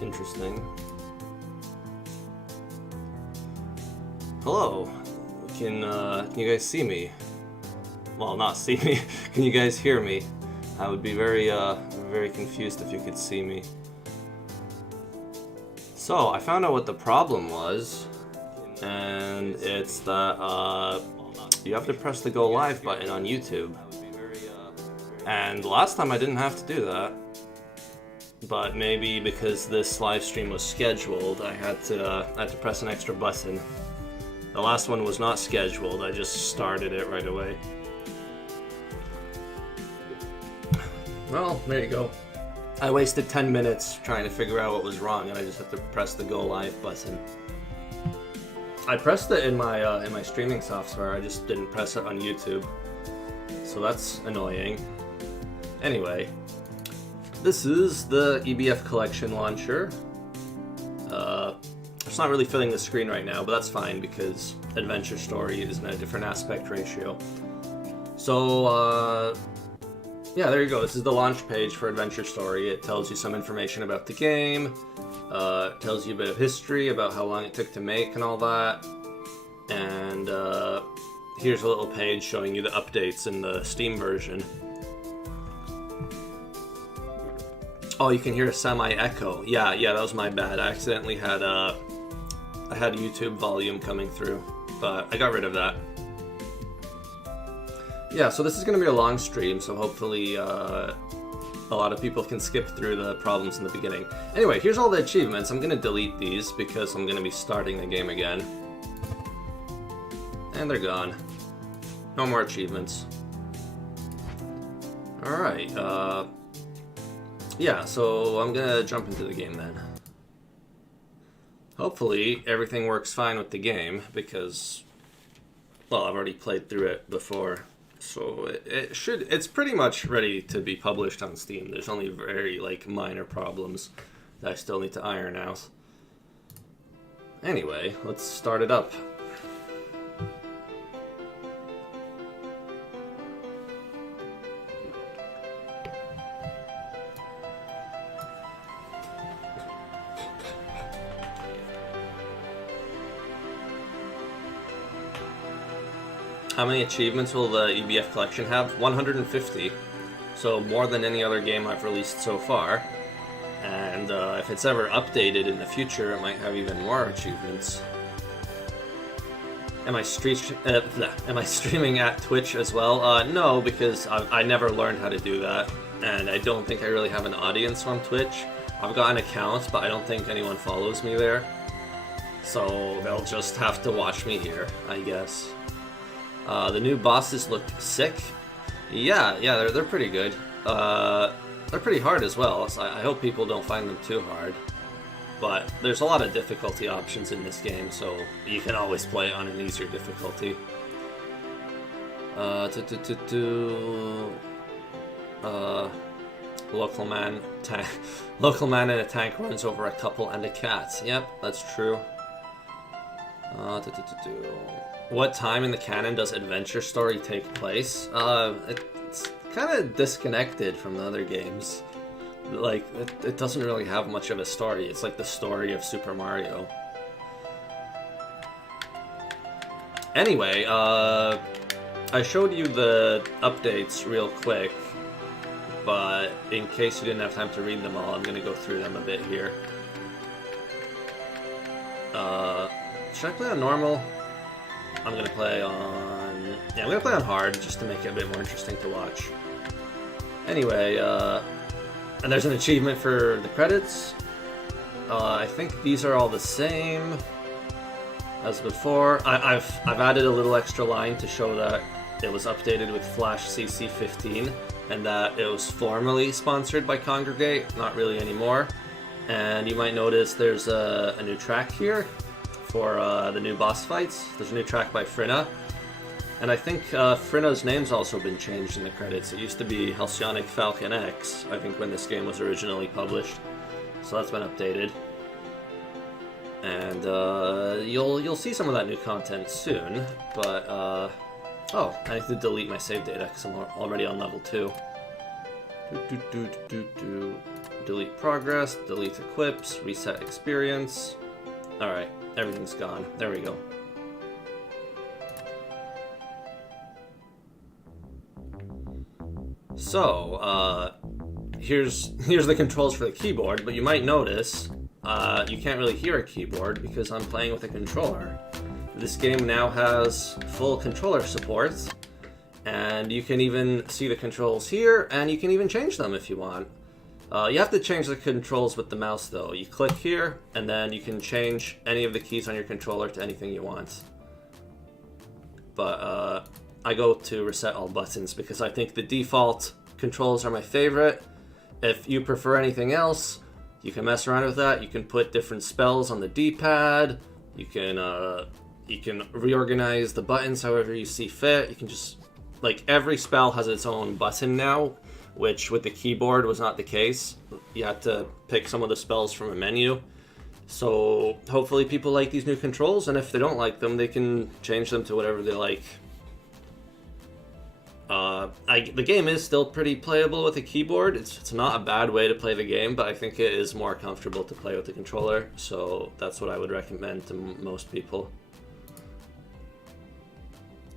interesting. Hello. Can you guys see me? Well, not see me. Can you guys hear me? I would be very confused if you could see me. So, I found out what the problem was, and it's that you have to press the go live button on YouTube. And last time I didn't have to do that. But maybe because this live stream was scheduled, I had to press an extra button. The last one was not scheduled, I just started it right away. Well, there you go. I wasted 10 minutes trying to figure out what was wrong, and I just have to press the go live button. I pressed it in my streaming software, I just didn't press it on YouTube. So that's annoying. Anyway, this is the EBF Collection launcher. It's not really filling the screen right now, but that's fine because Adventure Story is in a different aspect ratio. So, yeah, there you go. This is the launch page for Adventure Story. It tells you some information about the game, tells you a bit of history about how long it took to make and all that. And here's a little page showing you the updates in the Steam version. Oh, you can hear a semi-echo. Yeah, that was my bad. I accidentally had I had YouTube volume coming through, but I got rid of that. Yeah, so this is going to be a long stream, so hopefully a lot of people can skip through the problems in the beginning. Anyway, here's all the achievements. I'm going to delete these because I'm going to be starting the game again. And they're gone. No more achievements. Alright, yeah, so I'm gonna jump into the game then. Hopefully everything works fine with the game because, well, I've already played through it before, so it's pretty much ready to be published on Steam. There's only very minor problems that I still need to iron out. Anyway, let's start it up. How many achievements will the EBF Collection have? 150. So more than any other game I've released so far. And if it's ever updated in the future, it might have even more achievements. Am I streaming at Twitch as well? No, because I never learned how to do that. And I don't think I really have an audience on Twitch. I've got an account, but I don't think anyone follows me there. So they'll just have to watch me here, I guess. The new bosses look sick. Yeah, they're pretty good. They're pretty hard as well, so I hope people don't find them too hard. But there's a lot of difficulty options in this game, so you can always play on an easier difficulty. Local man in a tank runs over a couple and a cat. Yep, that's true. What time in the canon does Adventure Story take place? It's kind of disconnected from the other games. Like, it doesn't really have much of a story. It's like the story of Super Mario. Anyway, I showed you the updates real quick, but in case you didn't have time to read them all, I'm going to go through them a bit here. Should I play on normal? I'm gonna play on... Yeah, I'm gonna play on hard, just to make it a bit more interesting to watch. Anyway, and there's an achievement for the credits. I think these are all the same as before. I've added a little extra line to show that it was updated with Flash CC 15, and that it was formerly sponsored by Congregate, not really anymore. And you might notice there's a new track here for the new boss fights. There's a new track by Frina. And I think Frina's name's also been changed in the credits. It used to be Halcyonic Falcon X, I think, when this game was originally published. So that's been updated. And you'll see some of that new content soon, but oh, I need to delete my save data because I'm already on level 2. delete progress, delete equips, reset experience. Alright, everything's gone. There we go. So, here's the controls for the keyboard, but you might notice you can't really hear a keyboard because I'm playing with a controller. This game now has full controller support, and you can even see the controls here, and you can even change them if you want. You have to change the controls with the mouse though. You click here, and then you can change any of the keys on your controller to anything you want. But I go to reset all buttons because I think the default controls are my favorite. If you prefer anything else, you can mess around with that. You can put different spells on the D-pad. You can reorganize the buttons however you see fit. You can just, like, every spell has its own button now, which with the keyboard was not the case. You had to pick some of the spells from a menu. So hopefully people like these new controls, and if they don't like them, they can change them to whatever they like. The game is still pretty playable with a keyboard. It's not a bad way to play the game, but I think it is more comfortable to play with the controller, so that's what I would recommend to most people.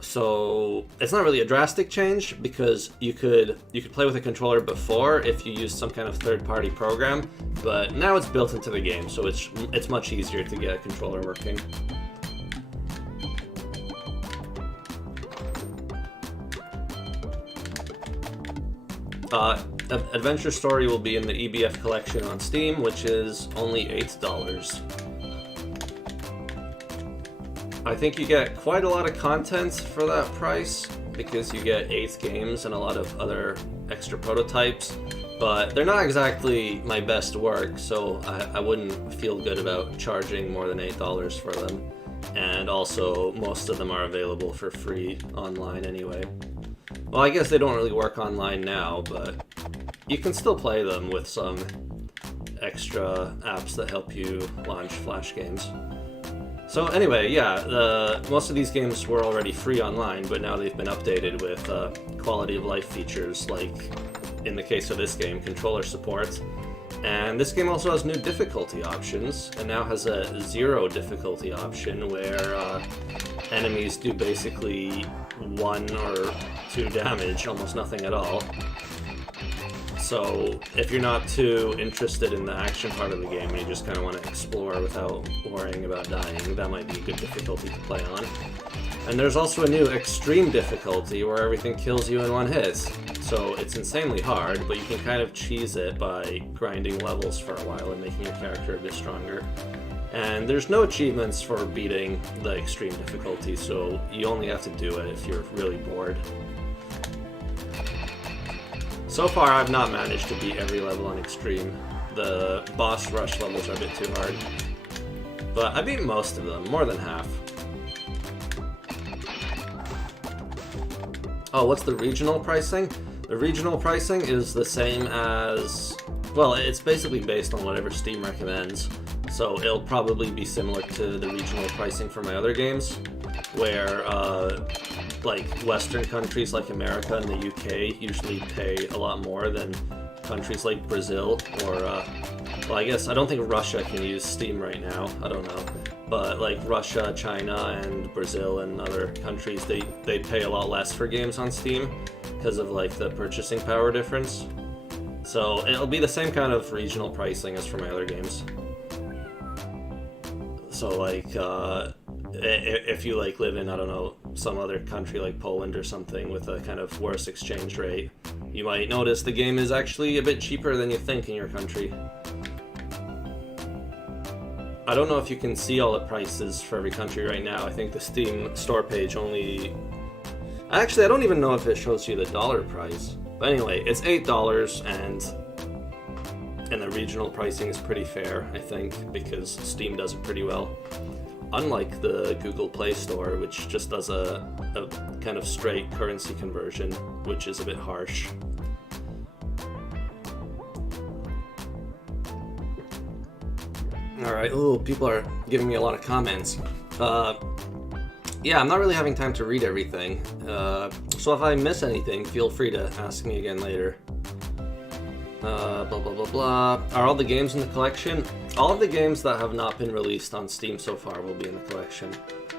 So it's not really a drastic change because you could play with a controller before if you used some kind of third-party program, but now it's built into the game, so it's much easier to get a controller working. Adventure Story will be in the EBF collection on Steam, which is only $8. I think you get quite a lot of content for that price because you get 8 games and a lot of other extra prototypes, but they're not exactly my best work, so I wouldn't feel good about charging more than $8 for them. And also, most of them are available for free online anyway. Well, I guess they don't really work online now, but you can still play them with some extra apps that help you launch Flash games. So anyway, yeah, most of these games were already free online, but now they've been updated with quality of life features, like in the case of this game, controller support. And this game also has new difficulty options, and now has a 0 difficulty option where enemies do basically 1 or 2 damage, almost nothing at all. So if you're not too interested in the action part of the game and you just kind of want to explore without worrying about dying, that might be a good difficulty to play on. And there's also a new extreme difficulty where everything kills you in 1 hit. So it's insanely hard, but you can kind of cheese it by grinding levels for a while and making your character a bit stronger. And there's no achievements for beating the extreme difficulty, so you only have to do it if you're really bored. So far, I've not managed to beat every level on extreme. The boss rush levels are a bit too hard. But I beat most of them, more than half. Oh, what's the regional pricing? The regional pricing is the same as... well, it's basically based on whatever Steam recommends. So it'll probably be similar to the regional pricing for my other games, where like Western countries like America and the UK usually pay a lot more than countries like Brazil or, well, I guess I don't think Russia can use Steam right now, I don't know. But like Russia, China, and Brazil and other countries, they pay a lot less for games on Steam because of like the purchasing power difference. So it'll be the same kind of regional pricing as for my other games. So like, if you like live in, I don't know, some other country like Poland or something with a kind of worse exchange rate, you might notice the game is actually a bit cheaper than you think in your country. I don't know if you can see all the prices for every country right now. I think the Steam store page only... Actually, I don't even know if it shows you the dollar price. But anyway, it's $8 and the regional pricing is pretty fair, I think, because Steam does it pretty well. Unlike the Google Play Store, which just does a kind of straight currency conversion, which is a bit harsh. Alright, ooh, people are giving me a lot of comments. Yeah, I'm not really having time to read everything, so if I miss anything, feel free to ask me again later. Blah blah blah blah. Are all the games in the collection? All of the games that have not been released on Steam so far will be in the collection.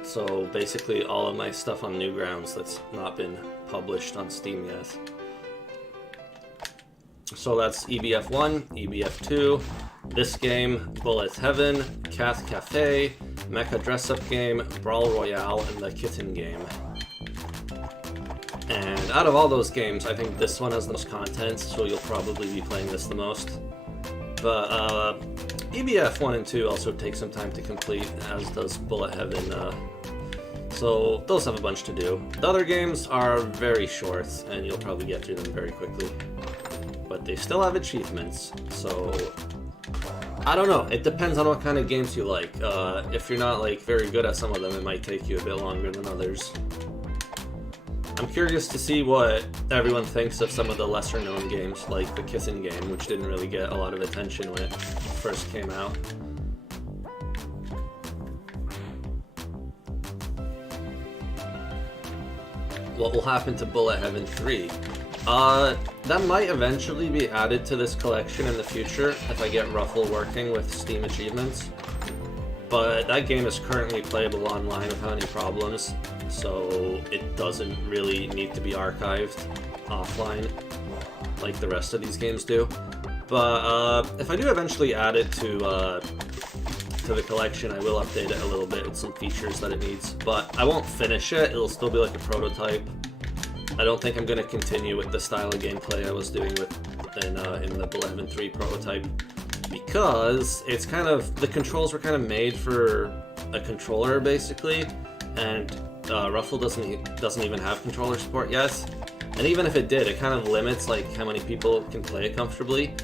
So basically all of my stuff on Newgrounds that's not been published on Steam yet. So that's EBF1, EBF2, this game, Bullet Heaven, Cat Cafe, Mecha Dress Up Game, Brawl Royale, and the Kitten Game. And out of all those games, I think this one has the most content, so you'll probably be playing this the most. But EBF 1 and 2 also take some time to complete, as does Bullet Heaven. So those have a bunch to do. The other games are very short, and you'll probably get through them very quickly. But they still have achievements, so I don't know. It depends on what kind of games you like. If you're not like very good at some of them, it might take you a bit longer than others. I'm curious to see what everyone thinks of some of the lesser-known games, like the Kitten Game, which didn't really get a lot of attention when it first came out. What will happen to Bullet Heaven 3? That might eventually be added to this collection in the future if I get Ruffle working with Steam achievements. But that game is currently playable online without any problems, so it doesn't really need to be archived offline like the rest of these games do. But if I do eventually add it to the collection, I will update it a little bit with some features that it needs. But I won't finish it, it'll still be like a prototype. I don't think I'm going to continue with the style of gameplay I was doing in the Bullet Heaven 3 prototype, because it's kind of, the controls were kind of made for a controller basically, and Ruffle doesn't even have controller support yet. And even if it did, it kind of limits like how many people can play it comfortably.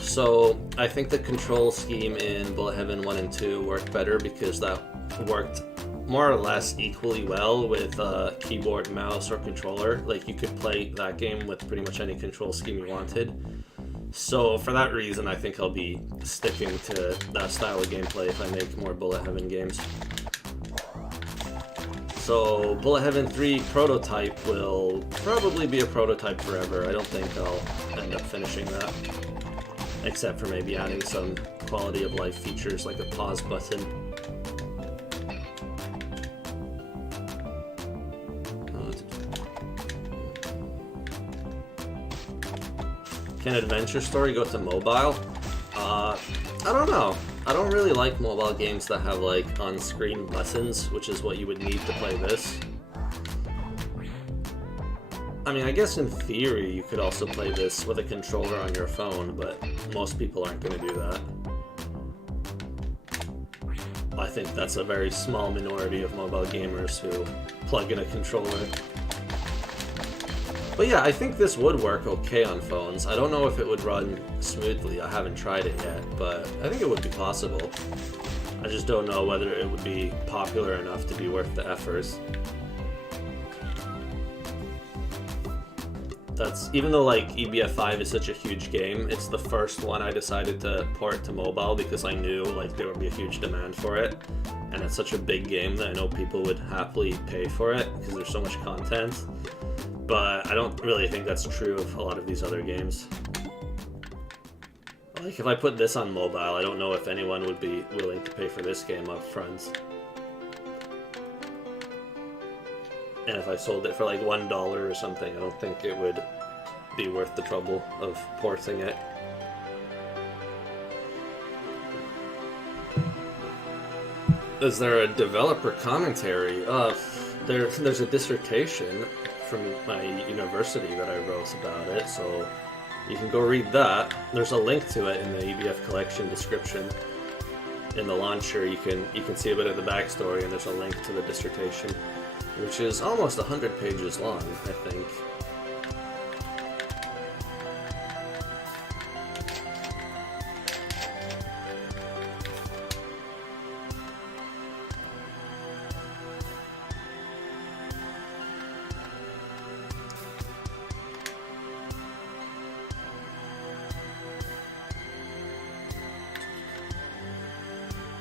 So I think the control scheme in Bullet Heaven 1 and 2 worked better because that worked more or less equally well with keyboard, mouse, or controller. Like you could play that game with pretty much any control scheme you wanted. So for that reason, I think I'll be sticking to that style of gameplay if I make more Bullet Heaven games. So Bullet Heaven 3 prototype will probably be a prototype forever. I don't think I'll end up finishing that, except for maybe adding some quality of life features like a pause button. Can Adventure Story go to mobile? I don't know. I don't really like mobile games that have like on-screen lessons, which is what you would need to play this. I mean, I guess in theory you could also play this with a controller on your phone, but most people aren't going to do that. I think that's a very small minority of mobile gamers who plug in a controller. But yeah, I think this would work okay on phones. I don't know if it would run smoothly. I haven't tried it yet, but I think it would be possible. I just don't know whether it would be popular enough to be worth the effort. Even though like EBF5 is such a huge game, it's the first one I decided to port to mobile because I knew like there would be a huge demand for it. And it's such a big game that I know people would happily pay for it because there's so much content. But I don't really think that's true of a lot of these other games. Like, if I put this on mobile, I don't know if anyone would be willing to pay for this game up front. And if I sold it for like $1 or something, I don't think it would be worth the trouble of porting it. Is there a developer commentary? There's a dissertation from my university that I wrote about it, so you can go read that. There's a link to it in the EBF collection description. In the launcher, you can see a bit of the backstory, and there's a link to the dissertation, which is almost 100 pages long, I think.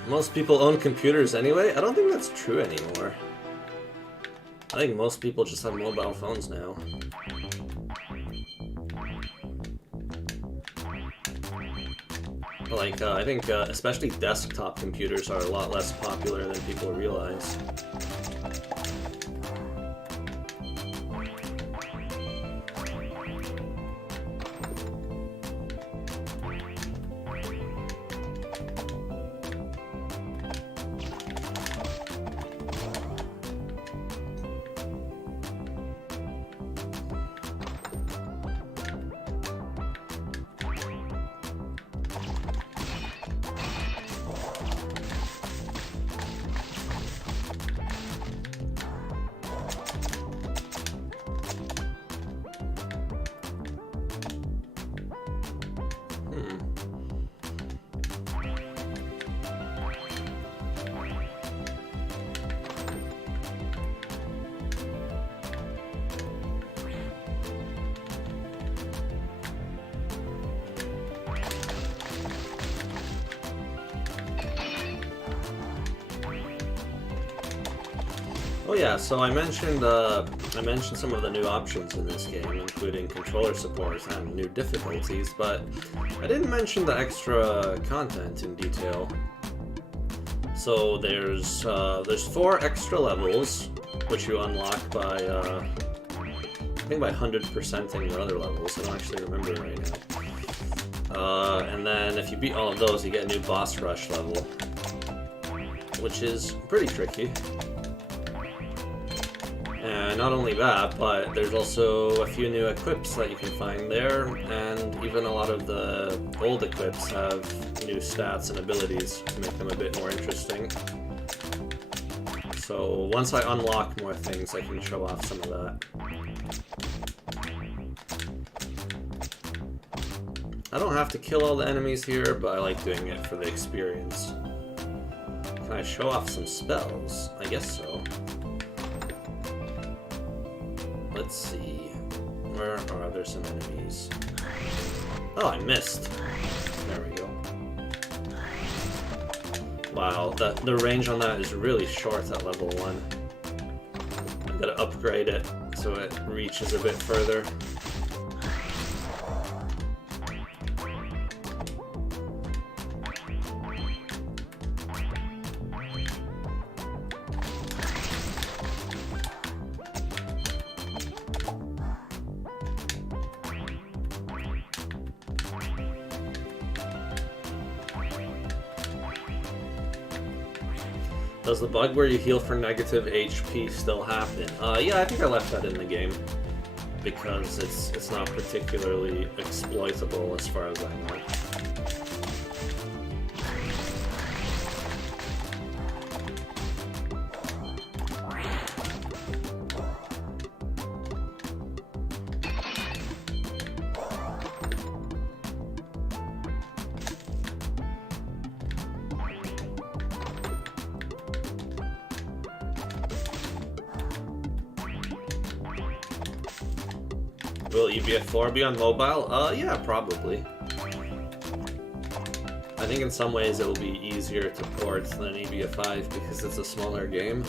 Most people own computers anyway? I don't think that's true anymore. I think most people just have mobile phones now. Like, I think especially desktop computers are a lot less popular than people realize. Oh yeah, so I mentioned some of the new options in this game, including controller support and new difficulties, but I didn't mention the extra content in detail. So there's 4 extra levels, which you unlock by I think by 100%ing your other levels. I don't actually remember right now. And then if you beat all of those, you get a new boss rush level, which is pretty tricky. And not only that, but there's also a few new equips that you can find there, and even a lot of the old equips have new stats and abilities to make them a bit more interesting. So once I unlock more things, I can show off some of that. I don't have to kill all the enemies here, but I like doing it for the experience. Can I show off some spells? I guess so. Let's see. Where are there some enemies? Oh, I missed. There we go. Wow, the range on that is really short at level 1. I've got to upgrade it so it reaches a bit further. Does the bug where you heal for negative HP still happen? Yeah, I think I left that in the game because it's not particularly exploitable as far as I know. Will EVF4 be on mobile? Yeah, probably. I think in some ways it'll be easier to port than EVF5 because it's a smaller game,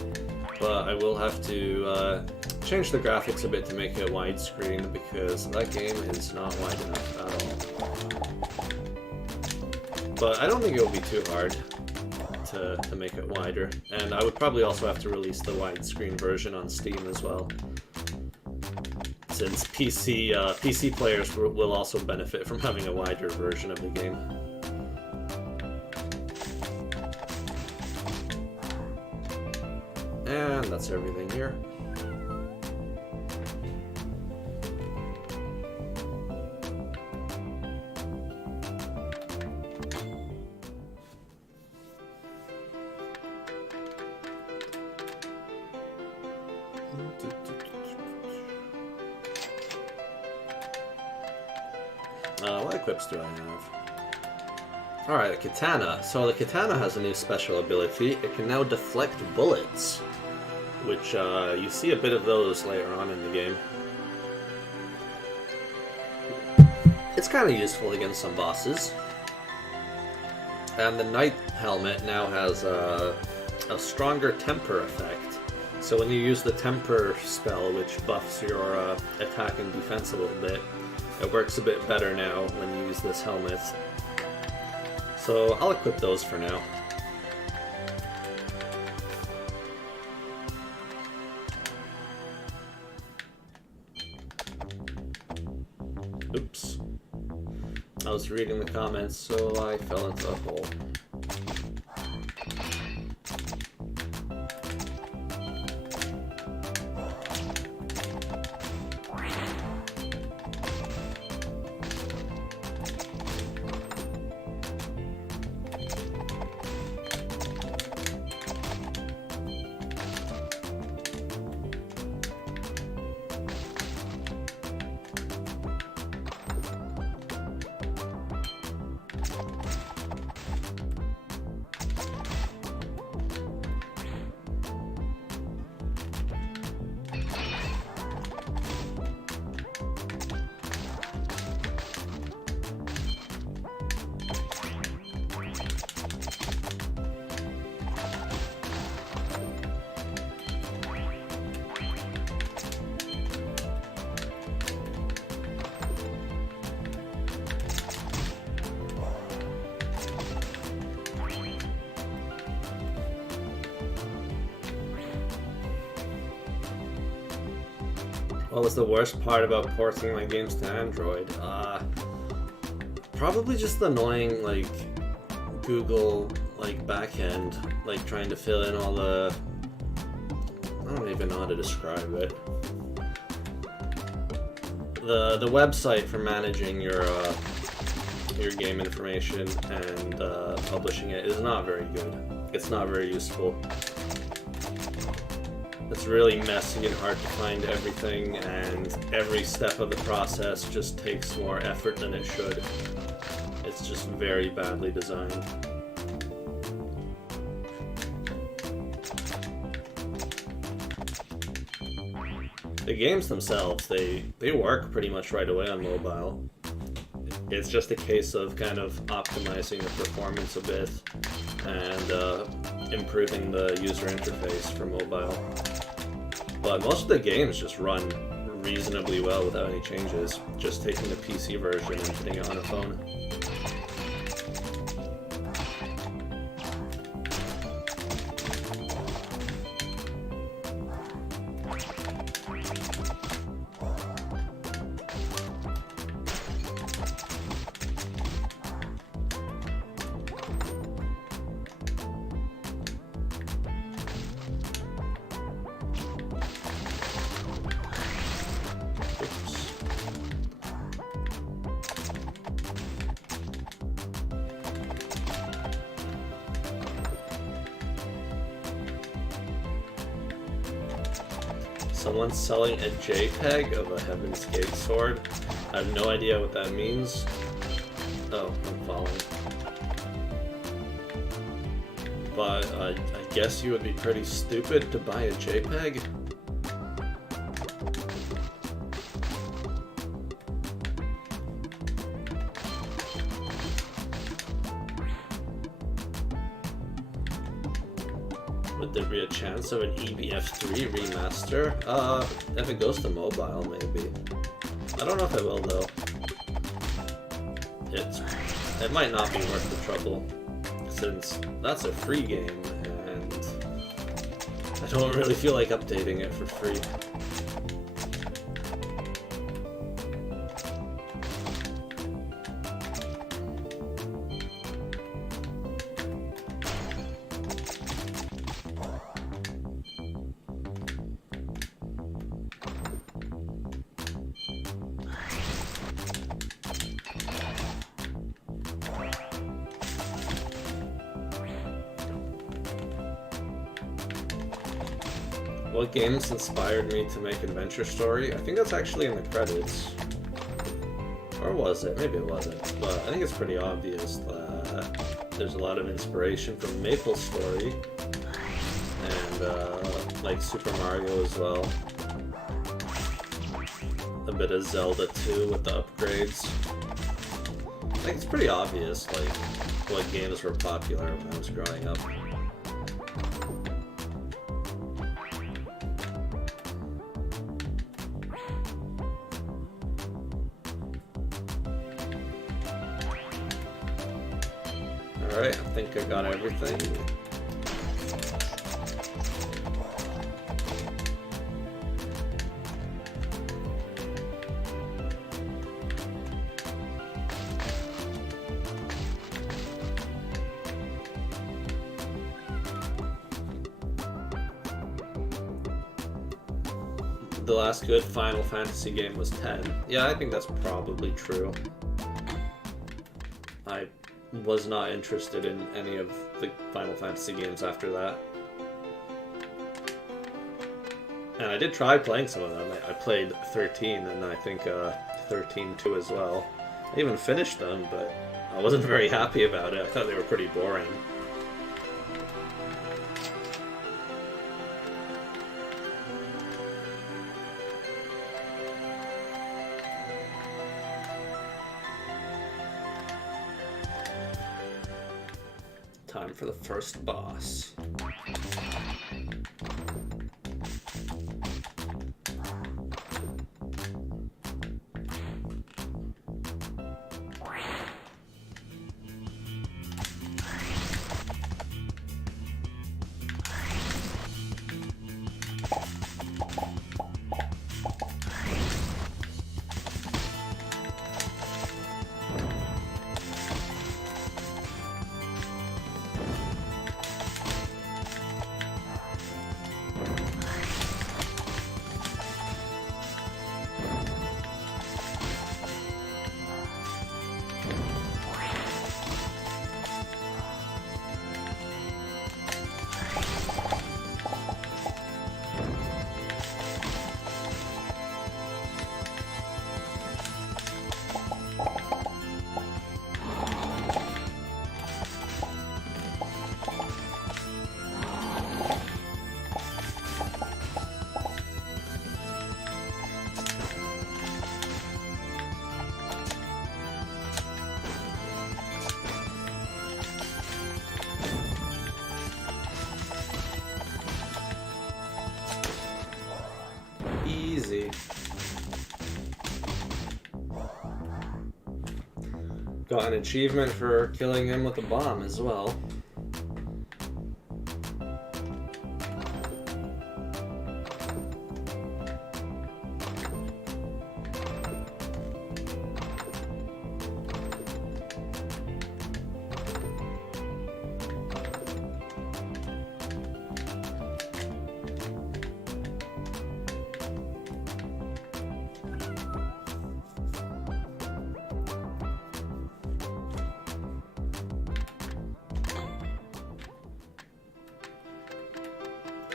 but I will have to change the graphics a bit to make it widescreen because that game is not wide enough at all. But I don't think it'll be too hard to make it wider, and I would probably also have to release the widescreen version on Steam as well, since PC players will also benefit from having a wider version of the game. And that's everything here. What equips do I have? Alright, a katana. So the katana has a new special ability. It can now deflect bullets, which you see a bit of those later on in the game. It's kind of useful against some bosses. And the knight helmet now has a stronger temper effect. So when you use the temper spell, which buffs your attack and defense a little bit, it works a bit better now when you use this helmet. So I'll equip those for now. Oops. I was reading the comments, so I fell into a hole. What was the worst part about porting my games to Android? Probably just the annoying, like, Google, like, backend, like, trying to fill in all the... I don't even know how to describe it. The website for managing your game information and publishing it is not very good. It's not very useful. It's really messy and hard to find everything, and every step of the process just takes more effort than it should. It's just very badly designed. The games themselves, they work pretty much right away on mobile. It's just a case of kind of optimizing the performance a bit and improving the user interface for mobile. But most of the games just run reasonably well without any changes, just taking the PC version and putting it on a phone. Someone's selling a JPEG of a Heaven's Gate sword. I have no idea what that means. Oh, I'm following. But I guess you would be pretty stupid to buy a JPEG. Would there be a chance of an EBF3 remaster? If it goes to mobile, maybe. I don't know if it will, though. It might not be worth the trouble, since that's a free game, and I don't really feel like updating it for free. What games inspired me to make Adventure Story? I think that's actually in the credits. Or was it? Maybe it wasn't. But I think it's pretty obvious that there's a lot of inspiration from Maple Story and like Super Mario as well. A bit of Zelda 2 with the upgrades. I think it's pretty obvious like what games were popular when I was growing up. Alright, I think I got everything. The last good Final Fantasy game was 10. Yeah, I think that's probably true. I was not interested in any of the Final Fantasy games after that. And I did try playing some of them. I played 13 and I think 13 too as well. I even finished them, but I wasn't very happy about it. I thought they were pretty boring. Time for the first boss. Easy. Got an achievement for killing him with a bomb as well.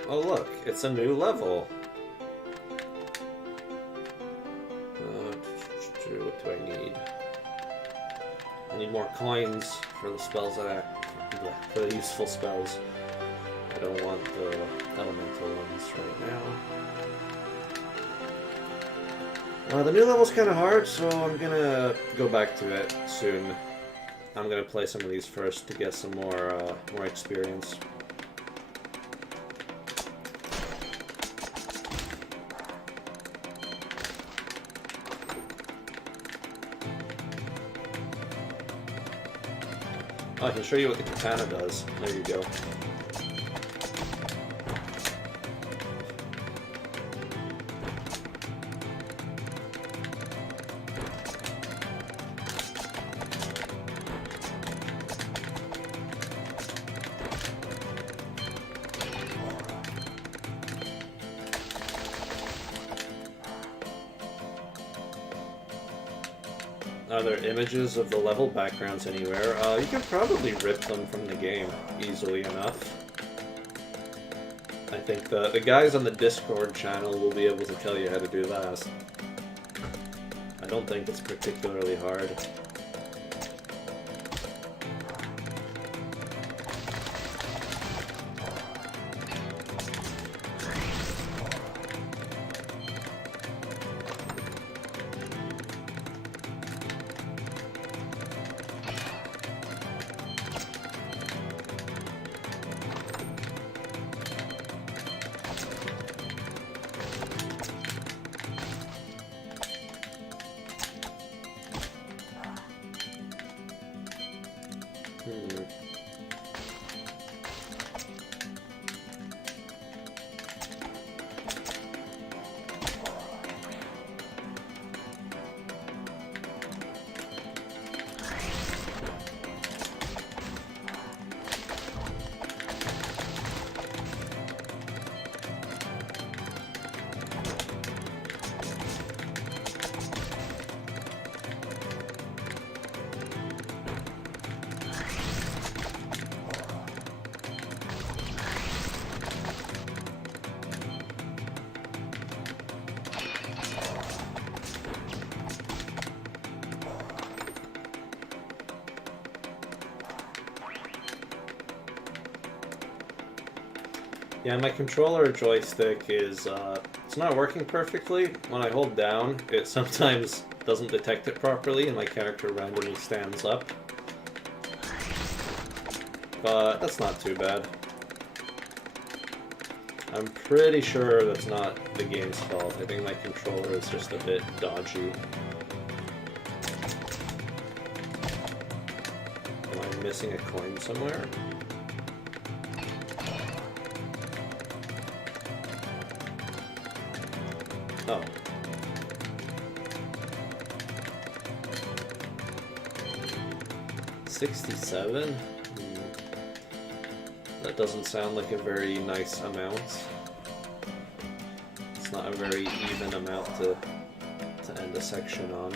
Oh look, it's a new level. What do I need? I need more coins for the spells for the useful spells. I don't want the elemental ones right now. The new level's kind of hard, so I'm gonna go back to it soon. I'm gonna play some of these first to get some more experience. Oh, I can show you what the katana does. There you go. Are there images of the level backgrounds anywhere? You can probably rip them from the game easily enough. I think the guys on the Discord channel will be able to tell you how to do that. I don't think it's particularly hard. Hmm. Yeah, my controller joystick is, it's not working perfectly. When I hold down, it sometimes doesn't detect it properly and my character randomly stands up. But that's not too bad. I'm pretty sure that's not the game's fault. I think my controller is just a bit dodgy. Am I missing a coin somewhere? Oh. $67? That doesn't sound like a very nice amount. It's not a very even amount to end a section on.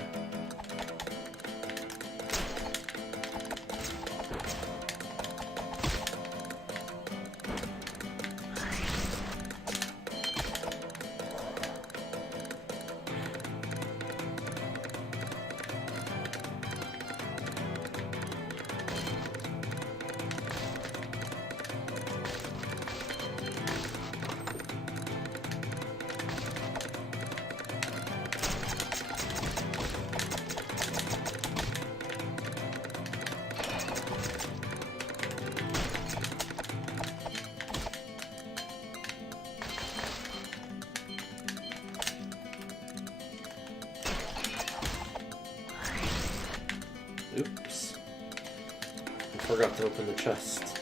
Oops. I forgot to open the chest.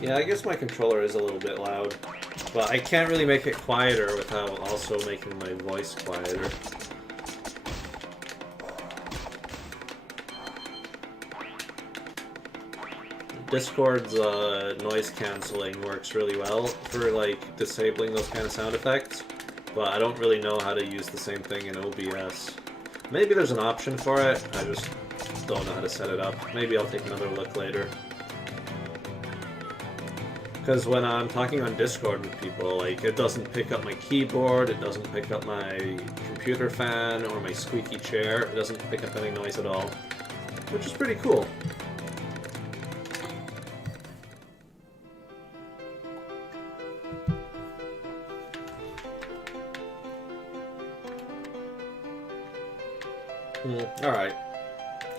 Yeah, I guess my controller is a little bit loud, but I can't really make it quieter without also making my voice quieter. Discord's noise cancelling works really well for like disabling those kind of sound effects, but I don't really know how to use the same thing in OBS. Maybe there's an option for it, I just don't know how to set it up. Maybe I'll take another look later. Because when I'm talking on Discord with people, like, it doesn't pick up my keyboard, it doesn't pick up my computer fan or my squeaky chair, it doesn't pick up any noise at all, which is pretty cool. Alright.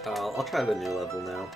I'll try the new level now.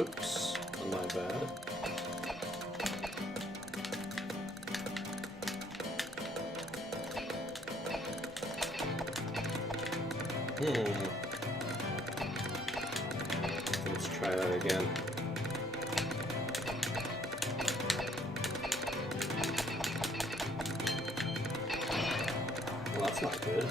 Oops, my bad. Let's try that again. Well, that's not good.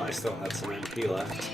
I still had some MP left.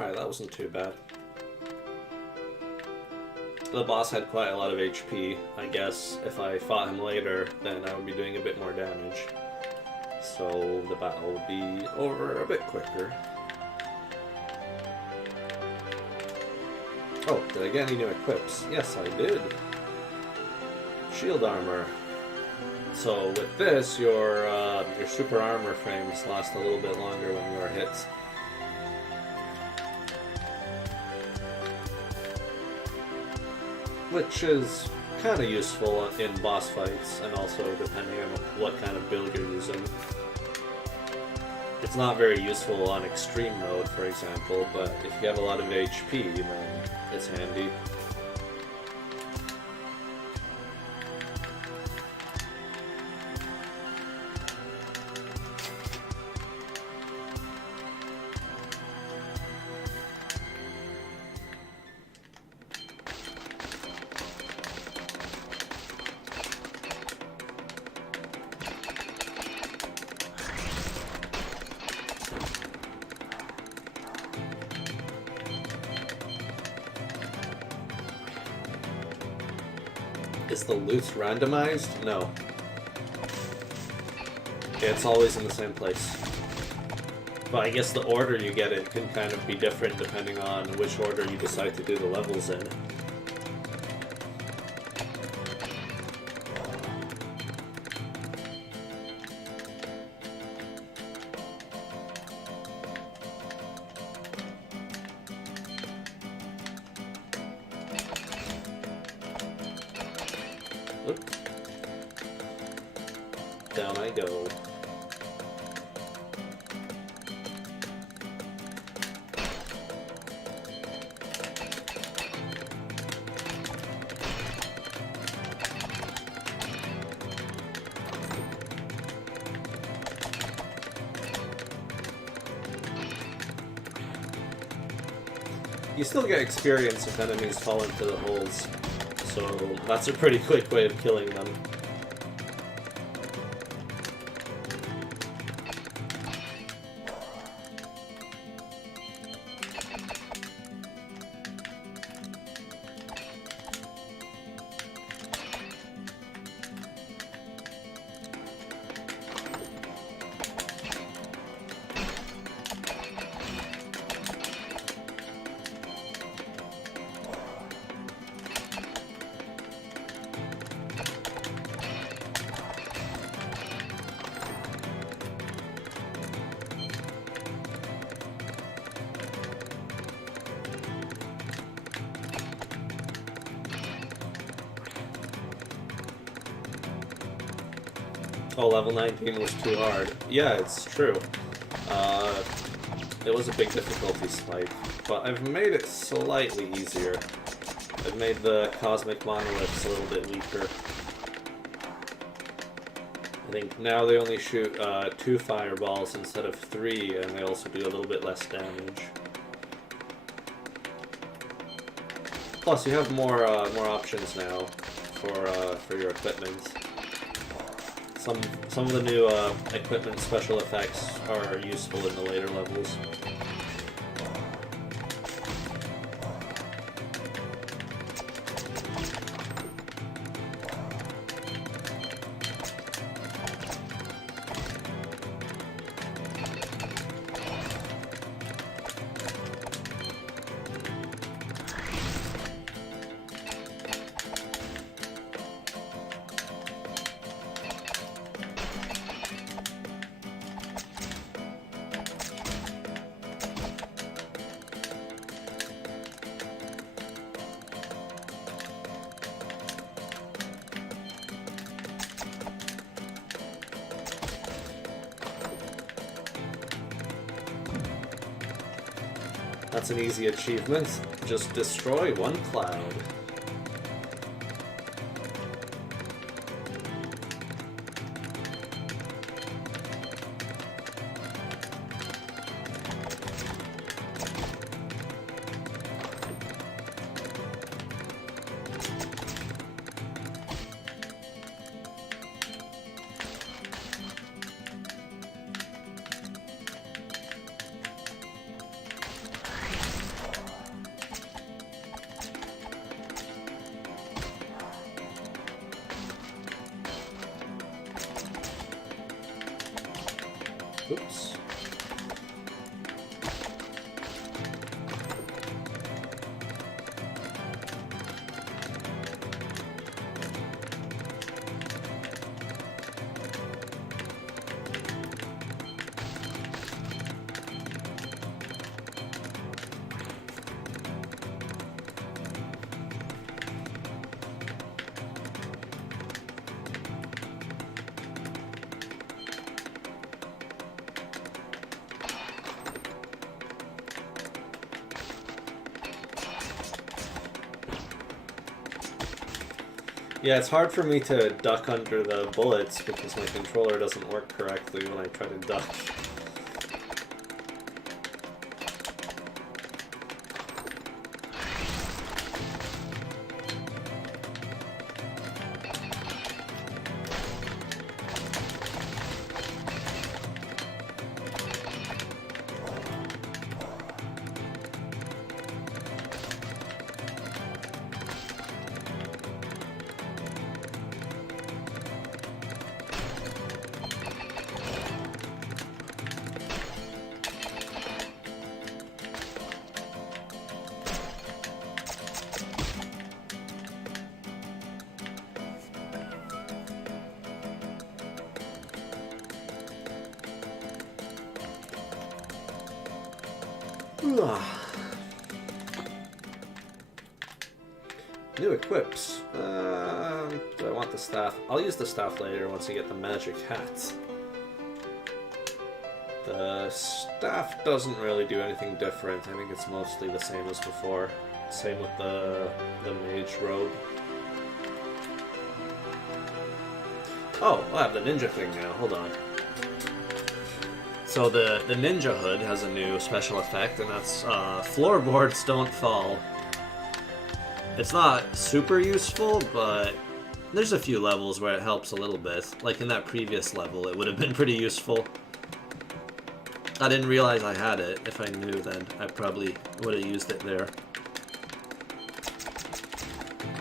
Alright, that wasn't too bad. The boss had quite a lot of HP. I guess if I fought him later, then I would be doing a bit more damage. So the battle would be over a bit quicker. Oh, did I get any new equips? Yes, I did. Shield armor. So with this, your super armor frames last a little bit longer when you are hit. Which is kind of useful in boss fights, and also depending on what kind of build you're using. It's not very useful on extreme mode, for example, but if you have a lot of HP, then it's handy. Is the loot randomized? No. It's always in the same place. But I guess the order you get it can kind of be different depending on which order you decide to do the levels in. Oop. Down I go. You still get experience if enemies fall into the holes, so that's a pretty quick way of killing them. Oh, level 19 was too hard. Yeah, it's true. It was a big difficulty spike, but I've made it slightly easier. I've made the cosmic monoliths a little bit weaker. I think now they only shoot 2 fireballs instead of 3, and they also do a little bit less damage. Plus, you have more options now for your equipment. Some of the new equipment special effects are useful in the later levels. That's an easy achievement. Just destroy one cloud. Oops. Yeah, it's hard for me to duck under the bullets because my controller doesn't work correctly when I try to duck. New equips. Do I want the staff? I'll use the staff later once I get the magic hat. The staff doesn't really do anything different. I think it's mostly the same as before. Same with the mage robe. Oh, I have the ninja thing now. Hold on. So the ninja hood has a new special effect, and that's floorboards don't fall. It's not super useful, but there's a few levels where it helps a little bit. Like in that previous level, it would have been pretty useful. I didn't realize I had it. If I knew, then I probably would have used it there.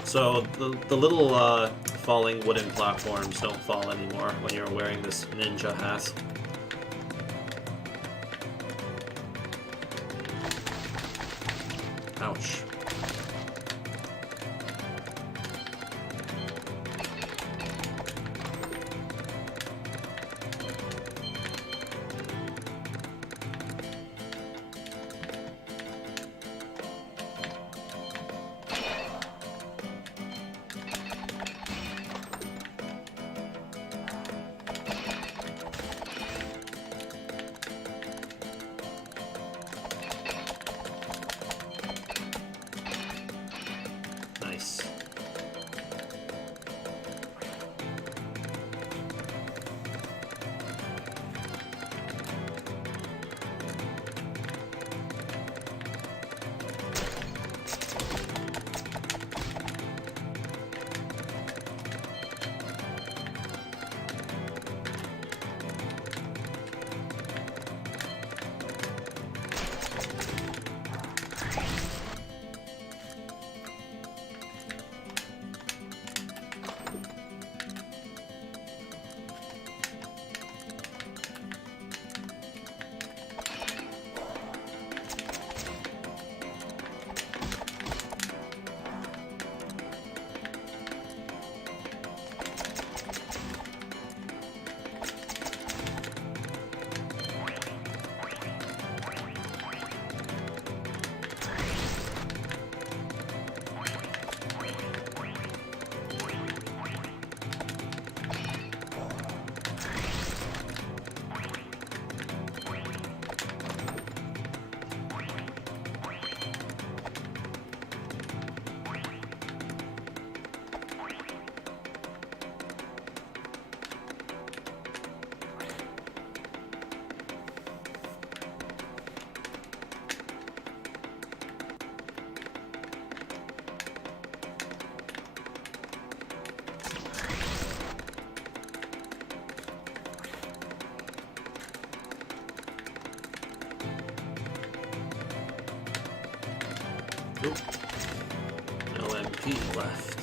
So the little falling wooden platforms don't fall anymore when you're wearing this ninja hat. Ouch. Nice. Oop. No MP left.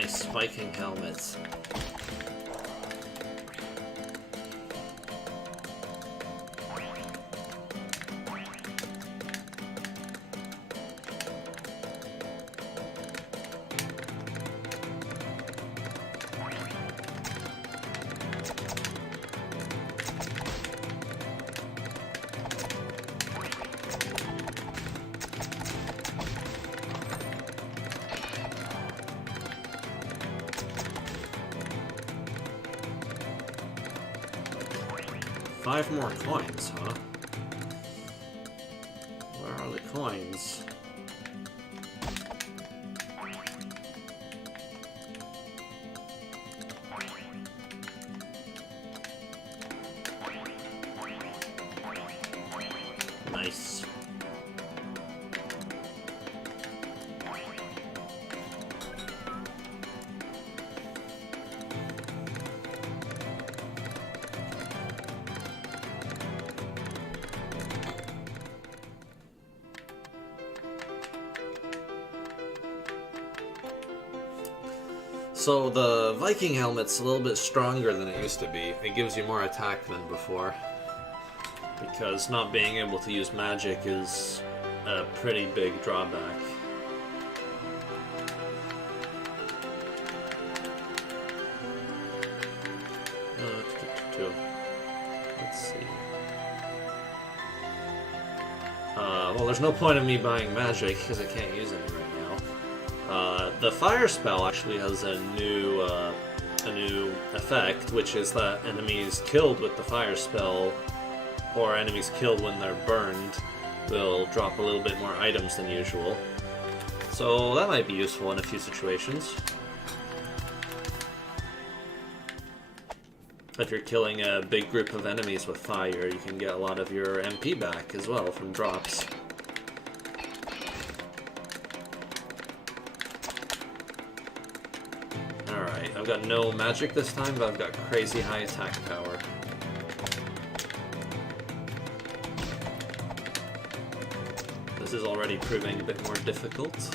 Nice Viking helmets. Five more coins, huh? Where are the coins? Nice. So the Viking helmet's a little bit stronger than it used to be. It gives you more attack than before. Because not being able to use magic is a pretty big drawback. Let's see. Well, there's no point in me buying magic because I can't use it right now. The fire spell actually has a new effect, which is that enemies killed with the fire spell, or enemies killed when they're burned, will drop a little bit more items than usual. So that might be useful in a few situations. If you're killing a big group of enemies with fire, you can get a lot of your MP back as well from drops. Alright, I've got no magic this time, but I've got crazy high attack power. This is already proving a bit more difficult.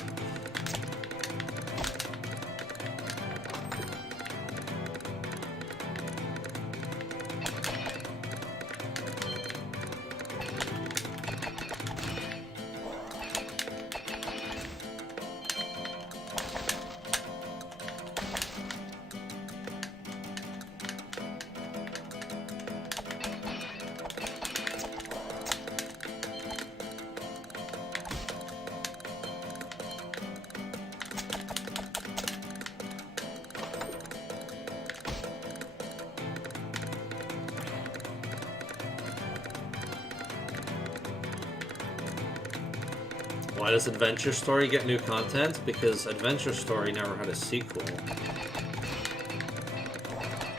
Why does Adventure Story get new content? Because Adventure Story never had a sequel.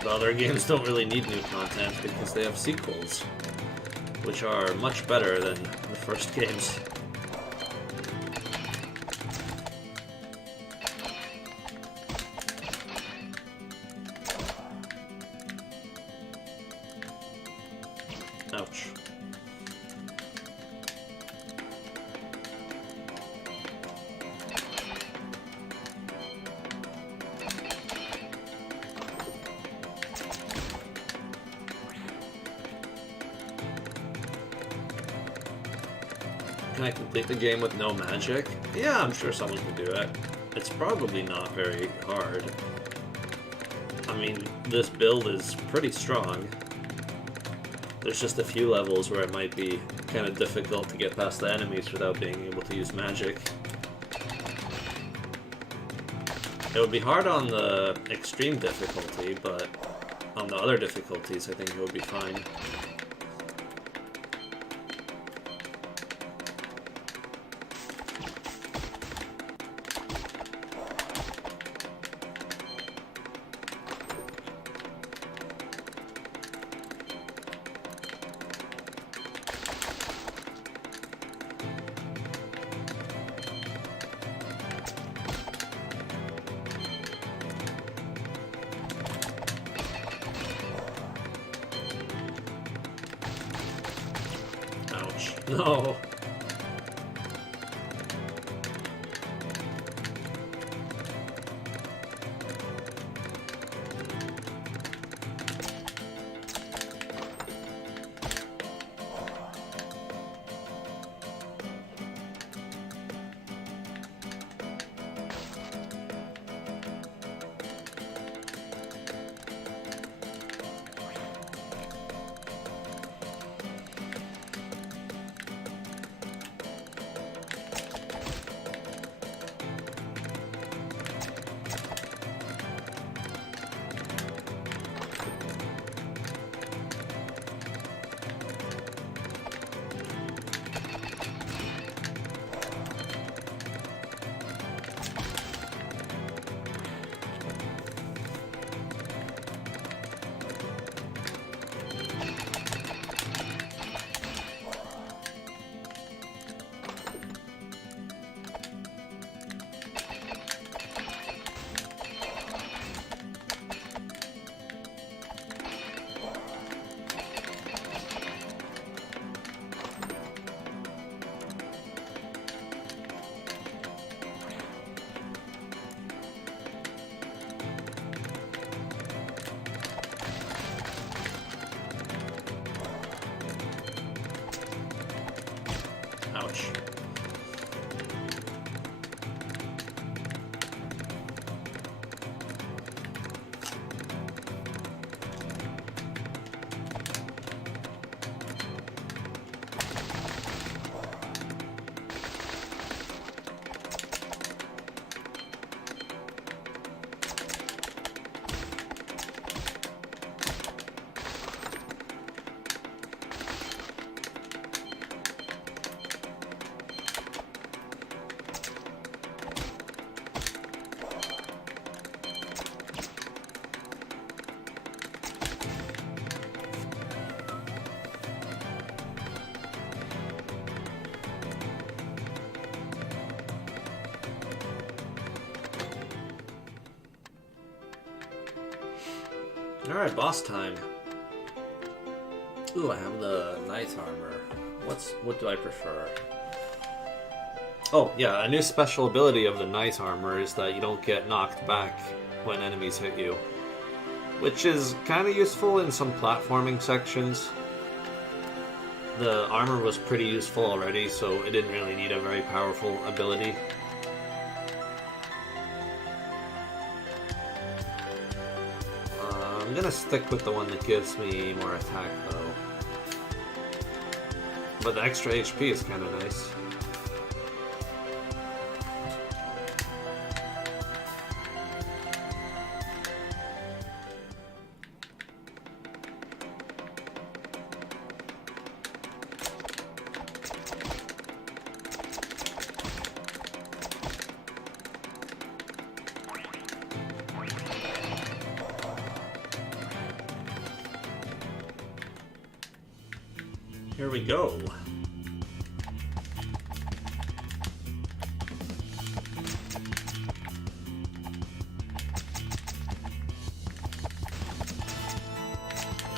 The other games don't really need new content because they have sequels, which are much better than the first games. Ouch. Can I complete the game with no magic? Yeah, I'm sure someone can do it. It's probably not very hard. I mean, this build is pretty strong. There's just a few levels where it might be kind of difficult to get past the enemies without being able to use magic. It would be hard on the extreme difficulty, but on the other difficulties I think it would be fine. No. Ouch. Alright, boss time. Ooh, I have the knight armor. What do I prefer? Oh, yeah, a new special ability of the knight armor is that you don't get knocked back when enemies hit you. Which is kind of useful in some platforming sections. The armor was pretty useful already, so it didn't really need a very powerful ability. I'm gonna stick with the one that gives me more attack, though. But the extra HP is kind of nice. Here we go.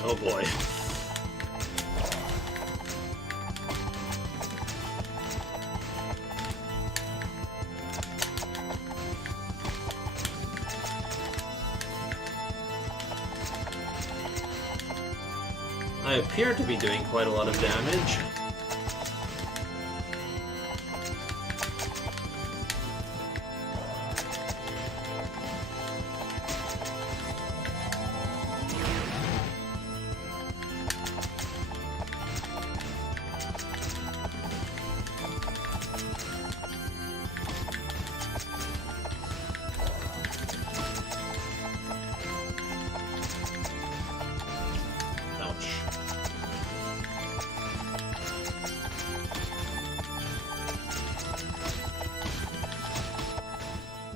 Oh boy. I appear to be doing quite a lot of damage.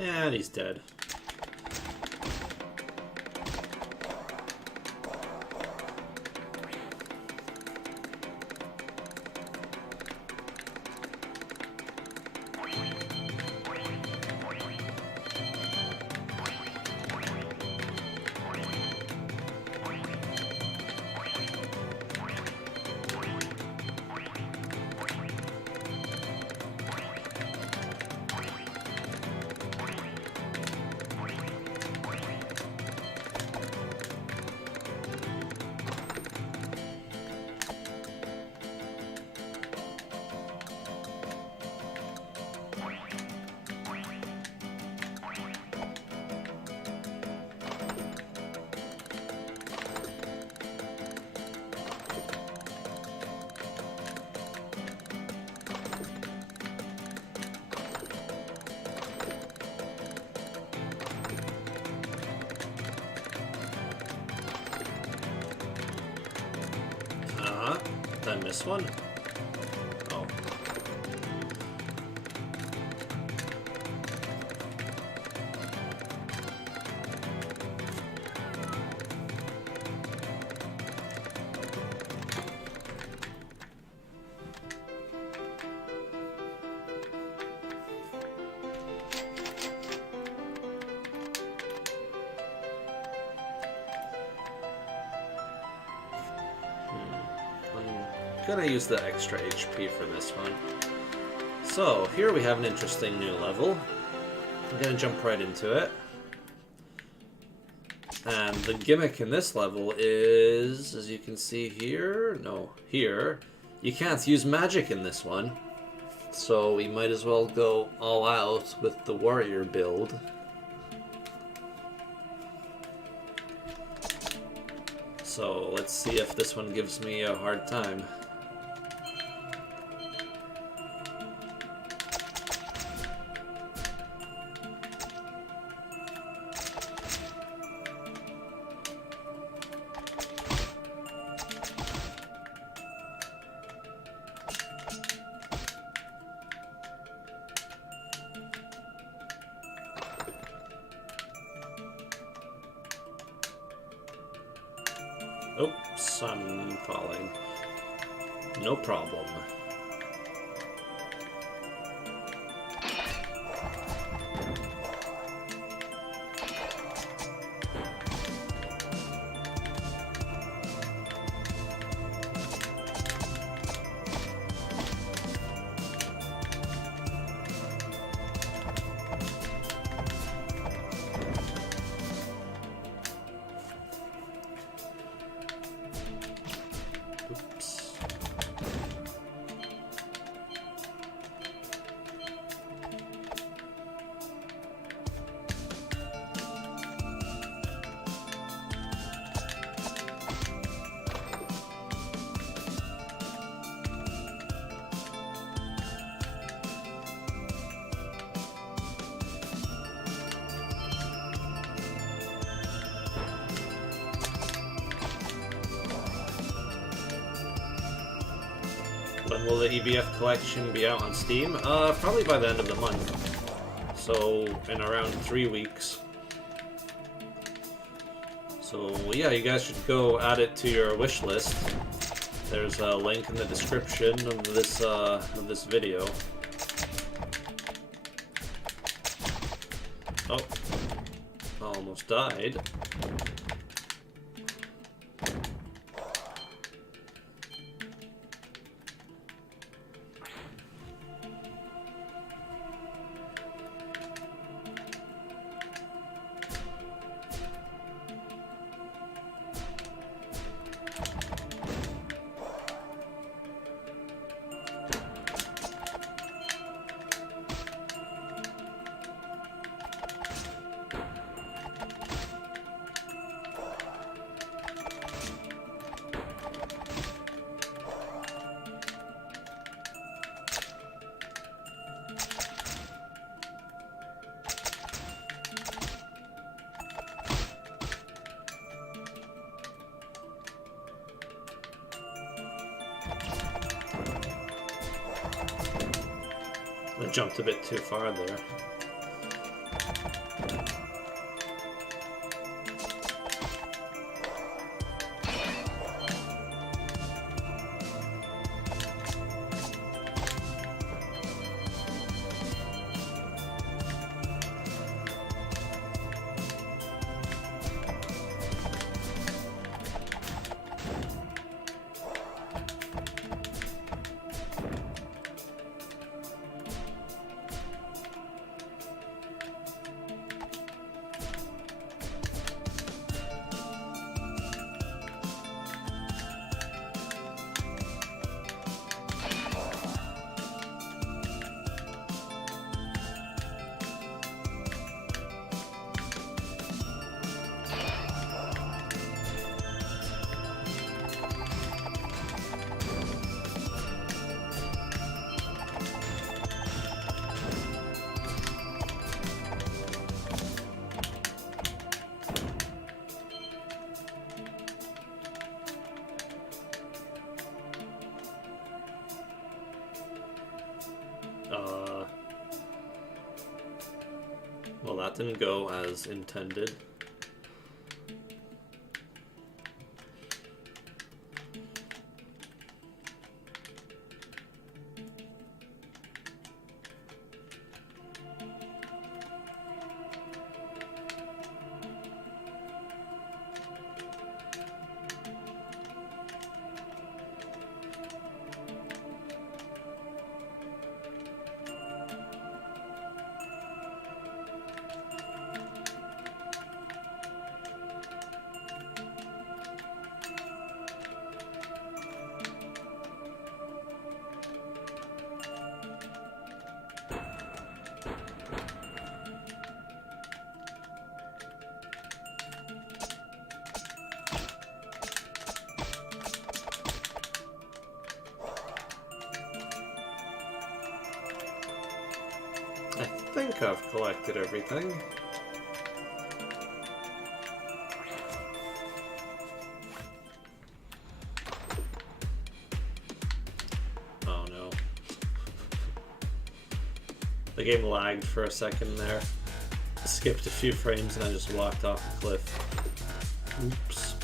And he's dead. Did I miss one? Oh. I'm gonna use the extra HP for this one. So, here we have an interesting new level. I'm gonna jump right into it. And the gimmick in this level is, as you can see here, no, here, you can't use magic in this one. So we might as well go all out with the warrior build. So let's see if this one gives me a hard time. Oops, I'm falling. No problem. Oops. When will the EBF collection be out on Steam? Probably by the end of the month. So, in around 3 weeks. So, yeah, you guys should go add it to your wish list. There's a link in the description of this video. Oh. Almost died. I jumped a bit too far there. Well, that didn't go as intended. think I've collected everything. Oh no. The game lagged for a second there. Skipped a few frames and I just walked off the cliff. Oops.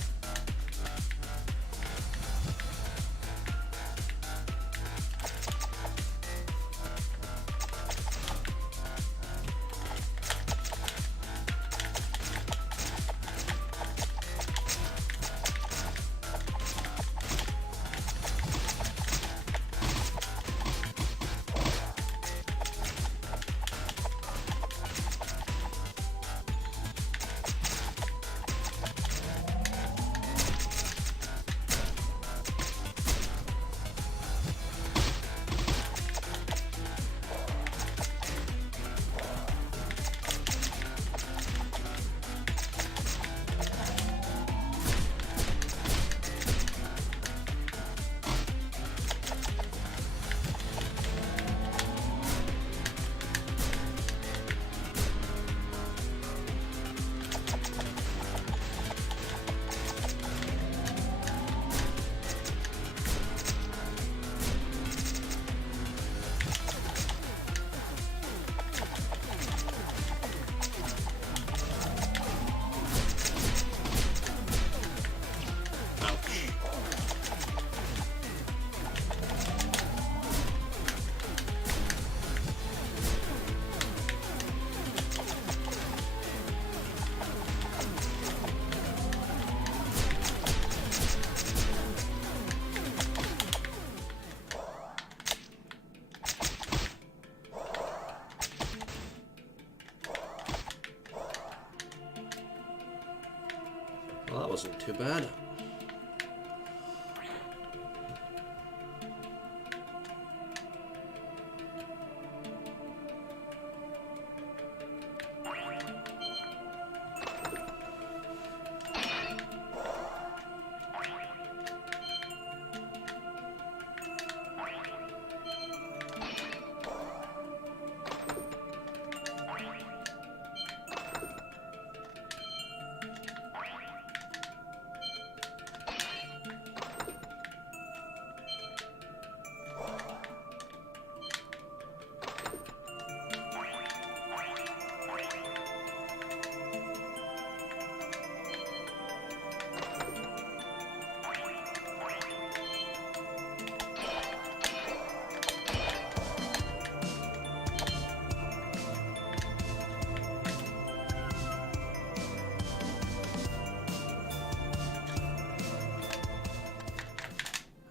Well, that wasn't too bad.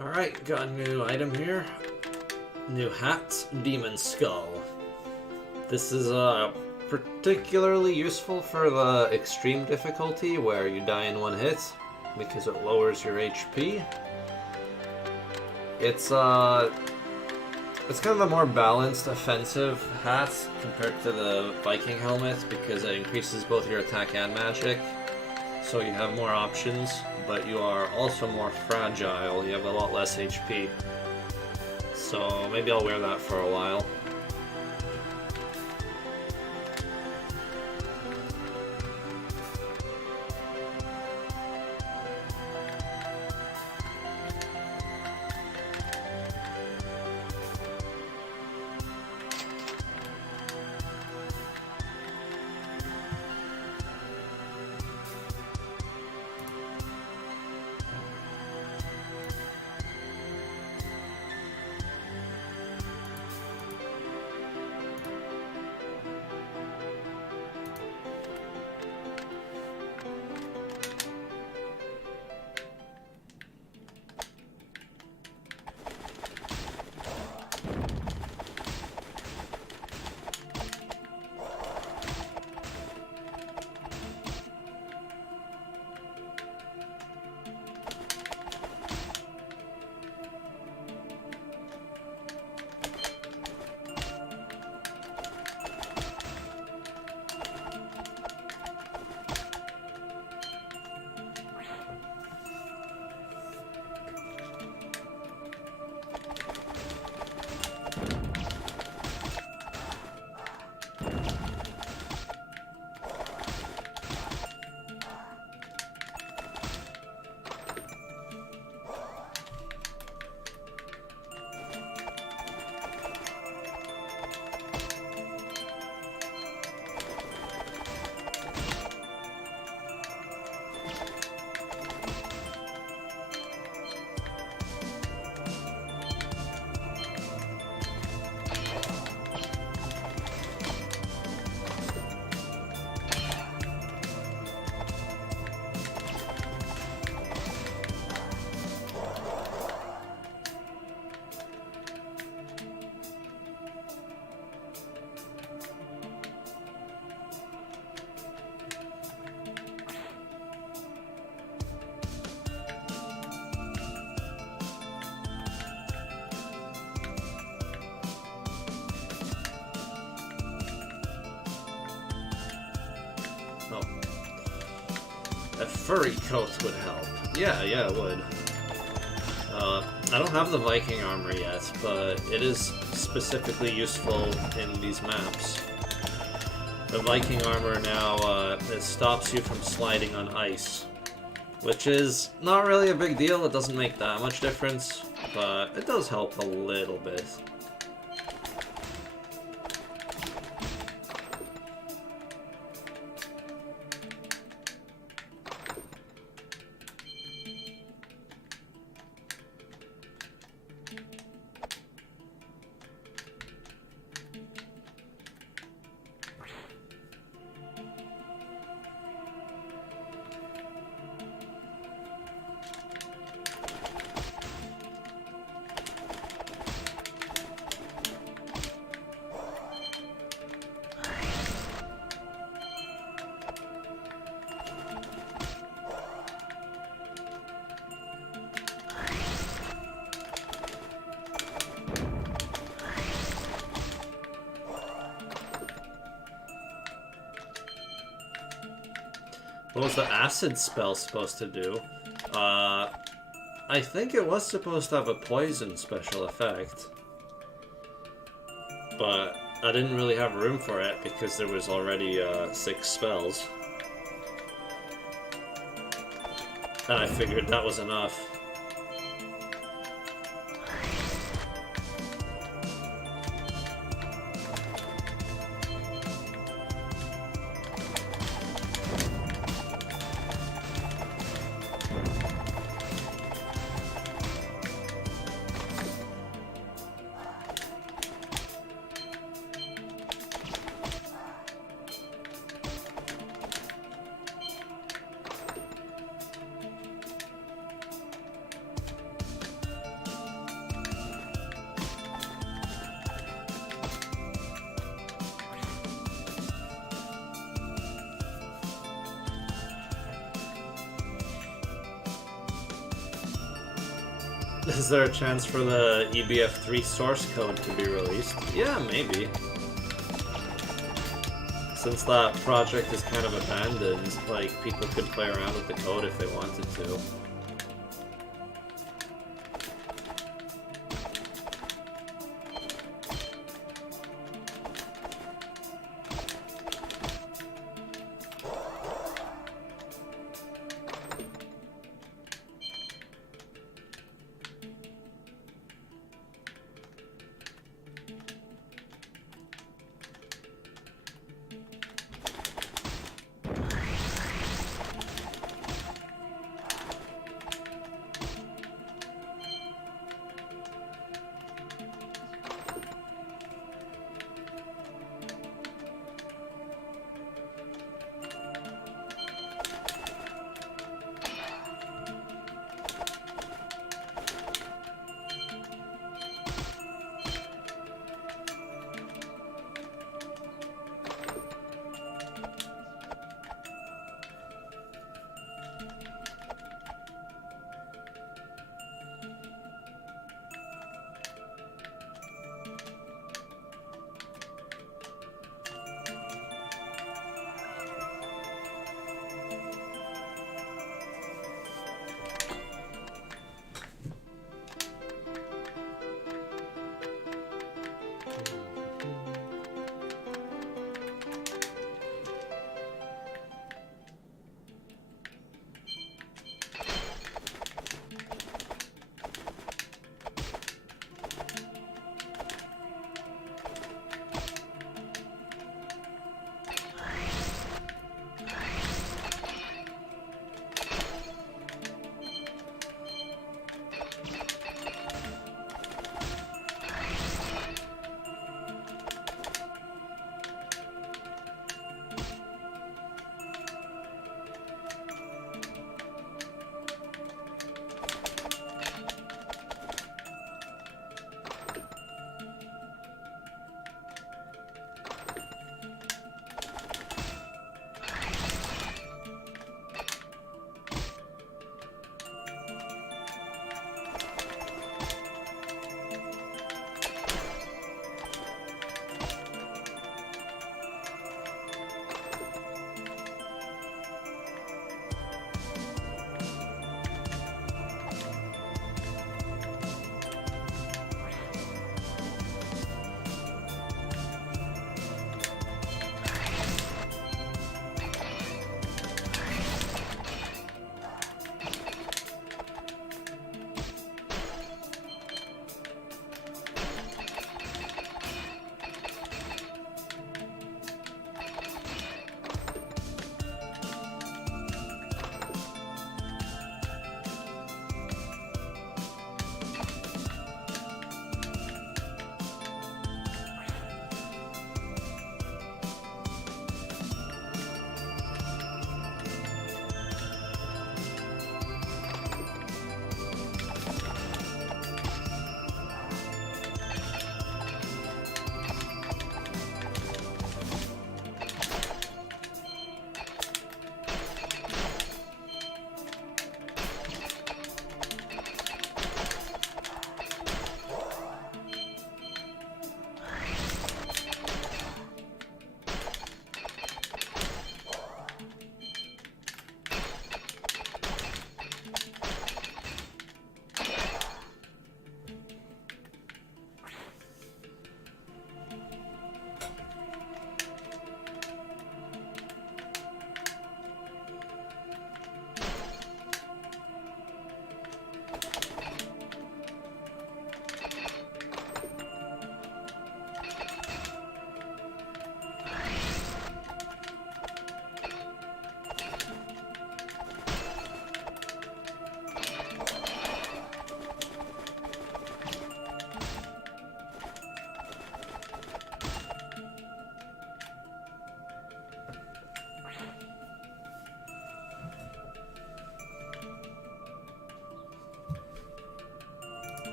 Alright, got a new item here. New hat, Demon Skull. This is particularly useful for the extreme difficulty where you die in one hit because it lowers your HP. It's kind of a more balanced offensive hat compared to the Viking helmet because it increases both your attack and magic. So you have more options, but you are also more fragile. You have a lot less HP. So maybe I'll wear that for a while. A furry coat would help. Yeah, it would. I don't have the Viking armor yet, but it is specifically useful in these maps. The Viking armor now, it stops you from sliding on ice, which is not really a big deal. It doesn't make that much difference, but it does help a little bit. What was the acid spell supposed to do? I think it was supposed to have a poison special effect. But I didn't really have room for it because there was already 6 spells. And I figured that was enough. Is there a chance for the EBF3 source code to be released? Yeah, maybe. Since that project is kind of abandoned, like, people could play around with the code if they wanted to.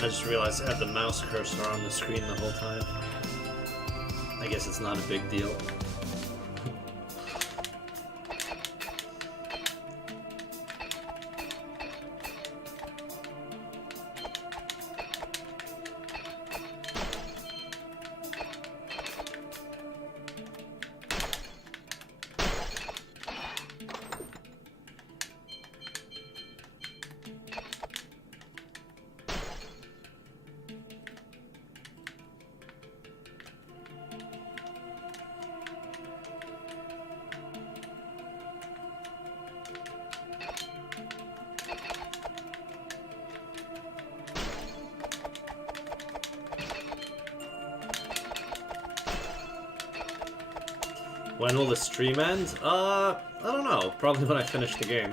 I just realized I had the mouse cursor on the screen the whole time. I guess it's not a big deal. When will the stream end? I don't know. Probably when I finish the game.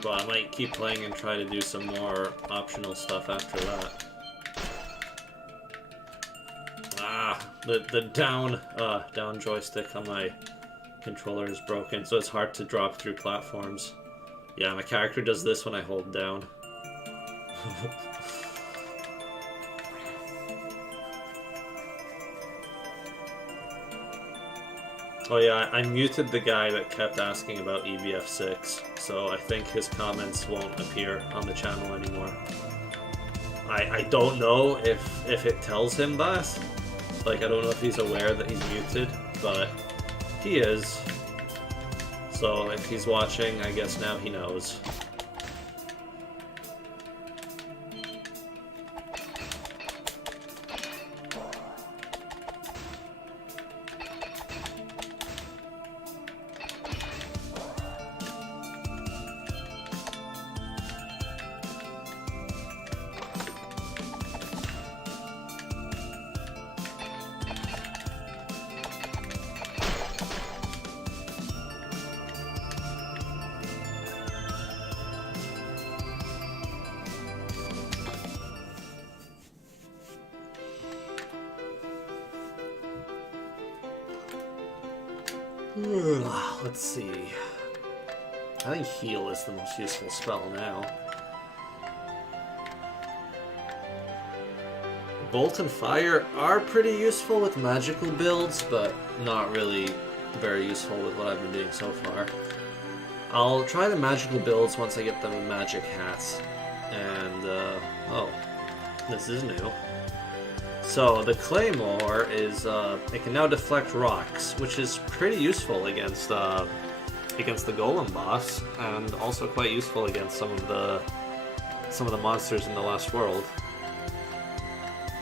But I might keep playing and try to do some more optional stuff after that. The down joystick on my controller is broken, so it's hard to drop through platforms. Yeah, my character does this when I hold down. Oh yeah, I muted the guy that kept asking about EBF6, so I think his comments won't appear on the channel anymore. I don't know if it tells him that. Like, I don't know if he's aware that he's muted, but he is. So if he's watching, I guess now he knows. Let's see. I think heal is the most useful spell now. Bolt and fire are pretty useful with magical builds, but not really very useful with what I've been doing so far. I'll try the magical builds once I get the magic hats. And, oh, this is new. So, the Claymore is, it can now deflect rocks, which is pretty useful against the Golem boss, and also quite useful against some of the monsters in the Last World.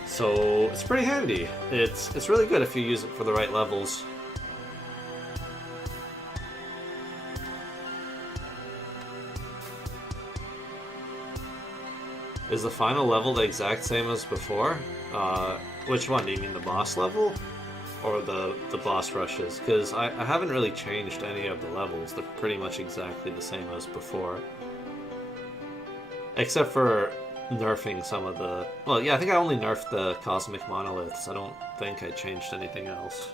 So, it's pretty handy. It's really good if you use it for the right levels. Is the final level the exact same as before? Which one? Do you mean the boss level? Or the boss rushes? Because I haven't really changed any of the levels. They're pretty much exactly the same as before. Except for nerfing some of the... Well, yeah, I think I only nerfed the Cosmic Monoliths. I don't think I changed anything else.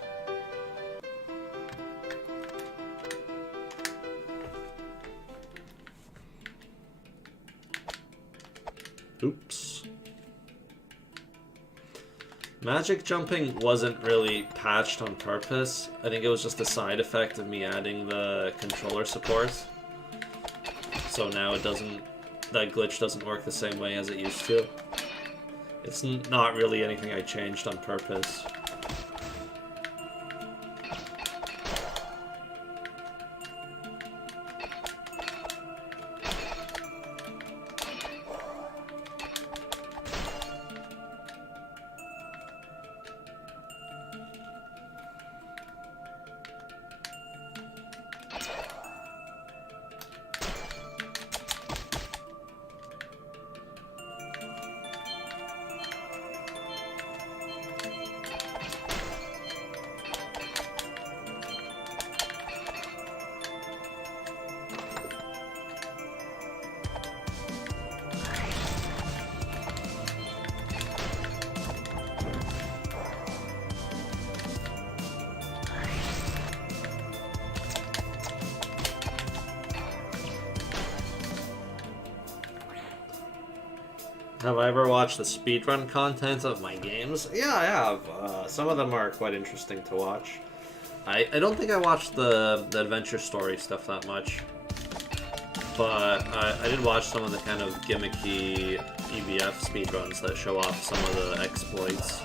Oops. Magic jumping wasn't really patched on purpose. I think it was just a side effect of me adding the controller support. So now it doesn't... that glitch doesn't work the same way as it used to. It's not really anything I changed on purpose. Have I ever watched the speedrun content of my games? Yeah, I have. Some of them are quite interesting to watch. I don't think I watched the adventure story stuff that much. But I did watch some of the kind of gimmicky EVF speedruns that show off some of the exploits.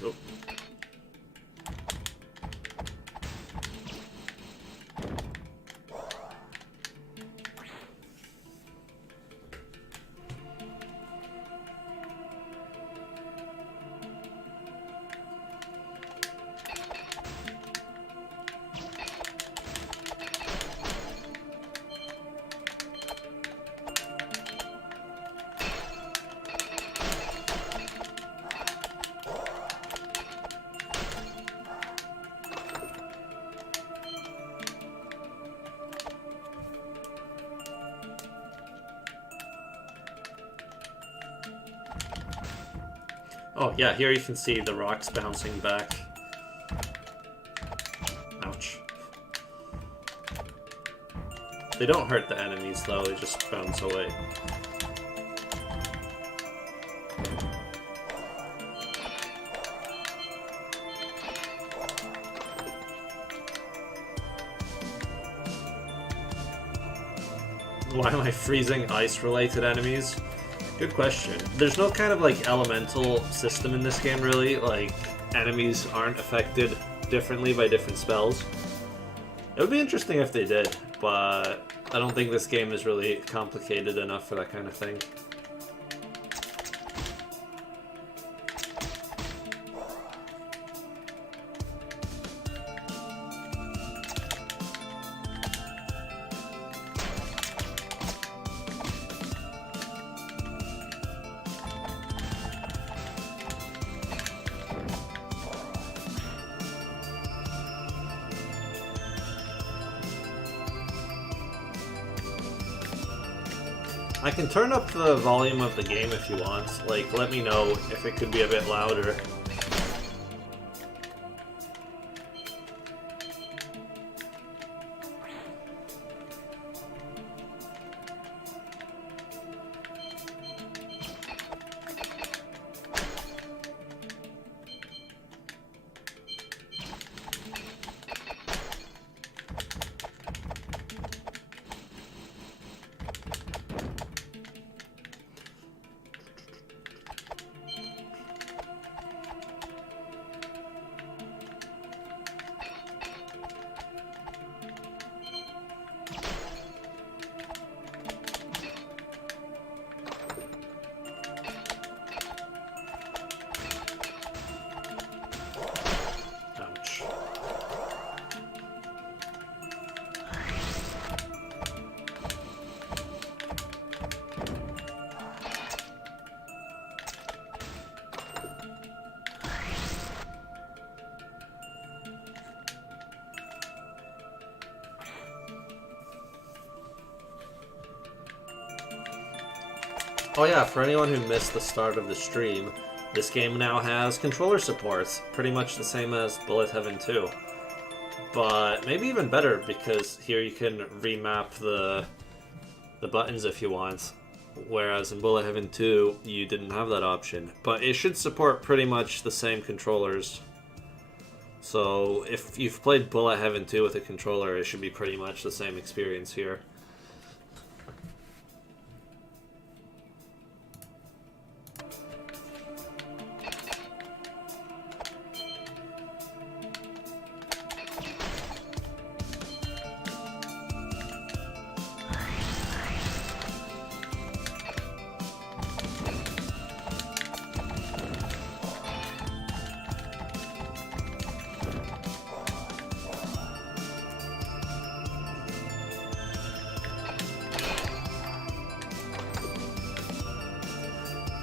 Oh. Oh, yeah, here you can see the rocks bouncing back. Ouch. They don't hurt the enemies, though, they just bounce away. Why am I freezing ice-related enemies? Good question. There's no kind of like elemental system in this game, really. Like, enemies aren't affected differently by different spells. It would be interesting if they did, but I don't think this game is really complicated enough for that kind of thing. I can turn up the volume of the game if you want. Like, let me know if it could be a bit louder. Oh yeah, for anyone who missed the start of the stream, this game now has controller supports, pretty much the same as Bullet Heaven 2. But maybe even better, because here you can remap the buttons if you want, whereas in Bullet Heaven 2, you didn't have that option. But it should support pretty much the same controllers. So if you've played Bullet Heaven 2 with a controller, it should be pretty much the same experience here.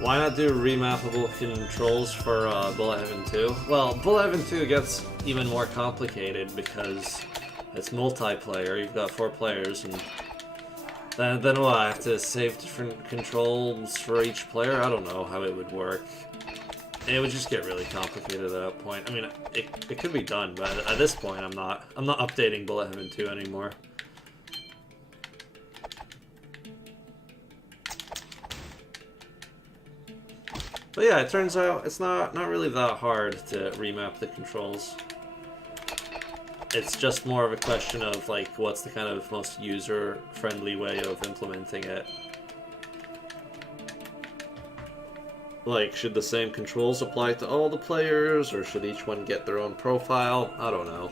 Why not do remappable controls for Bullet Heaven 2? Well, Bullet Heaven 2 gets even more complicated because it's multiplayer. You've got 4 players, and then what? I have to save different controls for each player? I don't know how it would work. It would just get really complicated at that point. I mean, it could be done, but at this point, I'm not updating Bullet Heaven 2 anymore. But yeah, it turns out it's not really that hard to remap the controls. It's just more of a question of, like, what's the kind of most user-friendly way of implementing it. Like, should the same controls apply to all the players, or should each one get their own profile? I don't know.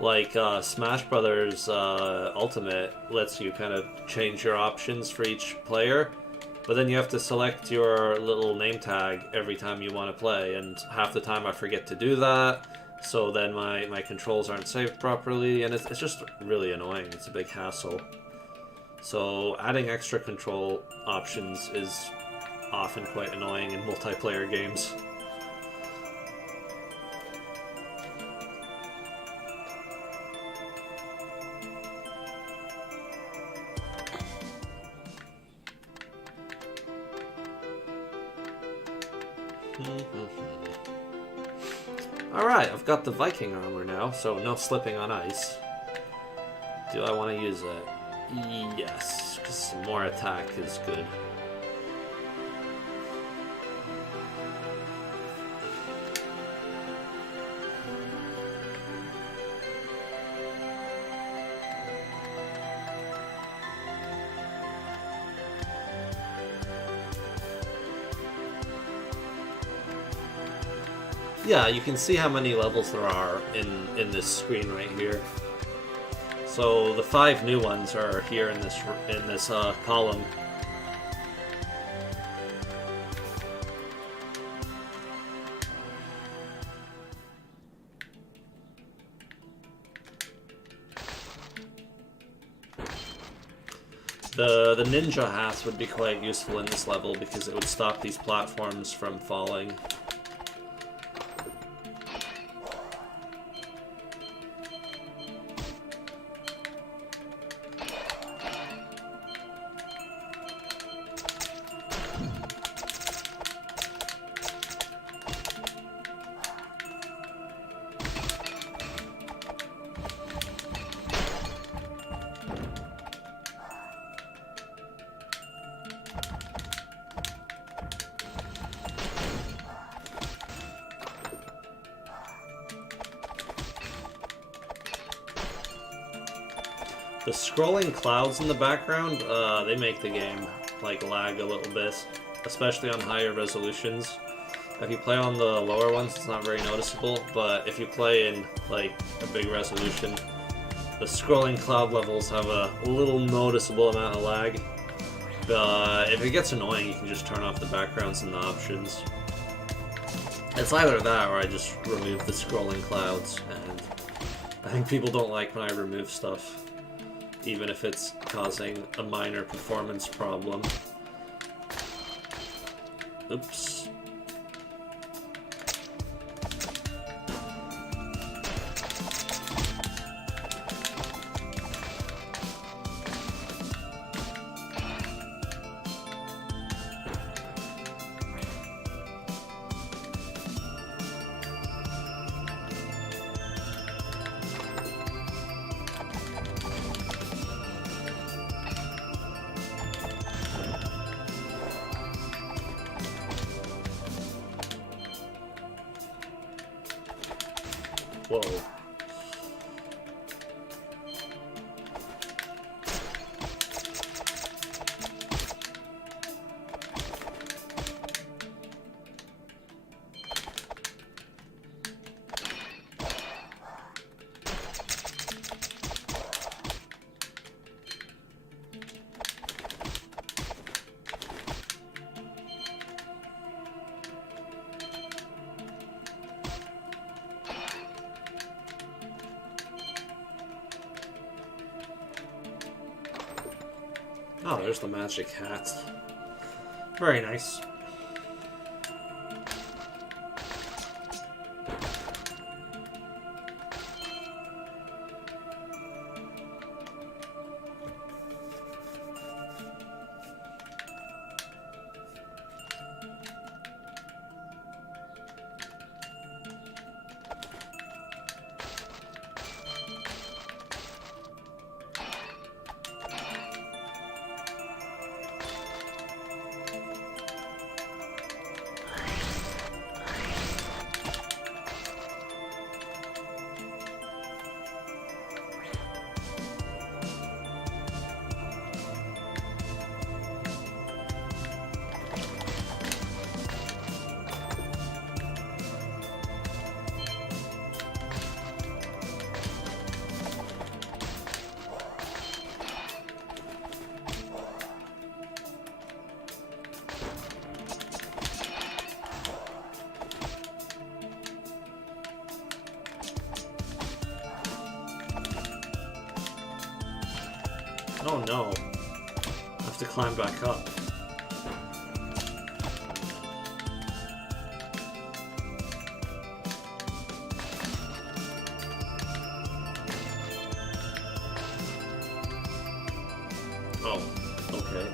Like, Smash Brothers Ultimate lets you kind of change your options for each player, but then you have to select your little name tag every time you want to play, and half the time I forget to do that, so then my controls aren't saved properly, and it's just really annoying. It's a big hassle. So adding extra control options is often quite annoying in multiplayer games. Alright, I've got the Viking armor now, so no slipping on ice. Do I want to use it? Yes, because some more attack is good. Yeah, you can see how many levels there are in this screen right here. So the 5 new ones are here in this column. The ninja hats would be quite useful in this level because it would stop these platforms from falling. The scrolling clouds in the background, they make the game like lag a little bit, especially on higher resolutions. If you play on the lower ones, it's not very noticeable, but if you play in like a big resolution, the scrolling cloud levels have a little noticeable amount of lag. If it gets annoying, you can just turn off the backgrounds in the options. It's either that or I just remove the scrolling clouds, and I think people don't like when I remove stuff, even if it's causing a minor performance problem. Oops. Whoa. Oh, there's the magic hat. Very nice. Oh no. I have to climb back up. Oh, okay.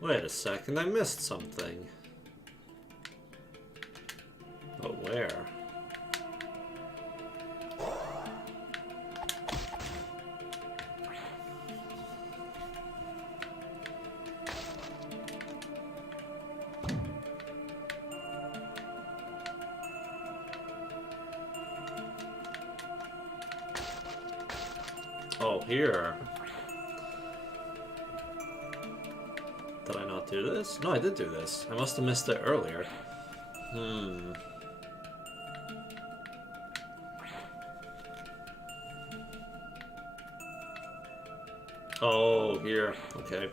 Wait a second, I missed something. But where? Oh, here. Did I not do this? No, I did do this. I must have missed it earlier. Oh, here. Okay.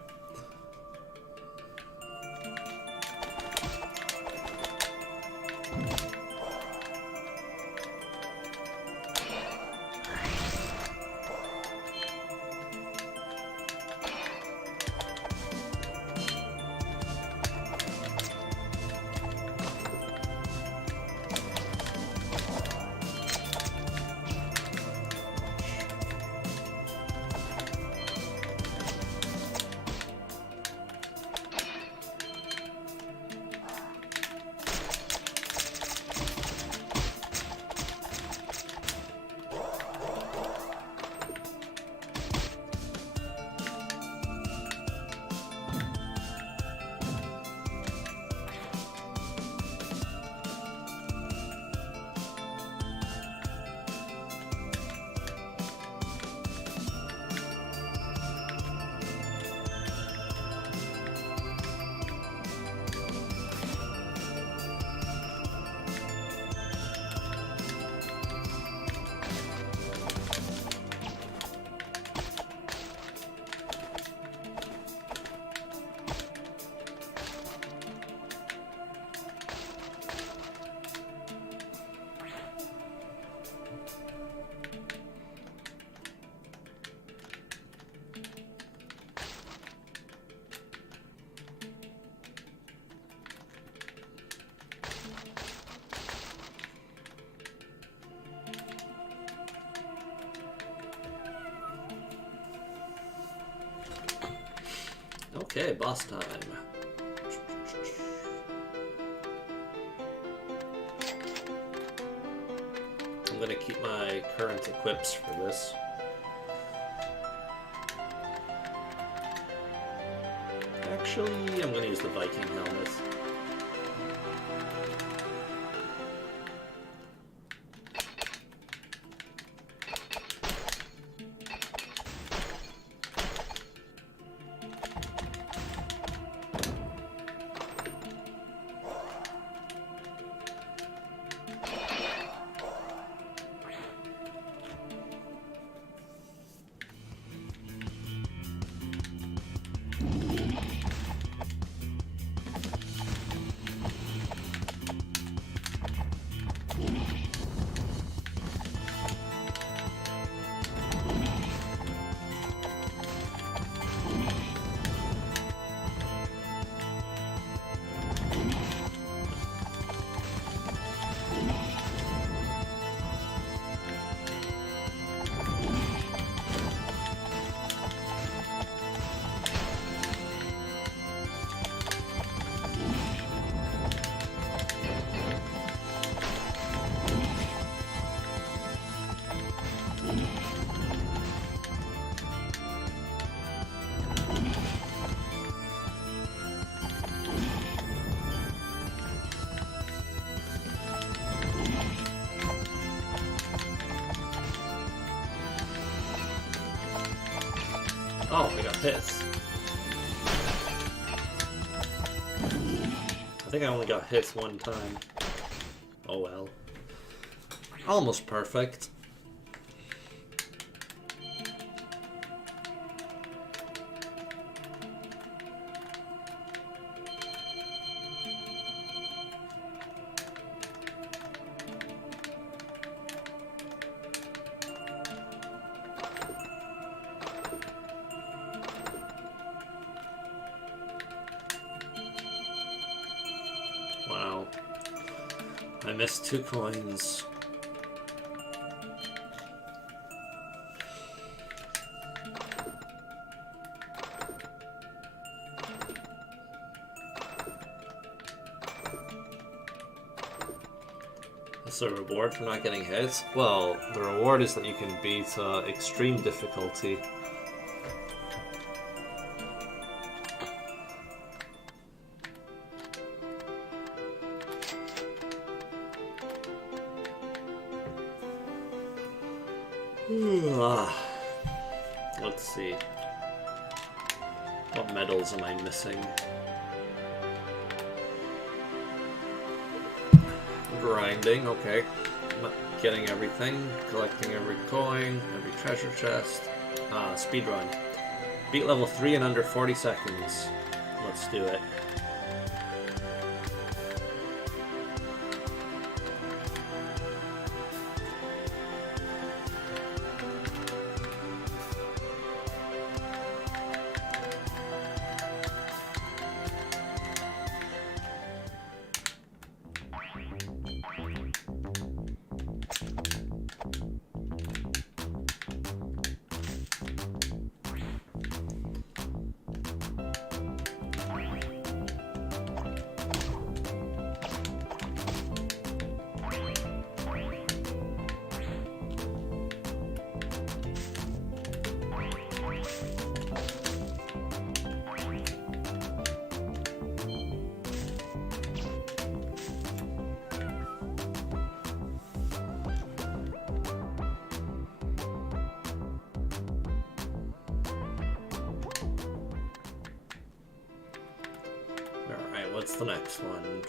Okay, boss time. I'm gonna keep my current equips for this. Actually, I'm gonna use the Viking helmet. Oh, we got hits. I think I only got hits one time. Oh well. Almost perfect. Wow. I missed 2 coins. What's the reward for not getting hits? Well, the reward is that you can beat extreme difficulty. Let's see. What medals am I missing? Grinding, okay. Not getting everything, collecting every coin, every treasure chest. Speedrun. Beat level 3 in under 40 seconds. Let's do it. Alright, what's the next one?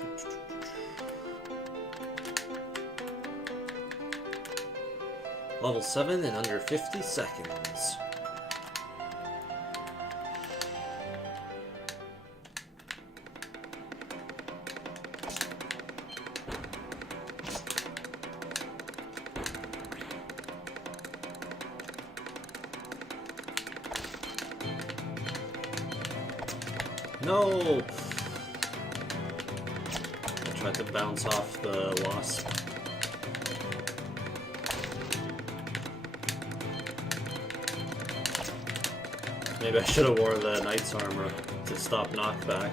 Level 7 in under 50 seconds. No! I tried to bounce off the wasp. Maybe I should have wore the knight's armor to stop knockback.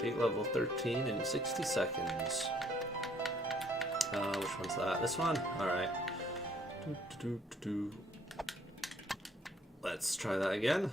Beat level 13 in 60 seconds. Which one's that? This one? Alright. Let's try that again.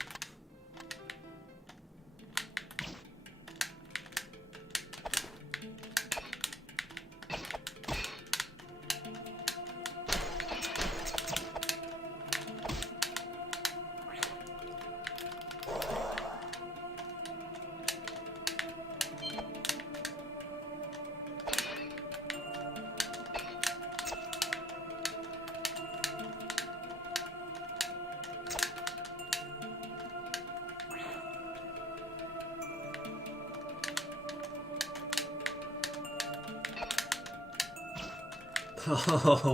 Oh,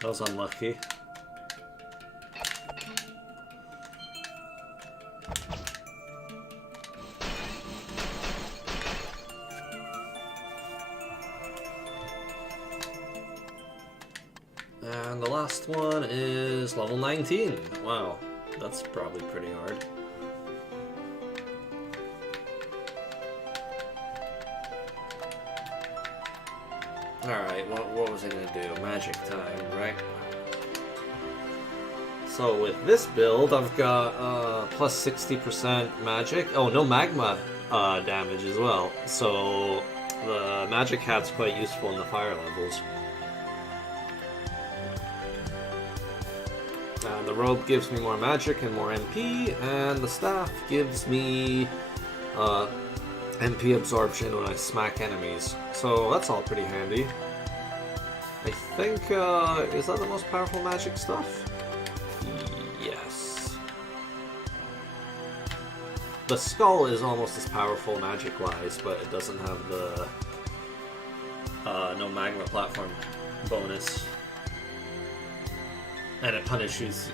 that was unlucky. And the last one is level 19. Wow, that's probably pretty hard. Alright, what was I gonna do? Magic time, right? So with this build, I've got plus 60% magic. Oh, no magma damage as well. So the magic hat's quite useful in the fire levels. And the robe gives me more magic and more MP, and the staff gives me MP absorption when I smack enemies. So that's all pretty handy. I think, is that the most powerful magic stuff? Yes. The skull is almost as powerful magic-wise, but it doesn't have the no magma platform bonus. And it punishes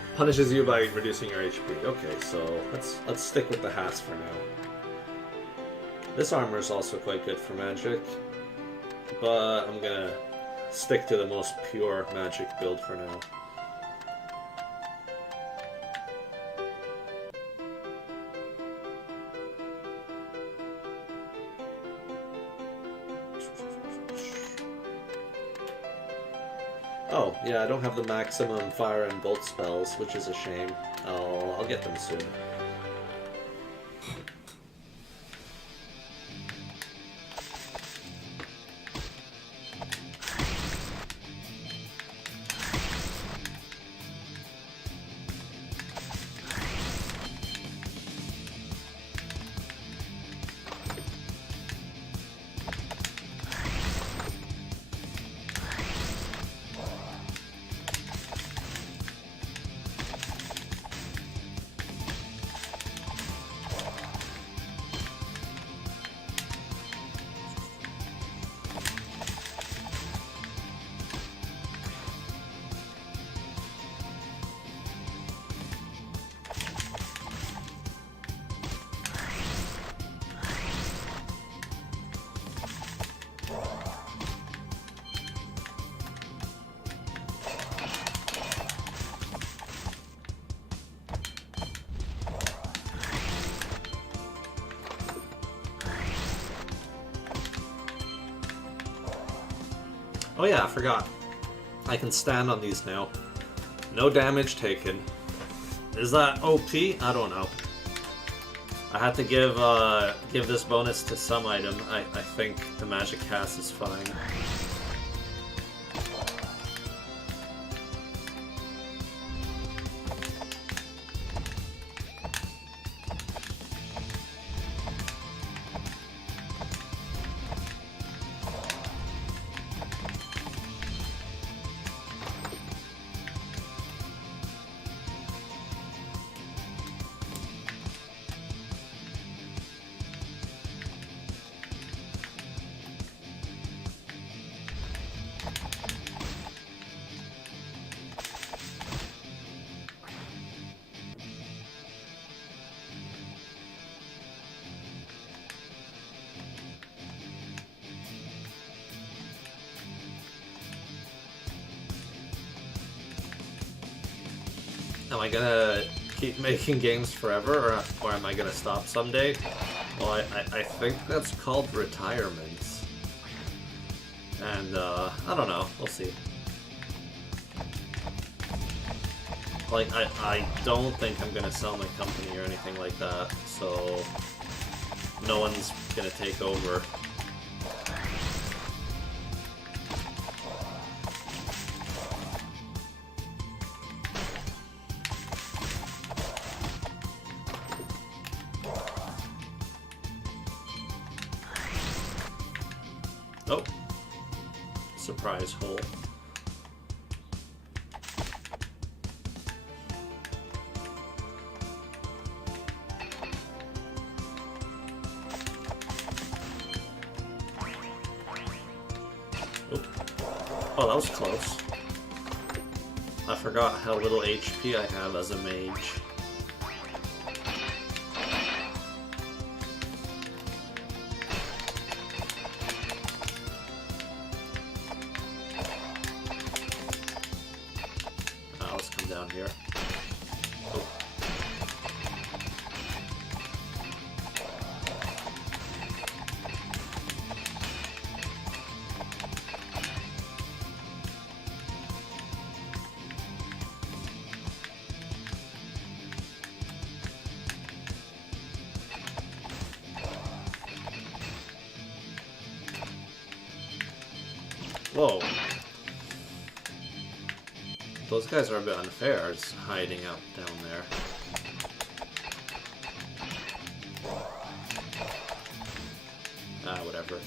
you by reducing your HP. Okay, so let's stick with the hats for now. This armor is also quite good for magic, but I'm gonna stick to the most pure magic build for now. Oh, yeah, I don't have the maximum fire and bolt spells, which is a shame. I'll get them soon. Oh yeah, I forgot. I can stand on these now. No damage taken. Is that OP? I don't know. I had to give this bonus to some item. I think the magic cast is fine. Am I gonna keep making games forever, or am I gonna stop someday? Well, I think that's called retirement. And, I don't know. We'll see. Like, I don't think I'm gonna sell my company or anything like that, so no one's gonna take over. Oh, surprise hole. Oh, that was close. I forgot how little HP I have as a mage. Let's come down here. Oh. Whoa. Those guys are a bit unfair, just hiding out down there. Ah, whatever.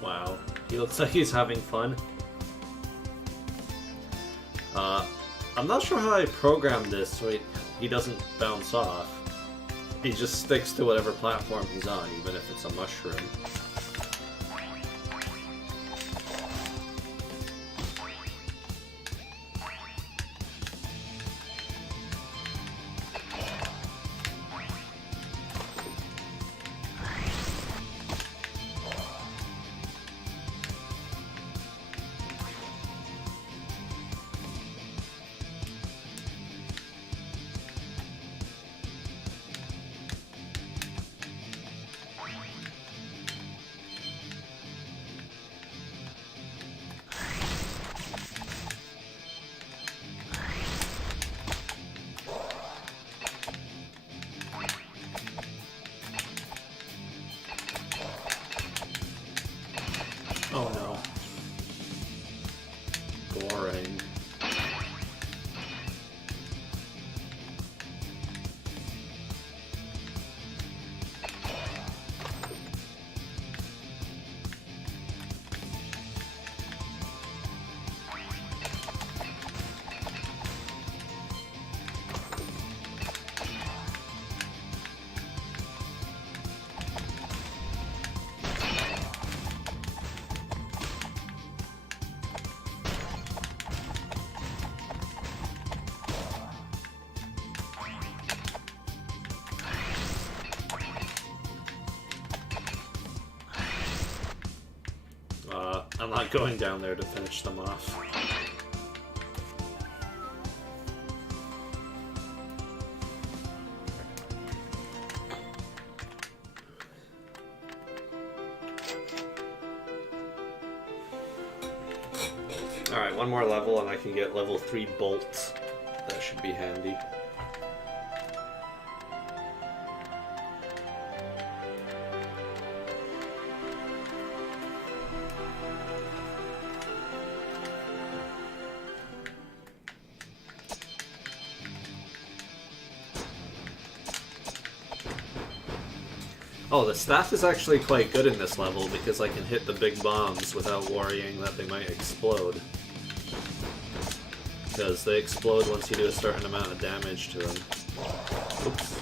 Wow, he looks like he's having fun. I'm not sure how I programmed this so he doesn't bounce off. He just sticks to whatever platform he's on, even if it's a mushroom. Oh no. Boring. I'm not going down there to finish them off. Alright, one more level and I can get level 3 bolts. That should be handy. Oh, the staff is actually quite good in this level because I can hit the big bombs without worrying that they might explode. Because they explode once you do a certain amount of damage to them. Oops.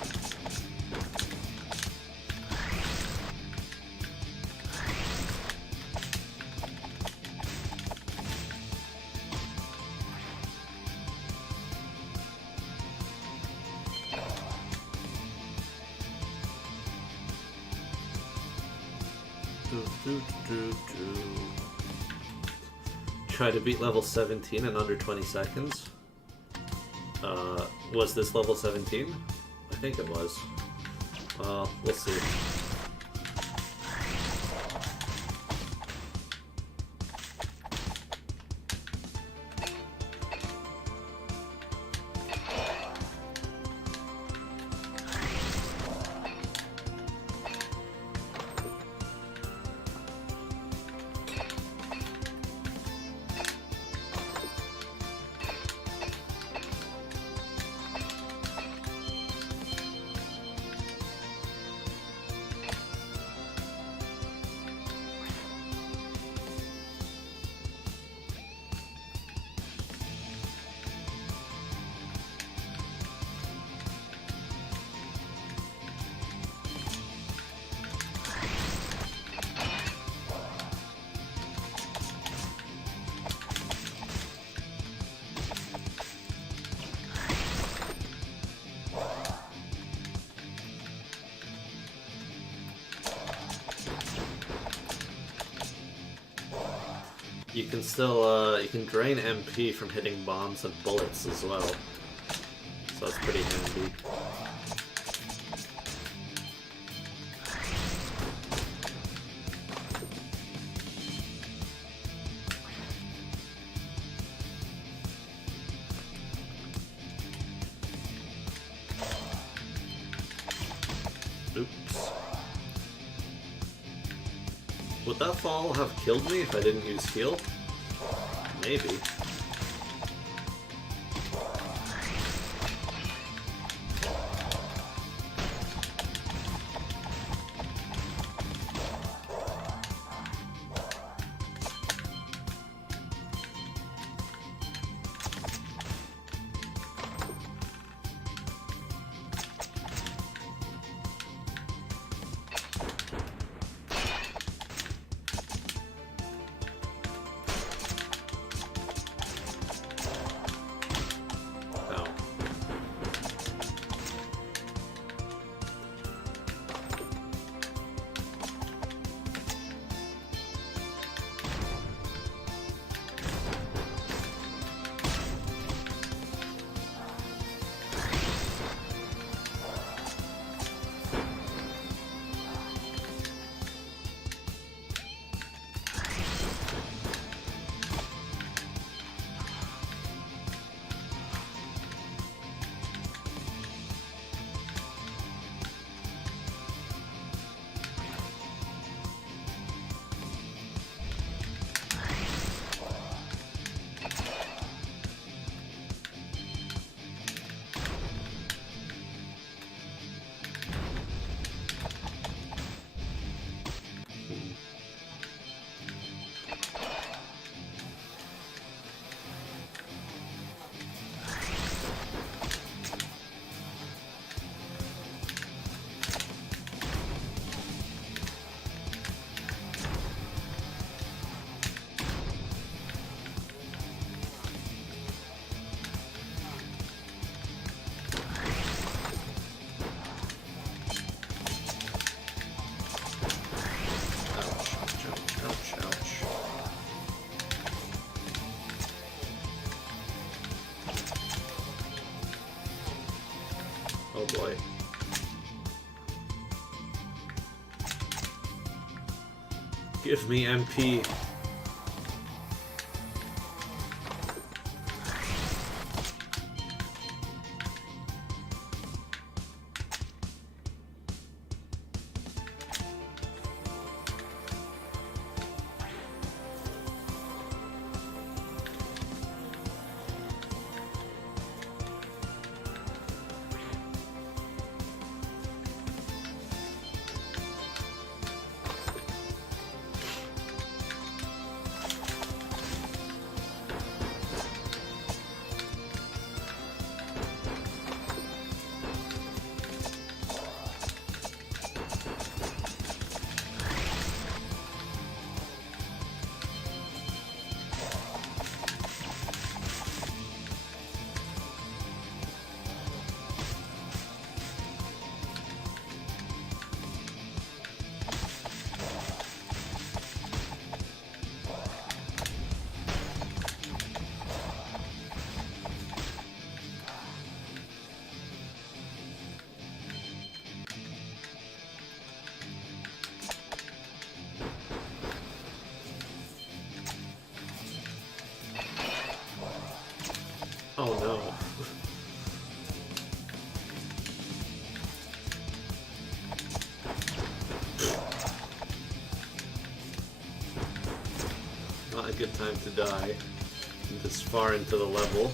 Try to beat level 17 in under 20 seconds. Was this level 17? I think it was. We'll see. You can you can drain MP from hitting bombs and bullets as well. So that's pretty handy. Oops. Would that fall have killed me if I didn't use heal? Maybe. Oh boy. Give me MP. Oh no. Not a good time to die this far into the level.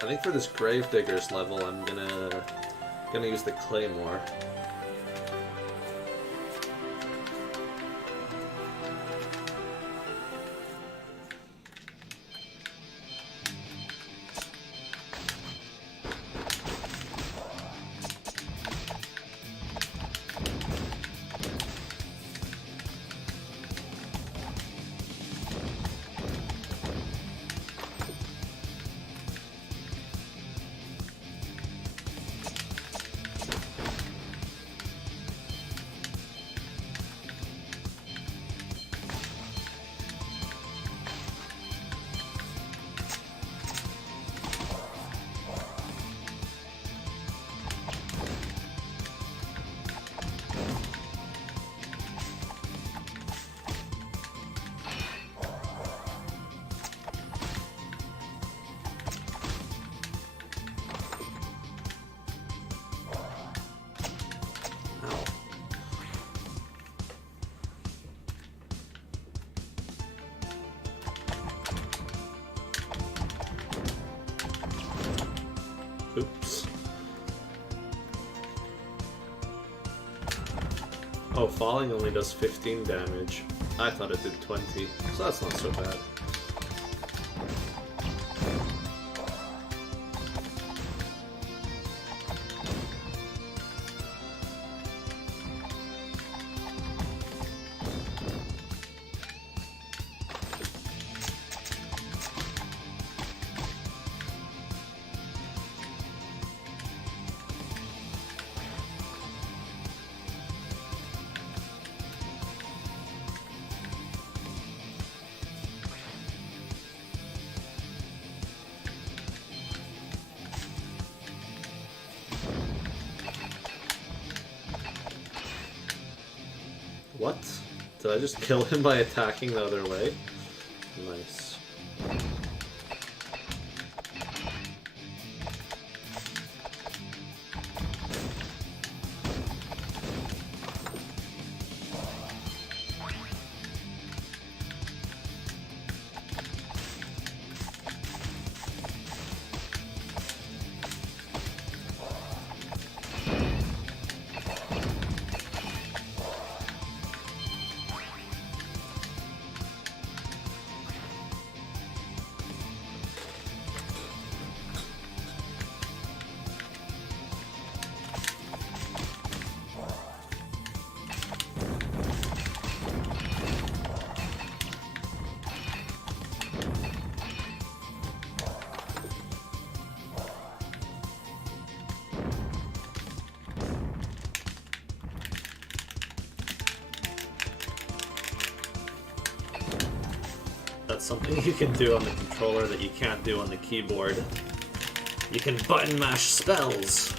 I think for this Gravediggers level, I'm gonna use the Claymore. Oops. Oh, falling only does 15 damage. I thought it did 20, so that's not so bad. What? Did I just kill him by attacking the other way? Nice. That's something you can do on the controller that you can't do on the keyboard. You can button mash spells!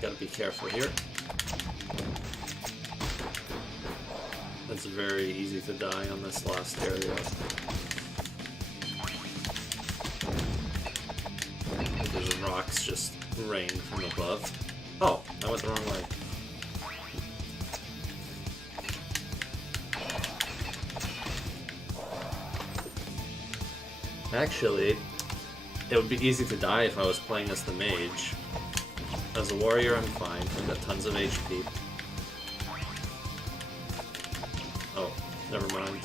Gotta be careful here. It's very easy to die on this last area. Those rocks just rain from above. Oh, I went the wrong way. Actually, it would be easy to die if I was playing as the mage. As a warrior, I'm fine. I've got tons of HP. Oh, never mind.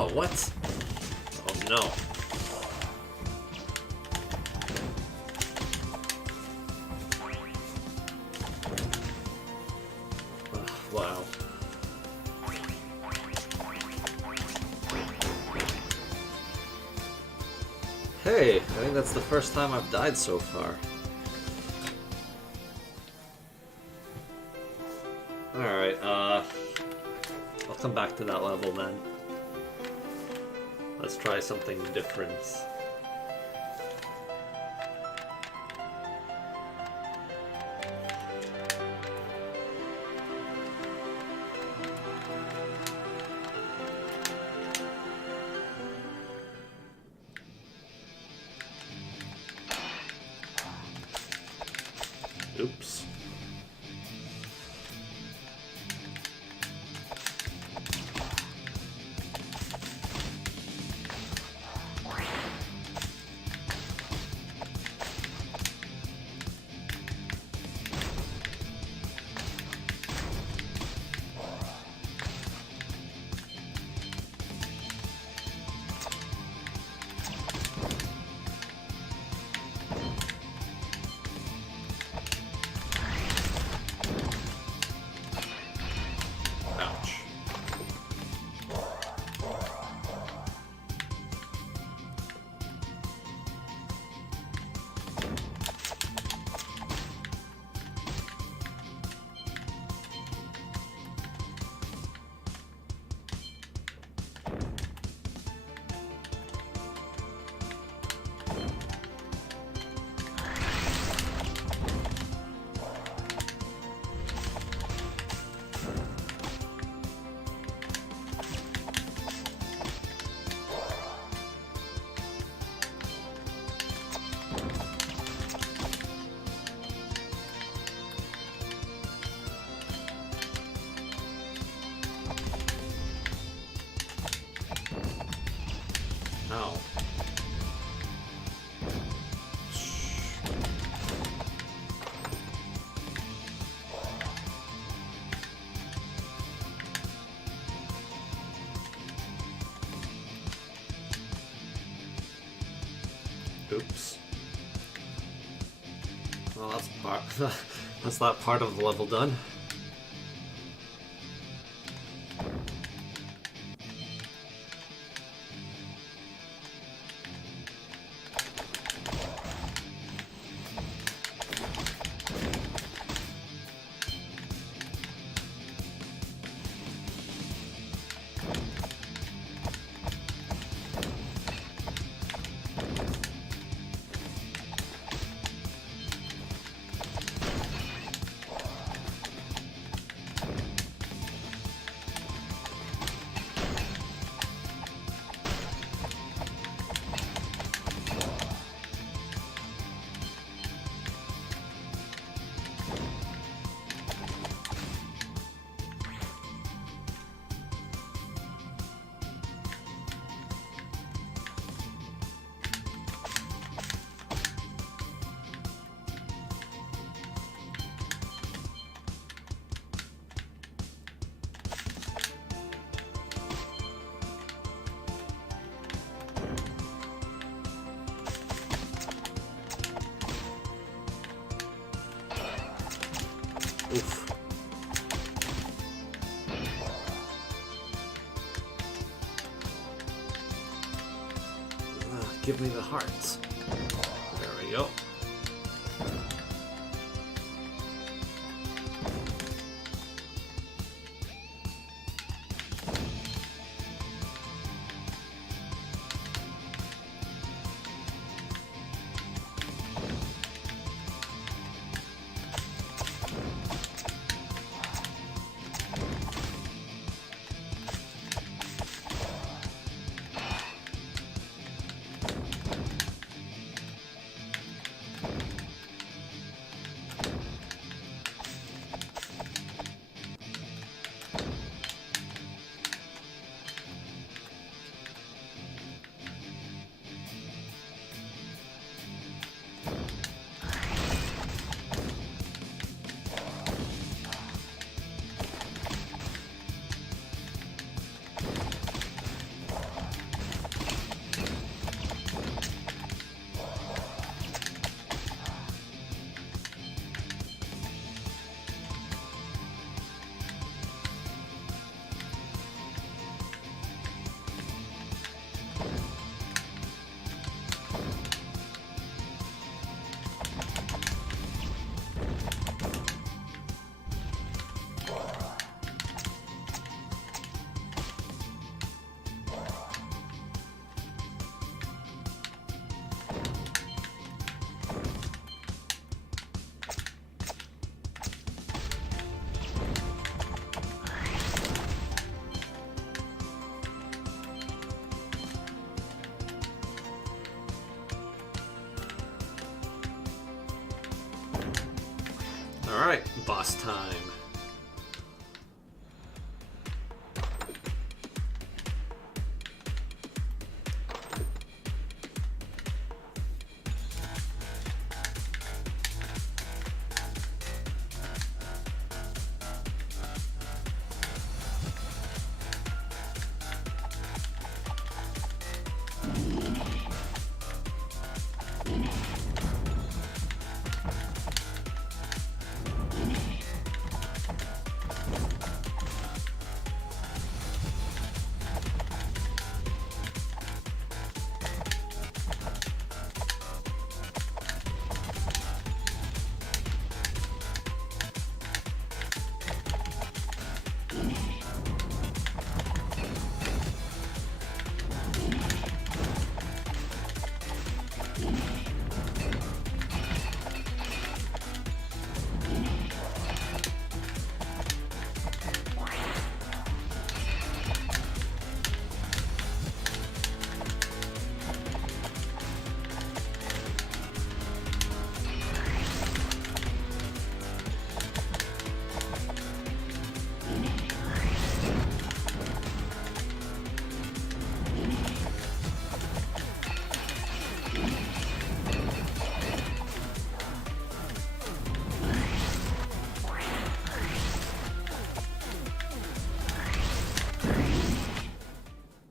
Oh, what? Oh, no. Wow. Hey, I think that's the first time I've died so far. Alright, I'll come back to that level then. Let's try something different. Oops. Ouch. Ow. Oops. Well, that's part. That's that part of the level done. Oof. Give me the hearts. There we go. Alright, boss time.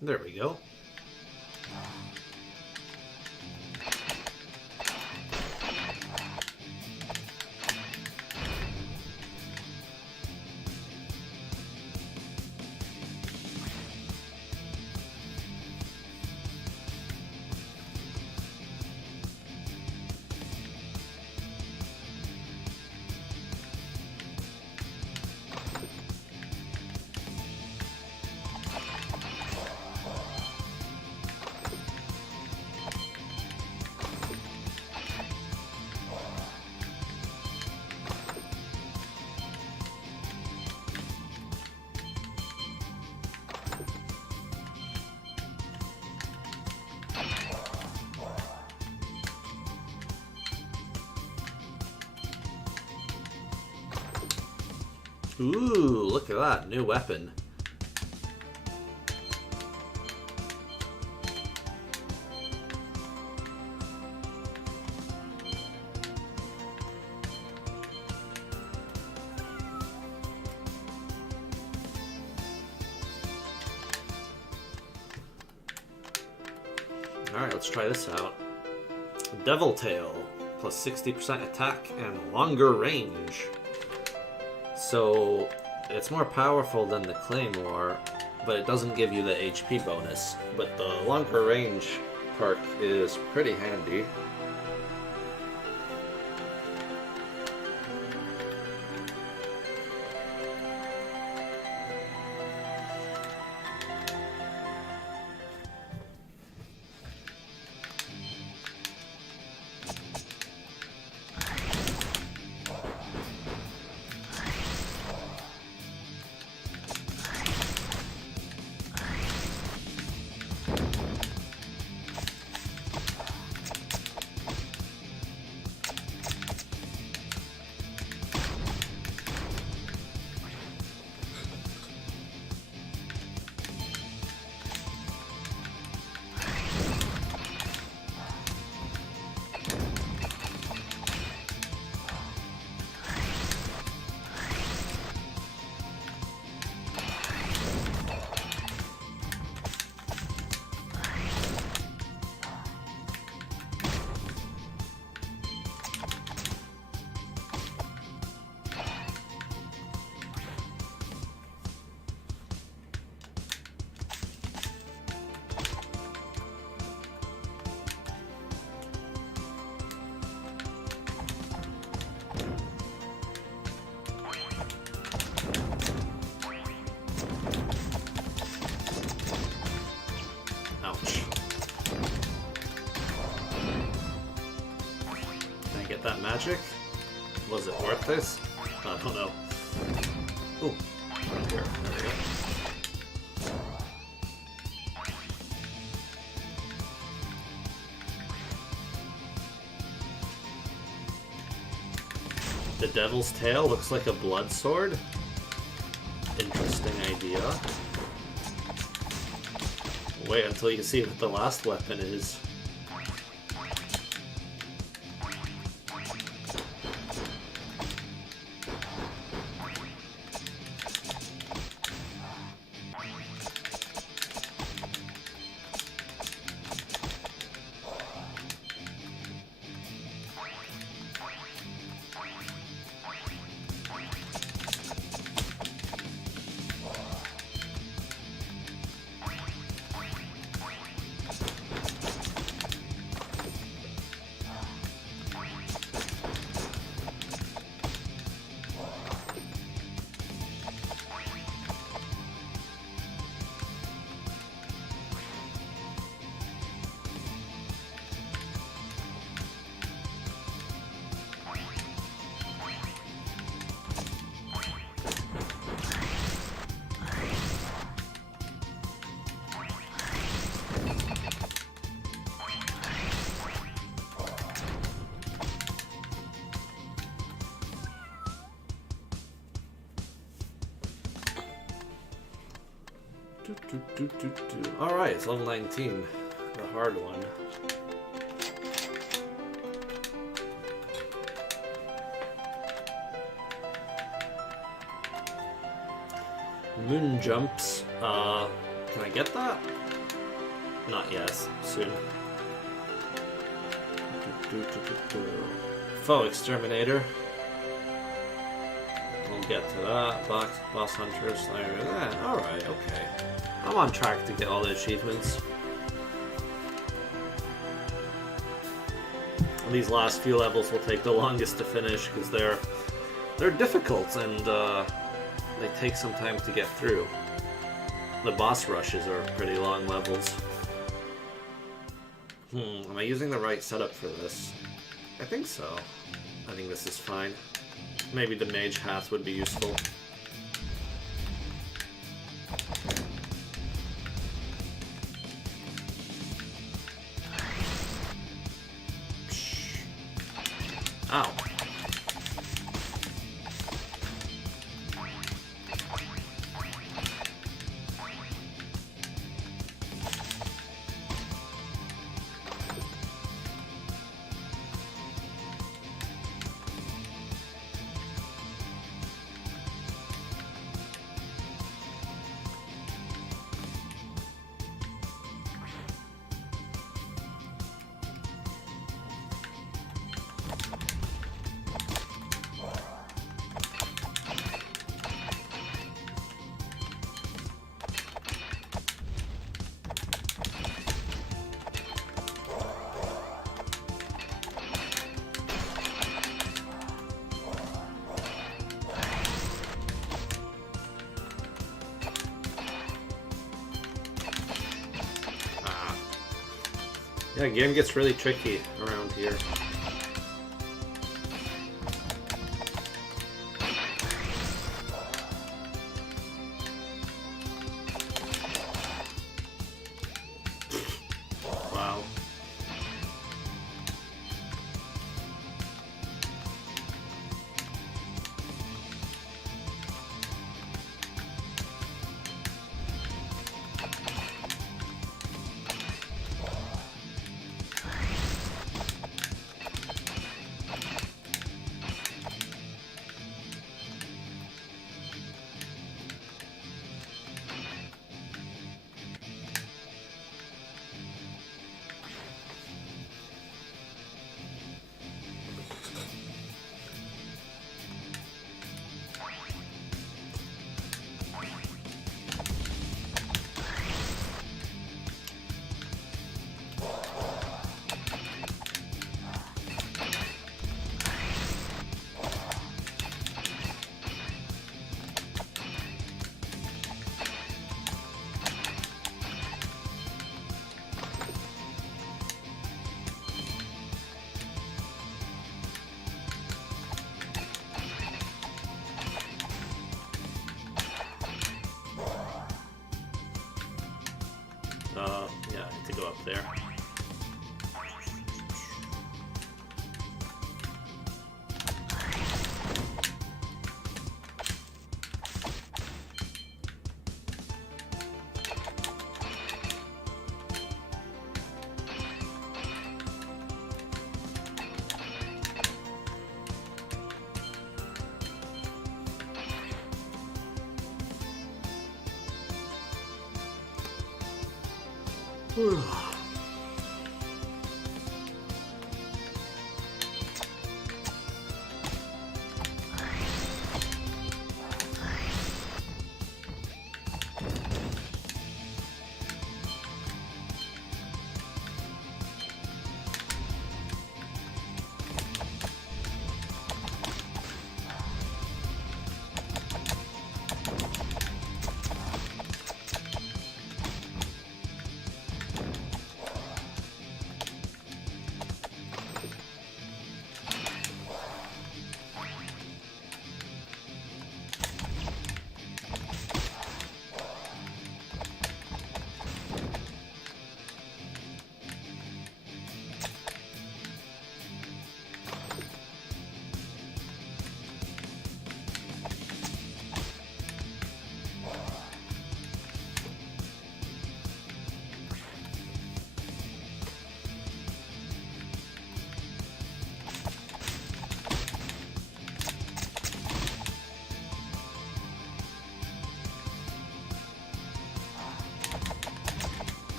There we go. Ooh, look at that, new weapon. Alright, let's try this out. Devil Tail, plus 60% attack and longer range. So, it's more powerful than the Claymore, but it doesn't give you the HP bonus. But the longer range perk is pretty handy. That magic? Was it worth this? I don't know. Ooh, right here. There we go. The Devil's Tail looks like a blood sword. Interesting idea. Wait until you see what the last weapon is. Alright, it's level 19. The hard one. Moon jumps. Can I get that? Not yet. Soon. Foe exterminator. We'll get to that. Boss hunter, slayer. Alright, okay. I'm on track to get all the achievements. And these last few levels will take the longest to finish because they're difficult and they take some time to get through. The boss rushes are pretty long levels. Am I using the right setup for this? I think so. I think this is fine. Maybe the mage hat would be useful. Ow. Yeah, game gets really tricky around here. Wow.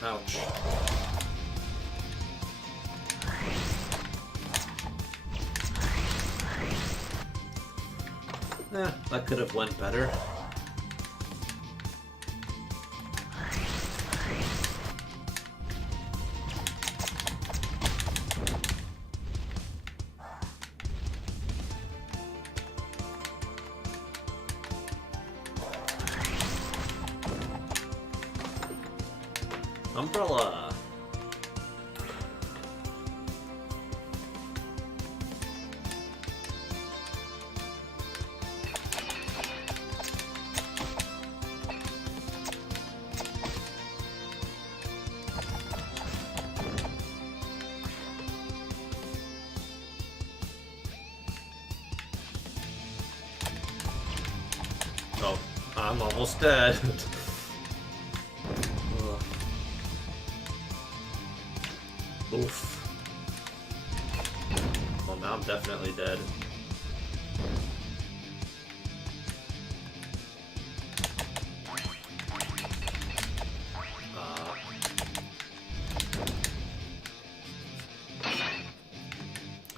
Ouch. That could have went better. Umbrella. Oh, I'm almost dead. Oof. Well, now I'm definitely dead.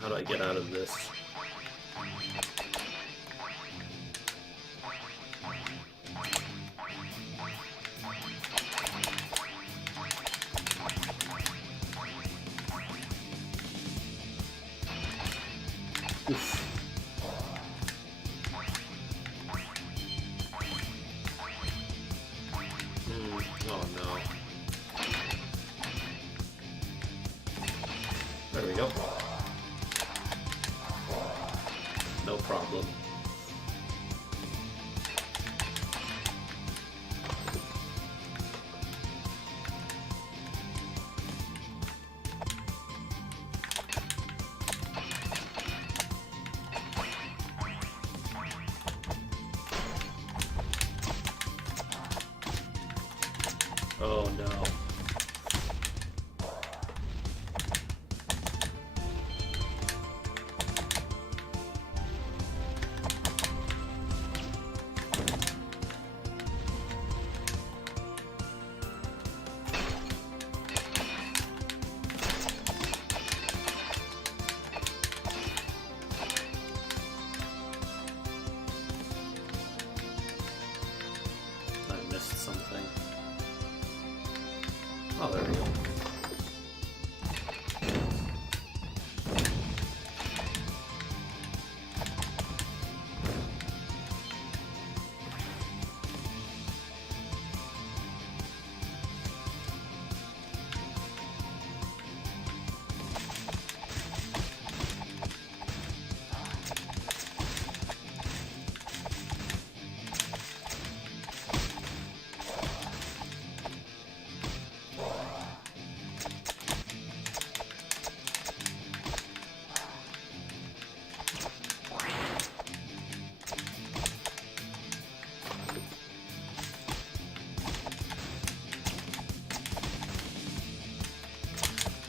How do I get out of this? Oof. Oh no. There we go. No problem. Oh no. I missed something. Oh, there we go.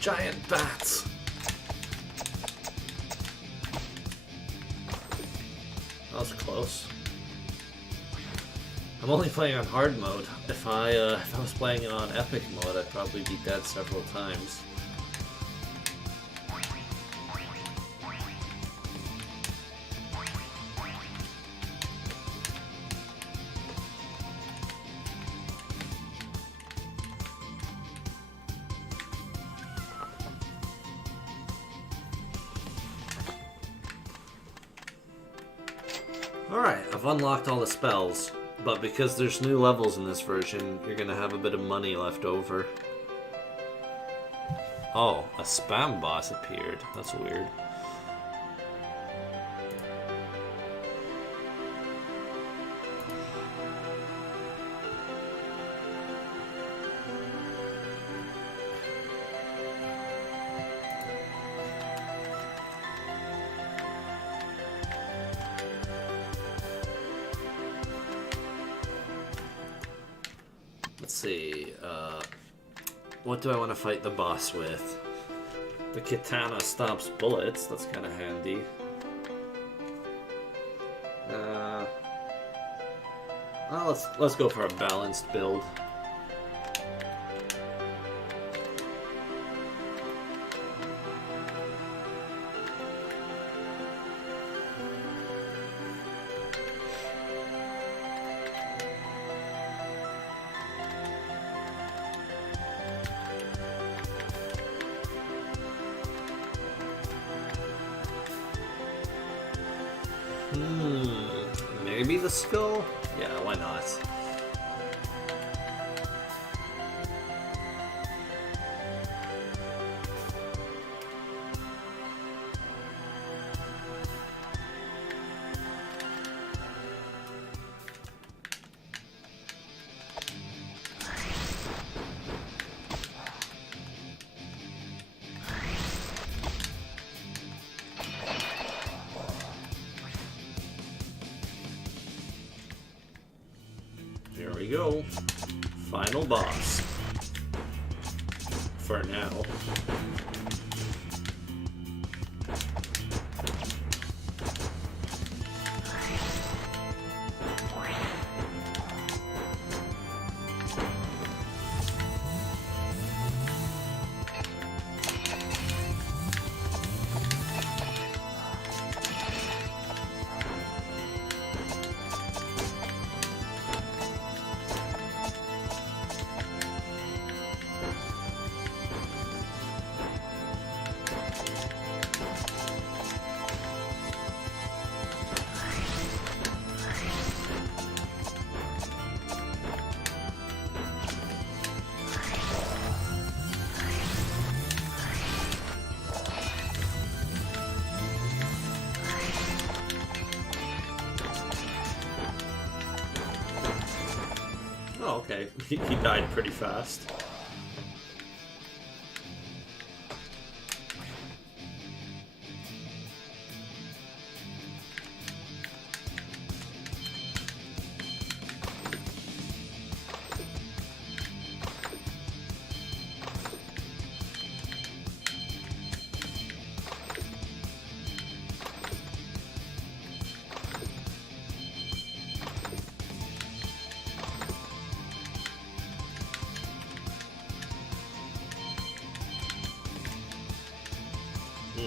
Giant bats! That was close. I'm only playing on hard mode. If I was playing it on epic mode, I'd probably be dead several times. Alright, I've unlocked all the spells, but because there's new levels in this version, you're gonna have a bit of money left over. Oh, a spam boss appeared. That's weird. Let's see, what do I want to fight the boss with? The katana stops bullets, that's kind of handy. Well, let's go for a balanced build. Maybe the skull? Yeah, why not? Here we go. Final boss. For now. Oh, okay. He died pretty fast.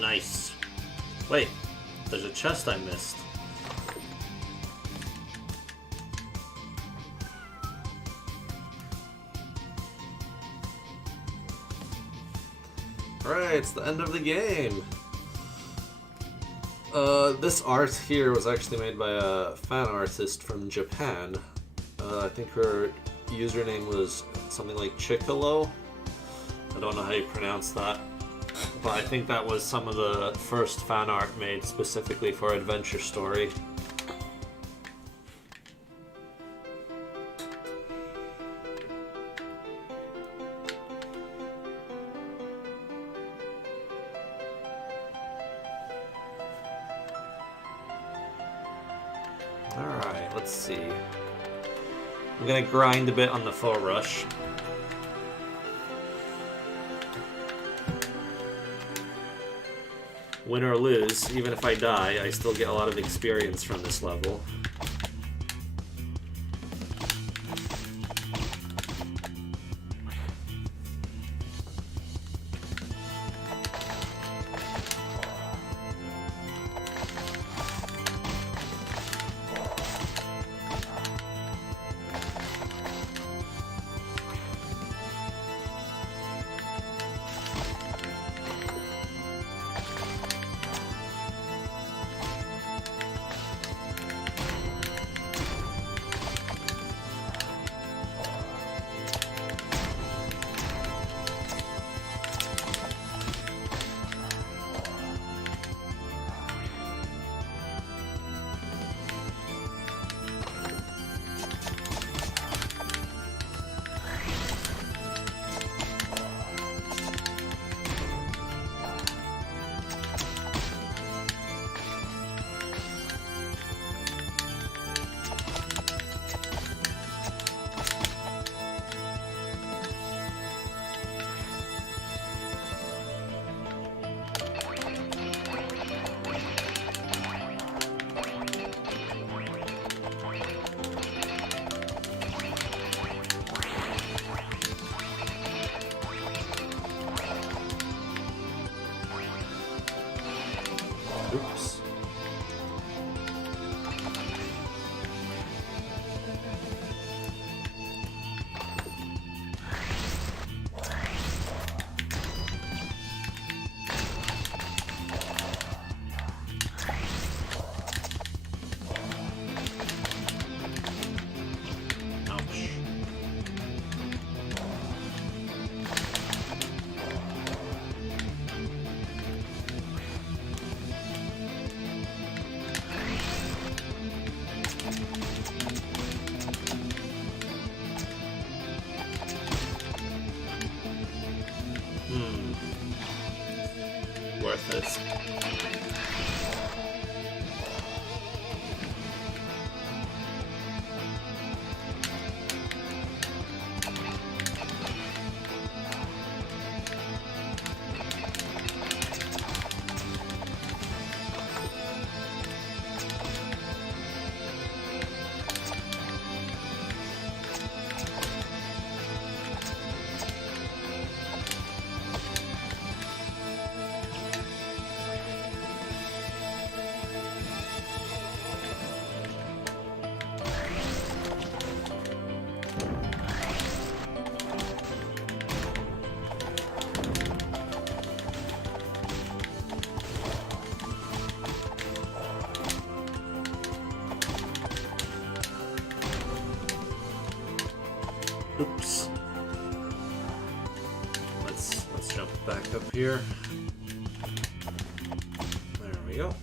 Nice. Wait, there's a chest I missed. Alright, it's the end of the game. This art here was actually made by a fan artist from Japan. I think her username was something like Chicolo. I don't know how you pronounce that. But I think that was some of the first fan art made specifically for Adventure Story. Alright, let's see. I'm gonna grind a bit on the full rush. Win or lose, even if I die, I still get a lot of experience from this level. Oops. Worth it. Oops. Let's jump back up here. There we go.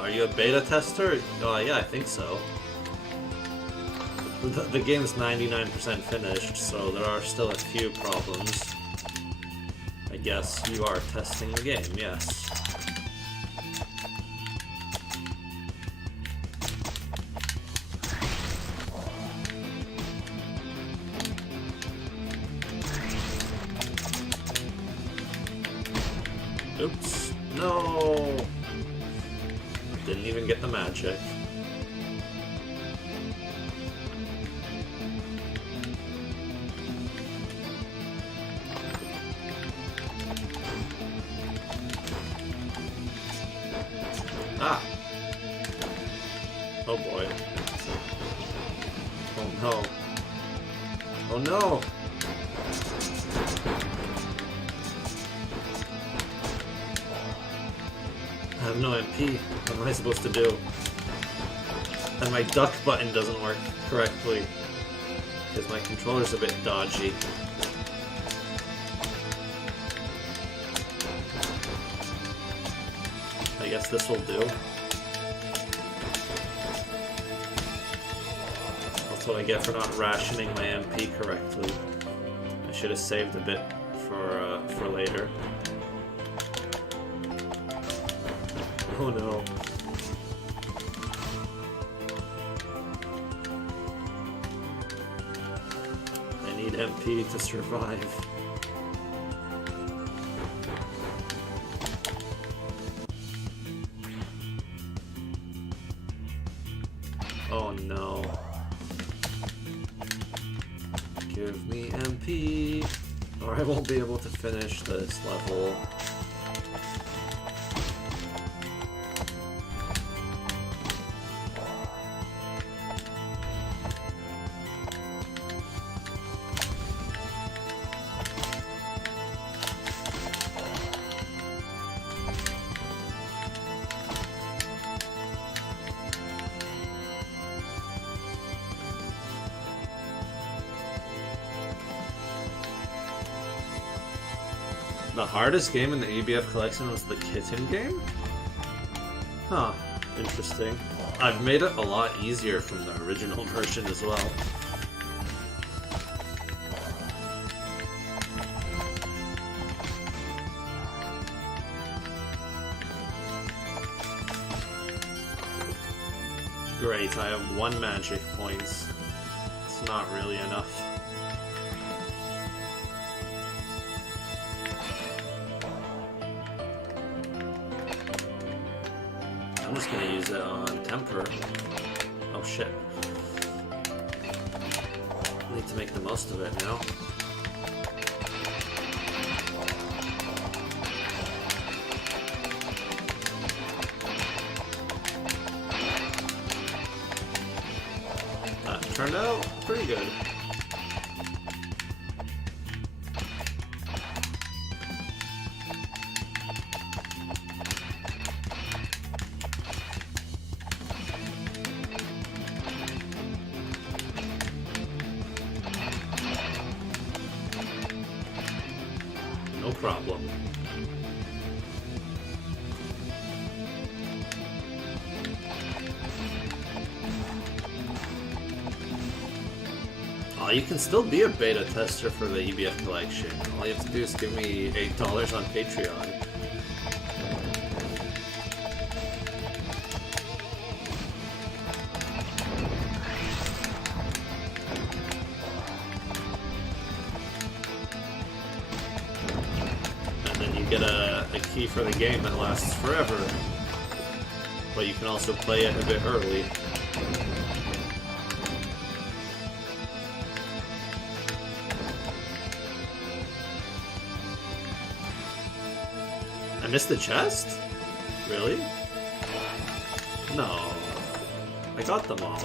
Are you a beta tester? Yeah, I think so. The game's 99% finished, so there are still a few problems. I guess you are testing the game, yes. Oops. No! Didn't even get the magic. Ah! Oh boy. Oh no. Oh no! I have no MP. What am I supposed to do? And my duck button doesn't work correctly. Because my controller's a bit dodgy. I guess this will do. That's what I get for not rationing my MP correctly. I should have saved a bit for later. Oh no. I need MP to survive. Oh no. Give me MP, or I won't be able to finish this level. The hardest game in the EBF collection was the kitten game? Huh, interesting. I've made it a lot easier from the original version as well. Great, I have 1 magic points. It's not really enough. I'm just gonna use it on temper. Oh shit. Need to make the most of it now. That turned out pretty good. No problem. Oh, you can still be a beta tester for the EBF collection. All you have to do is give me $8 on Patreon. Get a key for the game that lasts forever, but you can also play it a bit early. I missed the chest? Really? No. I got them all.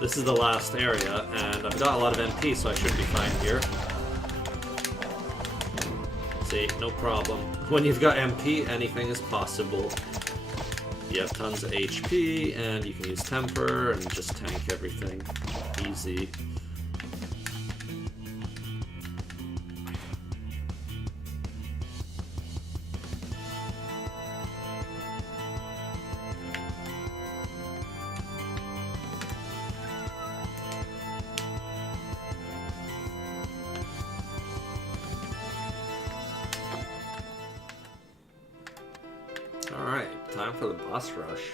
This is the last area, and I've got a lot of MP, so I should be fine here. See, no problem. When you've got MP, anything is possible. You have tons of HP, and you can use temper, and just tank everything. Easy. Alright, time for the boss rush.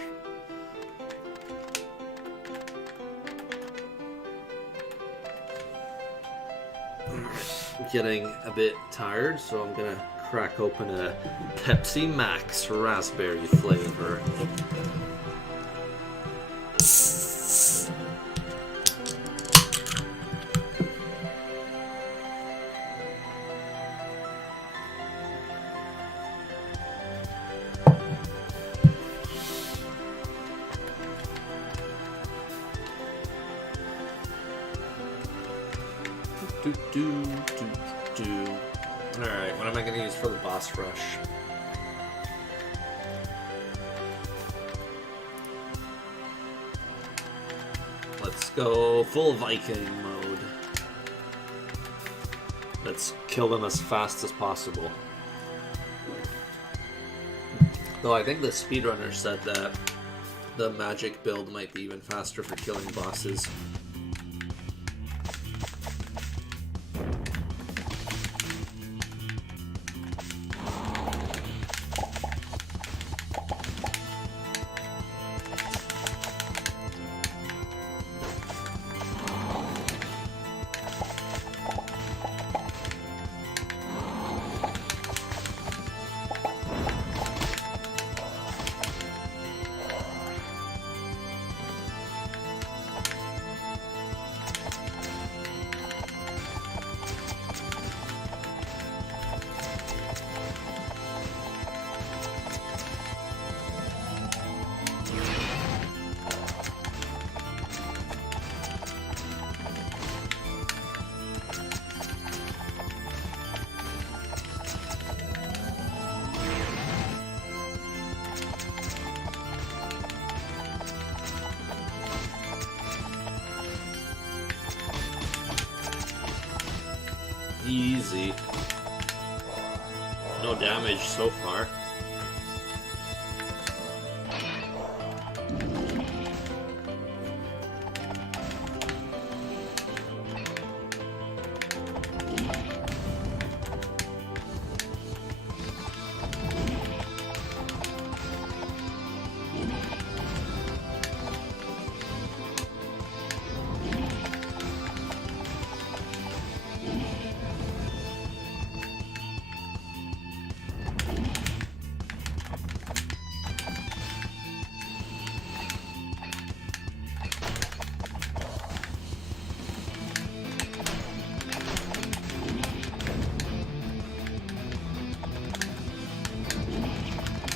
I'm getting a bit tired, so I'm gonna crack open a Pepsi Max raspberry flavor. Alright, what am I going to use for the boss rush? Let's go full Viking mode. Let's kill them as fast as possible. Though I think the speedrunner said that the magic build might be even faster for killing bosses. Easy. No damage so far.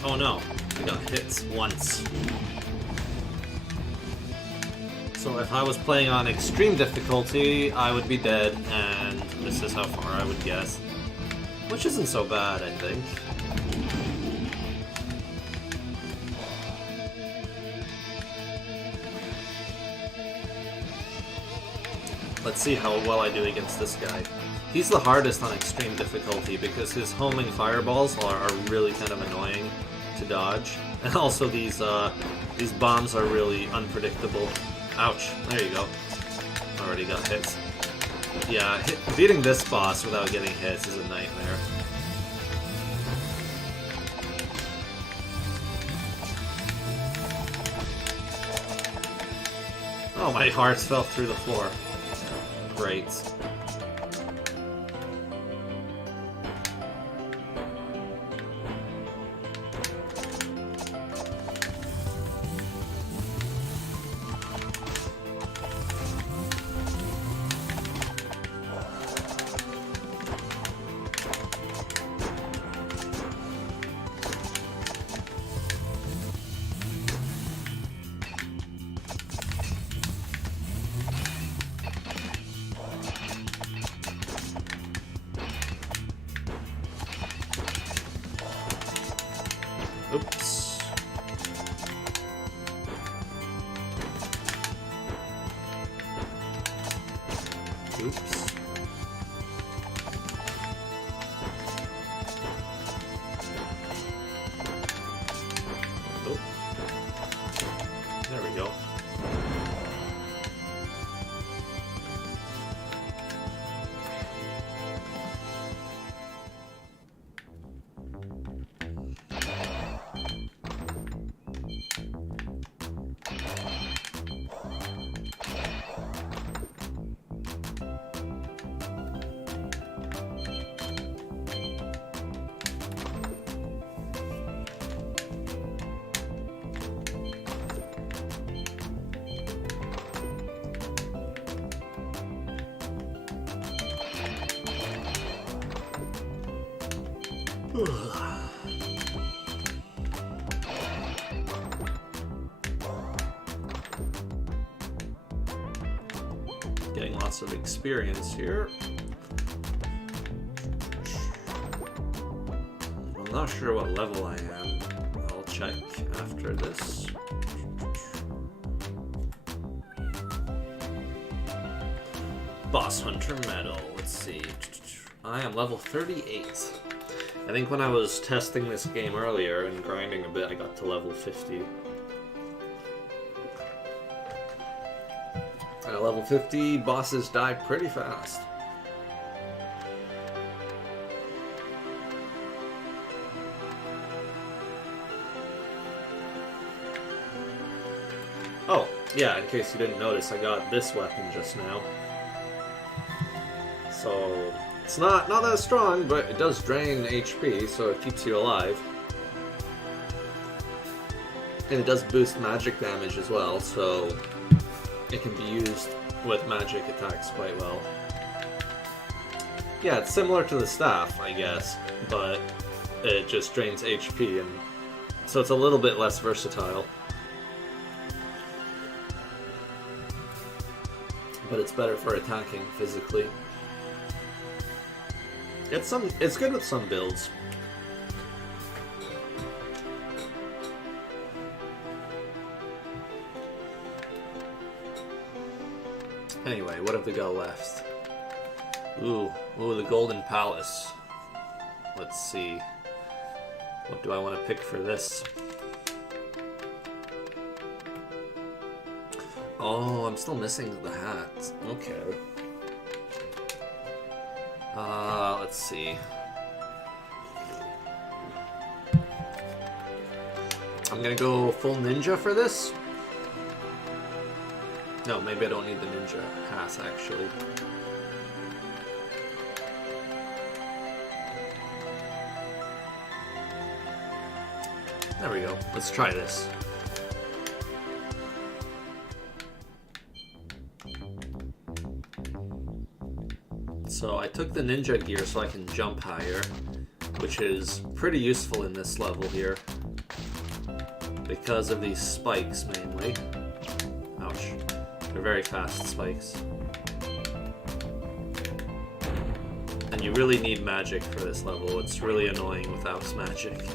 Oh no, I got hit once. So if I was playing on extreme difficulty, I would be dead, and this is how far I would guess. Which isn't so bad, I think. Let's see how well I do against this guy. He's the hardest on extreme difficulty because his homing fireballs are really kind of annoying to dodge. And also these bombs are really unpredictable. Ouch, there you go. Already got hits. Yeah, beating this boss without getting hits is a nightmare. Oh, my hearts fell through the floor. Great. Oops. Oops. Oh. There we go. Getting lots of experience here. I'm not sure what level I am. I'll check after this. Boss Hunter Medal. Let's see. I am level 38. I think when I was testing this game earlier and grinding a bit, I got to level 50. At level 50, bosses die pretty fast. Oh, yeah, in case you didn't notice, I got this weapon just now. So, it's not that strong, but it does drain HP, so it keeps you alive. And it does boost magic damage as well, so it can be used with magic attacks quite well. Yeah, it's similar to the staff, I guess, but it just drains HP, and so it's a little bit less versatile. But it's better for attacking physically. It's good with some builds. Anyway, what have we got left? Ooh, the Golden Palace. Let's see. What do I want to pick for this? Oh, I'm still missing the hat. Okay. Let's see. I'm gonna go full ninja for this. No, maybe I don't need the ninja hat, actually. There we go. Let's try this. So I took the ninja gear so I can jump higher, which is pretty useful in this level here because of these spikes mainly. Ouch. They're very fast spikes. And you really need magic for this level. It's really annoying without magic.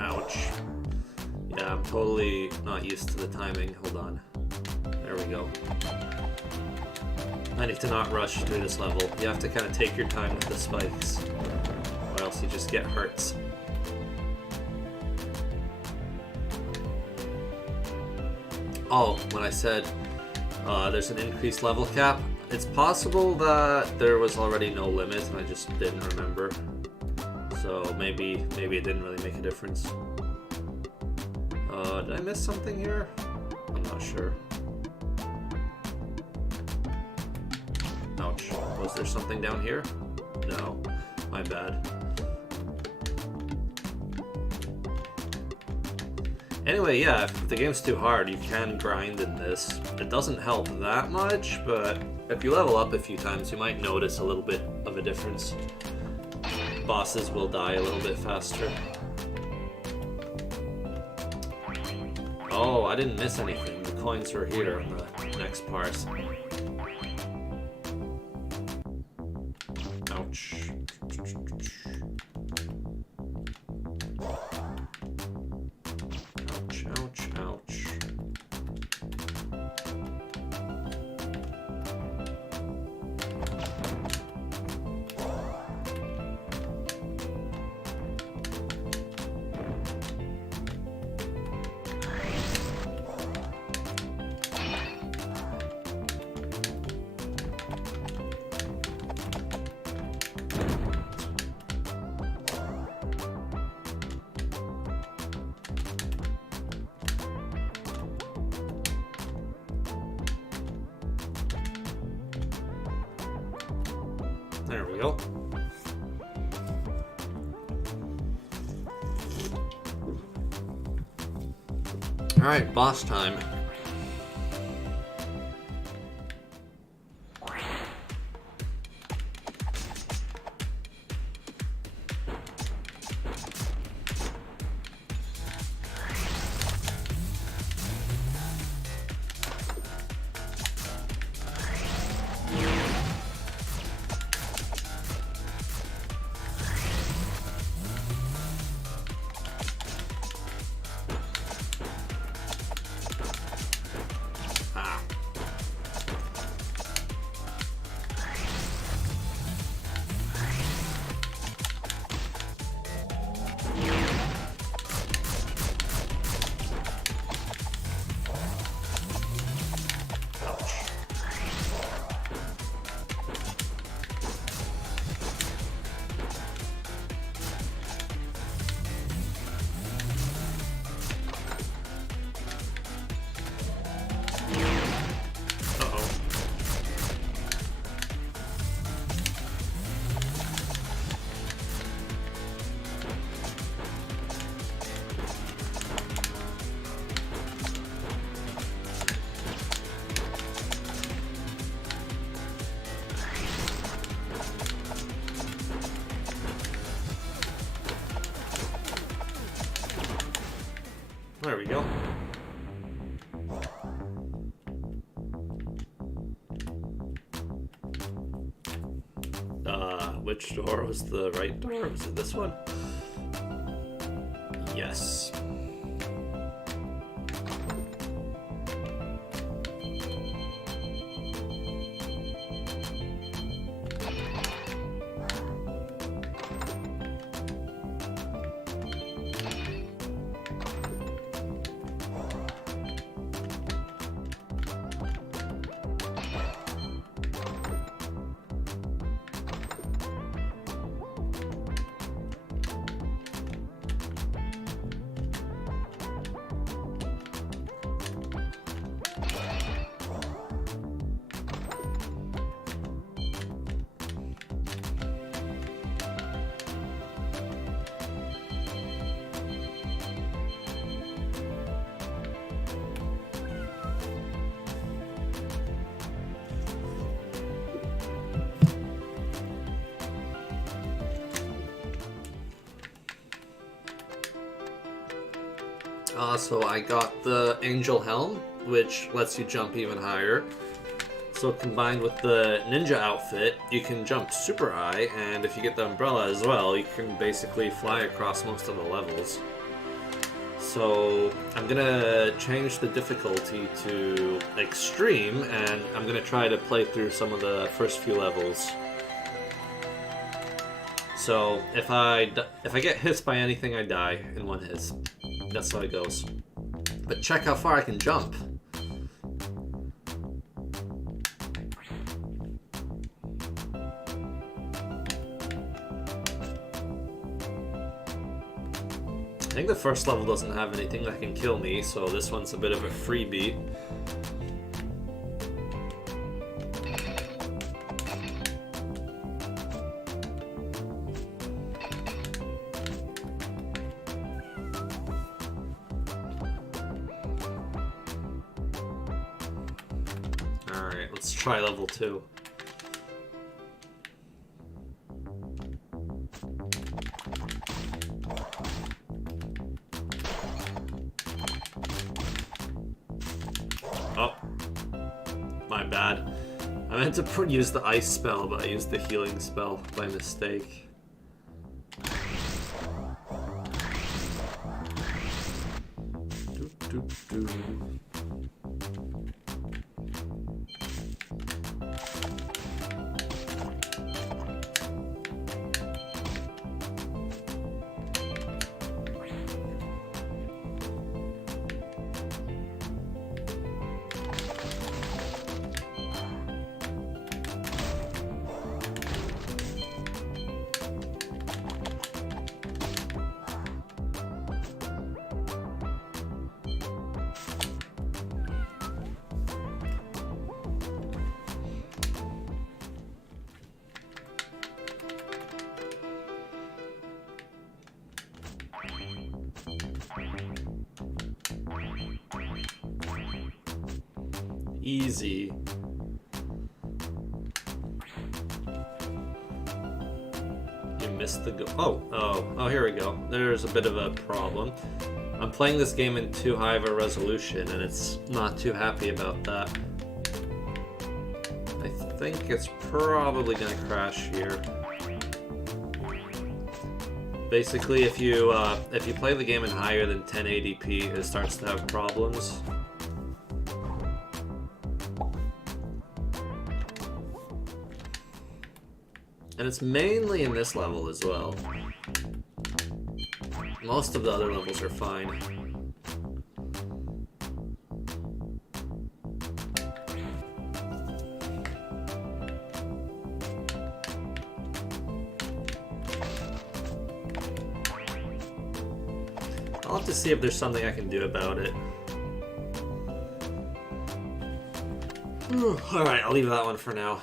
Ouch. Yeah, I'm totally not used to the timing. Hold on. There we go. I need to not rush through this level. You have to kind of take your time with the spikes, or else you just get hurt. Oh, when I said there's an increased level cap, it's possible that there was already no limit and I just didn't remember. So maybe it didn't really make a difference. Did I miss something here? I'm not sure. Ouch. Was there something down here? No. My bad. Anyway, yeah, if the game's too hard, you can grind in this. It doesn't help that much, but if you level up a few times, you might notice a little bit of a difference. Bosses will die a little bit faster. Oh, I didn't miss anything. The coins were here on the next part. Ouch. Ouch, ouch, ouch. There we go. Alright, boss time. There we go. Which door was the right door? Was it this one? Yes. So I got the Angel Helm, which lets you jump even higher. So combined with the ninja outfit, you can jump super high, and if you get the umbrella as well, you can basically fly across most of the levels. So I'm gonna change the difficulty to extreme, and I'm gonna try to play through some of the first few levels. So if I get hit by anything, I die in one hit. That's how it goes. But check how far I can jump. I think the first level doesn't have anything that can kill me, so this one's a bit of a freebie. Alright, let's try level 2. Oh, my bad. I meant to use the ice spell, but I used the healing spell by mistake. Doo. Easy. You missed the Oh, here we go. There's a bit of a problem. I'm playing this game in too high of a resolution, and it's not too happy about that. I think it's probably gonna crash here. Basically, if you play the game in higher than 1080p, it starts to have problems. And it's mainly in this level as well. Most of the other levels are fine. I'll have to see if there's something I can do about it. Alright, I'll leave that one for now.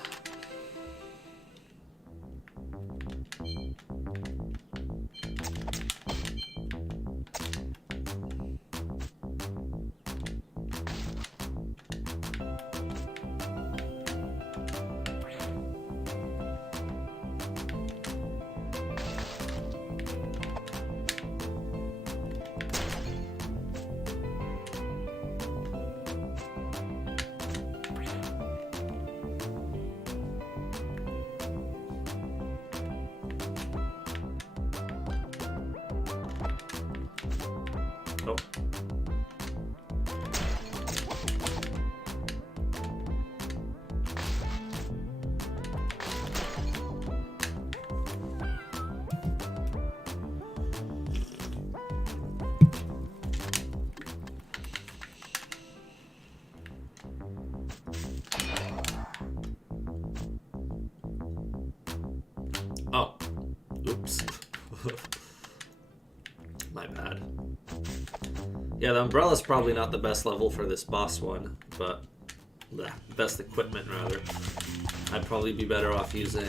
Oh. Oh. Oops. My bad. Yeah, the umbrella's probably not the best level for this boss one, but the best equipment rather. I'd probably be better off using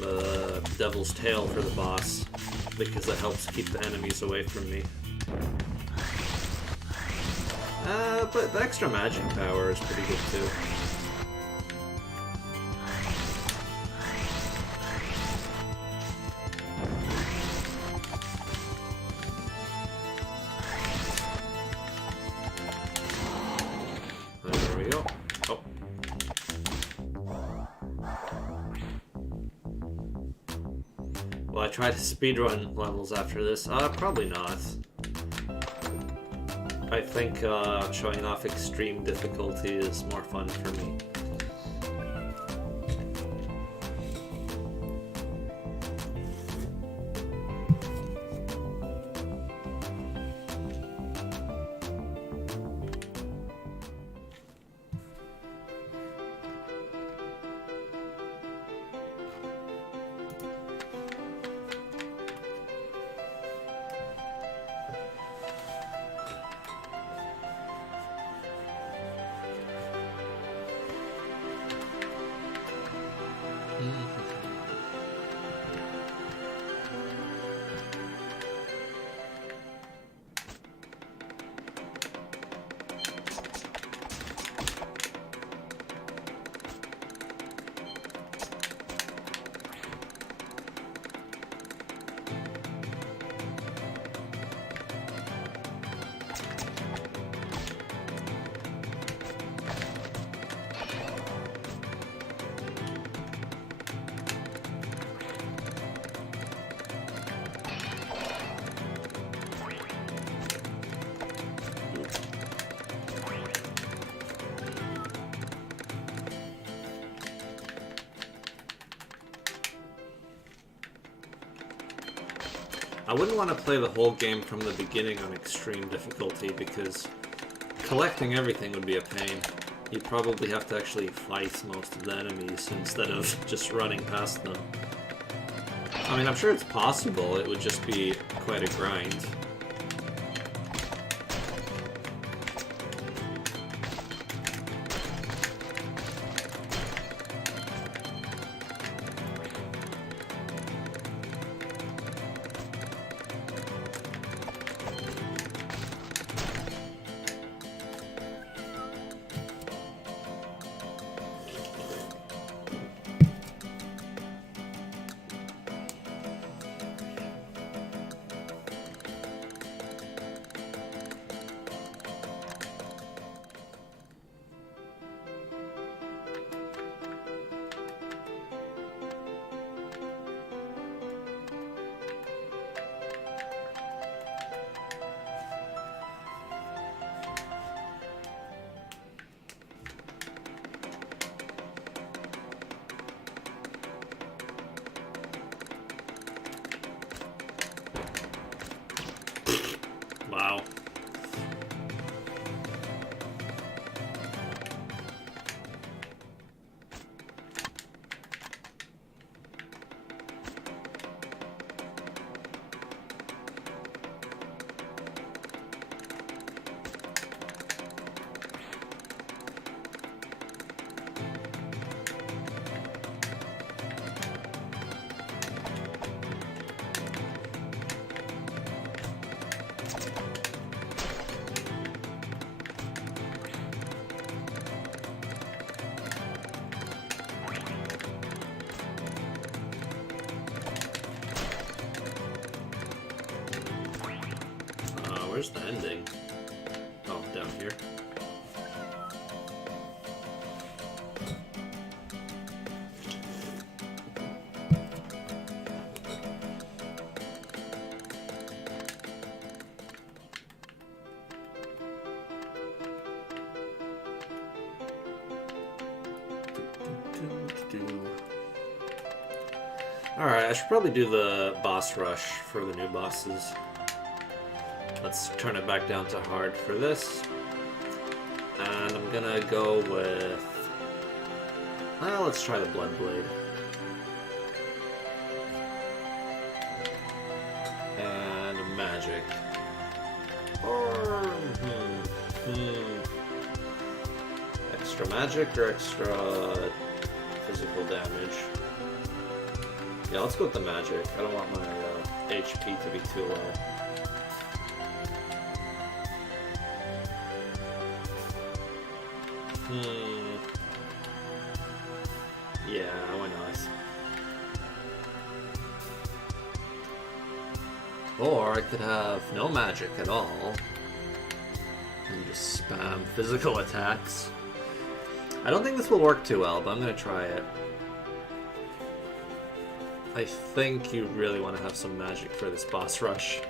the Devil's Tail for the boss, because it helps keep the enemies away from me. But the extra magic power is pretty good too. There we go. Oh. Will I try to speedrun levels after this? Probably not. I think showing off extreme difficulty is more fun for me. I wouldn't want to play the whole game from the beginning on extreme difficulty because collecting everything would be a pain. You'd probably have to actually fight most of the enemies instead of just running past them. I mean, I'm sure it's possible, it would just be quite a grind. Wow. Where's the ending? Oh, down here. Alright, I should probably do the boss rush for the new bosses. Let's turn it back down to hard for this. And I'm gonna go with... Well, let's try the Blood Blade. And magic. Or... Extra magic or extra physical damage? Yeah, let's go with the magic. I don't want my HP to be too low. Yeah, why not? Or I could have no magic at all and just spam physical attacks. I don't think this will work too well, but I'm gonna try it. I think you really want to have some magic for this boss rush.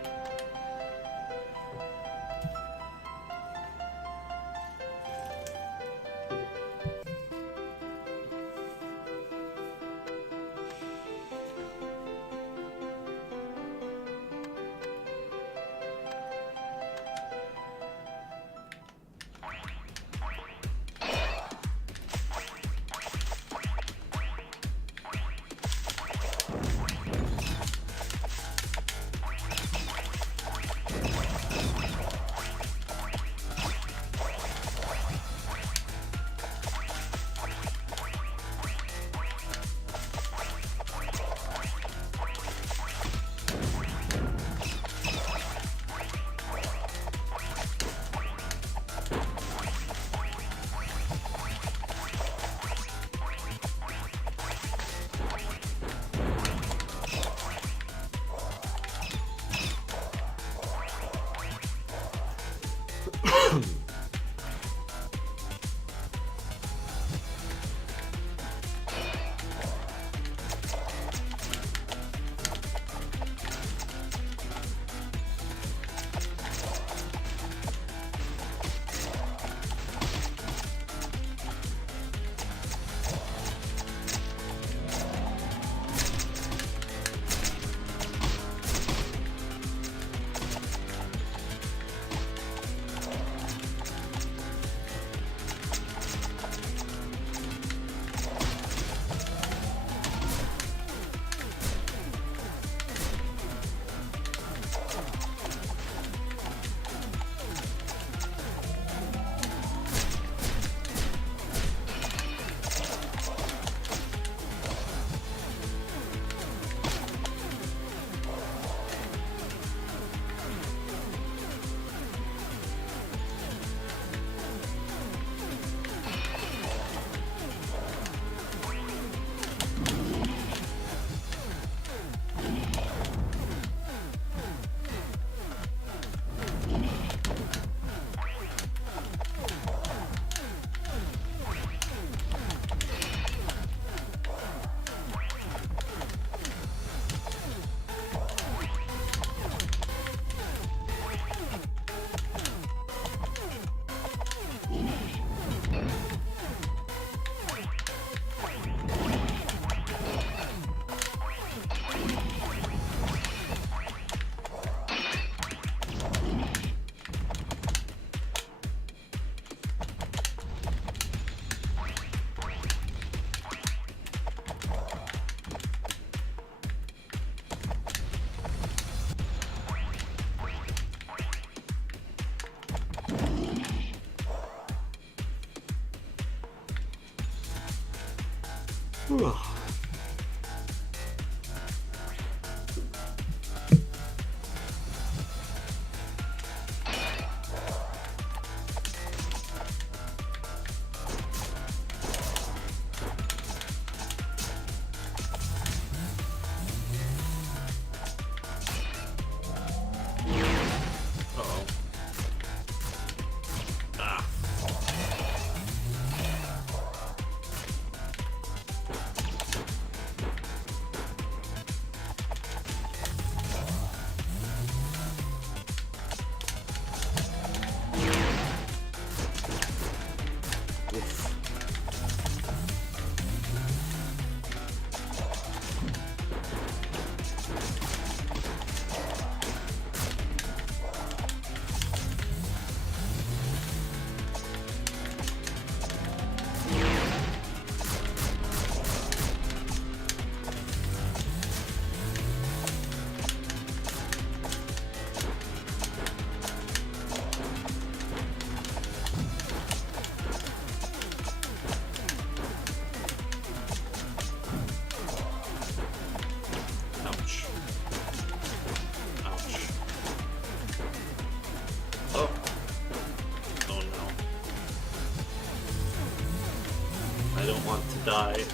die.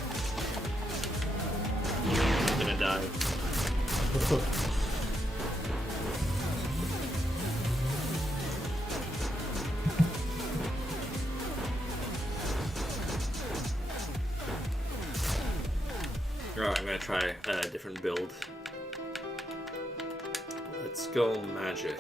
I'm gonna die. Alright, I'm gonna try a different build. Let's go magic.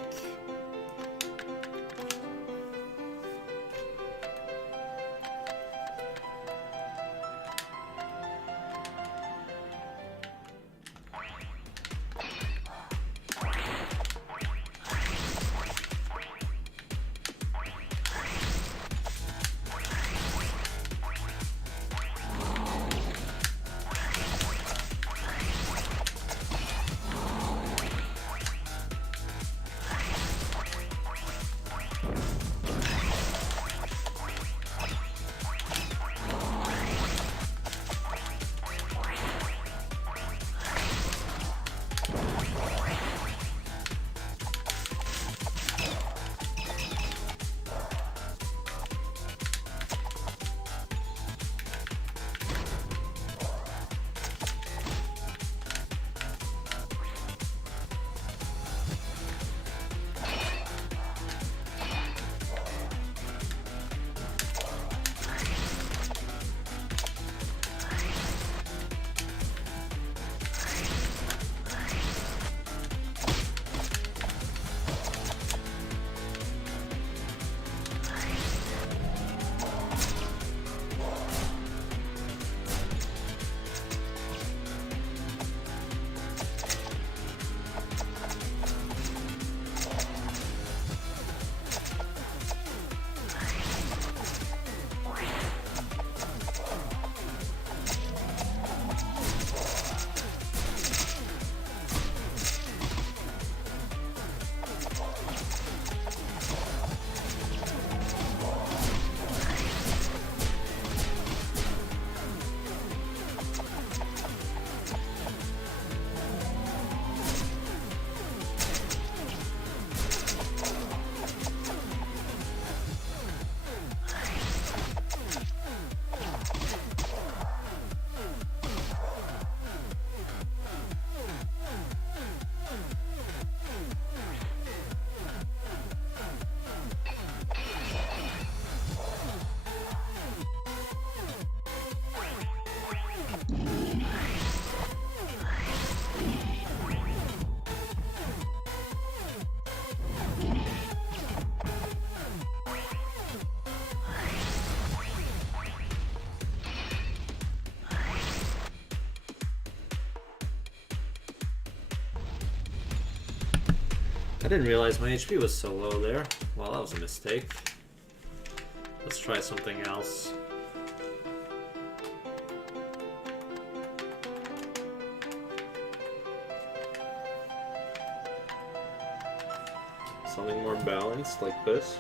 I didn't realize my HP was so low there. Well, that was a mistake. Let's try something else. Something more balanced like this.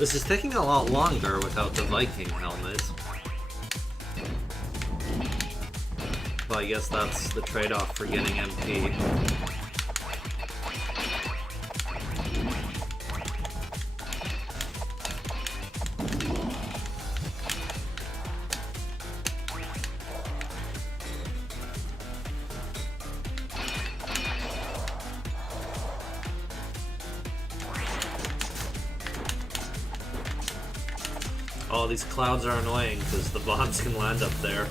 This is taking a lot longer without the Viking helmet. Well, I guess that's the trade-off for getting MP. Oh, these clouds are annoying because the bombs can land up there.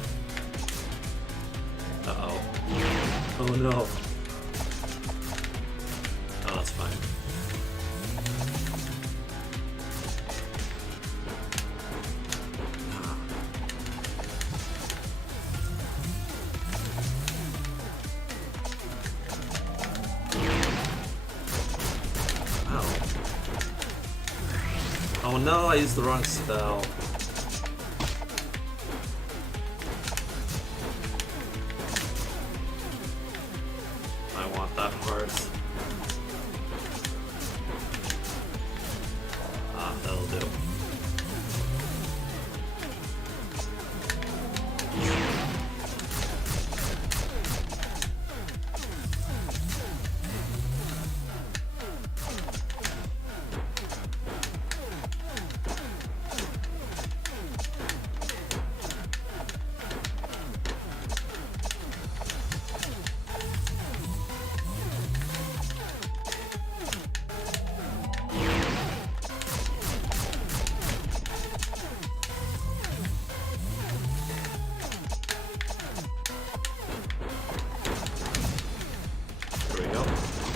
Uh-oh. Oh no. Oh, that's fine. Oh no, I used the wrong spell. I want that part. Ah, that'll do.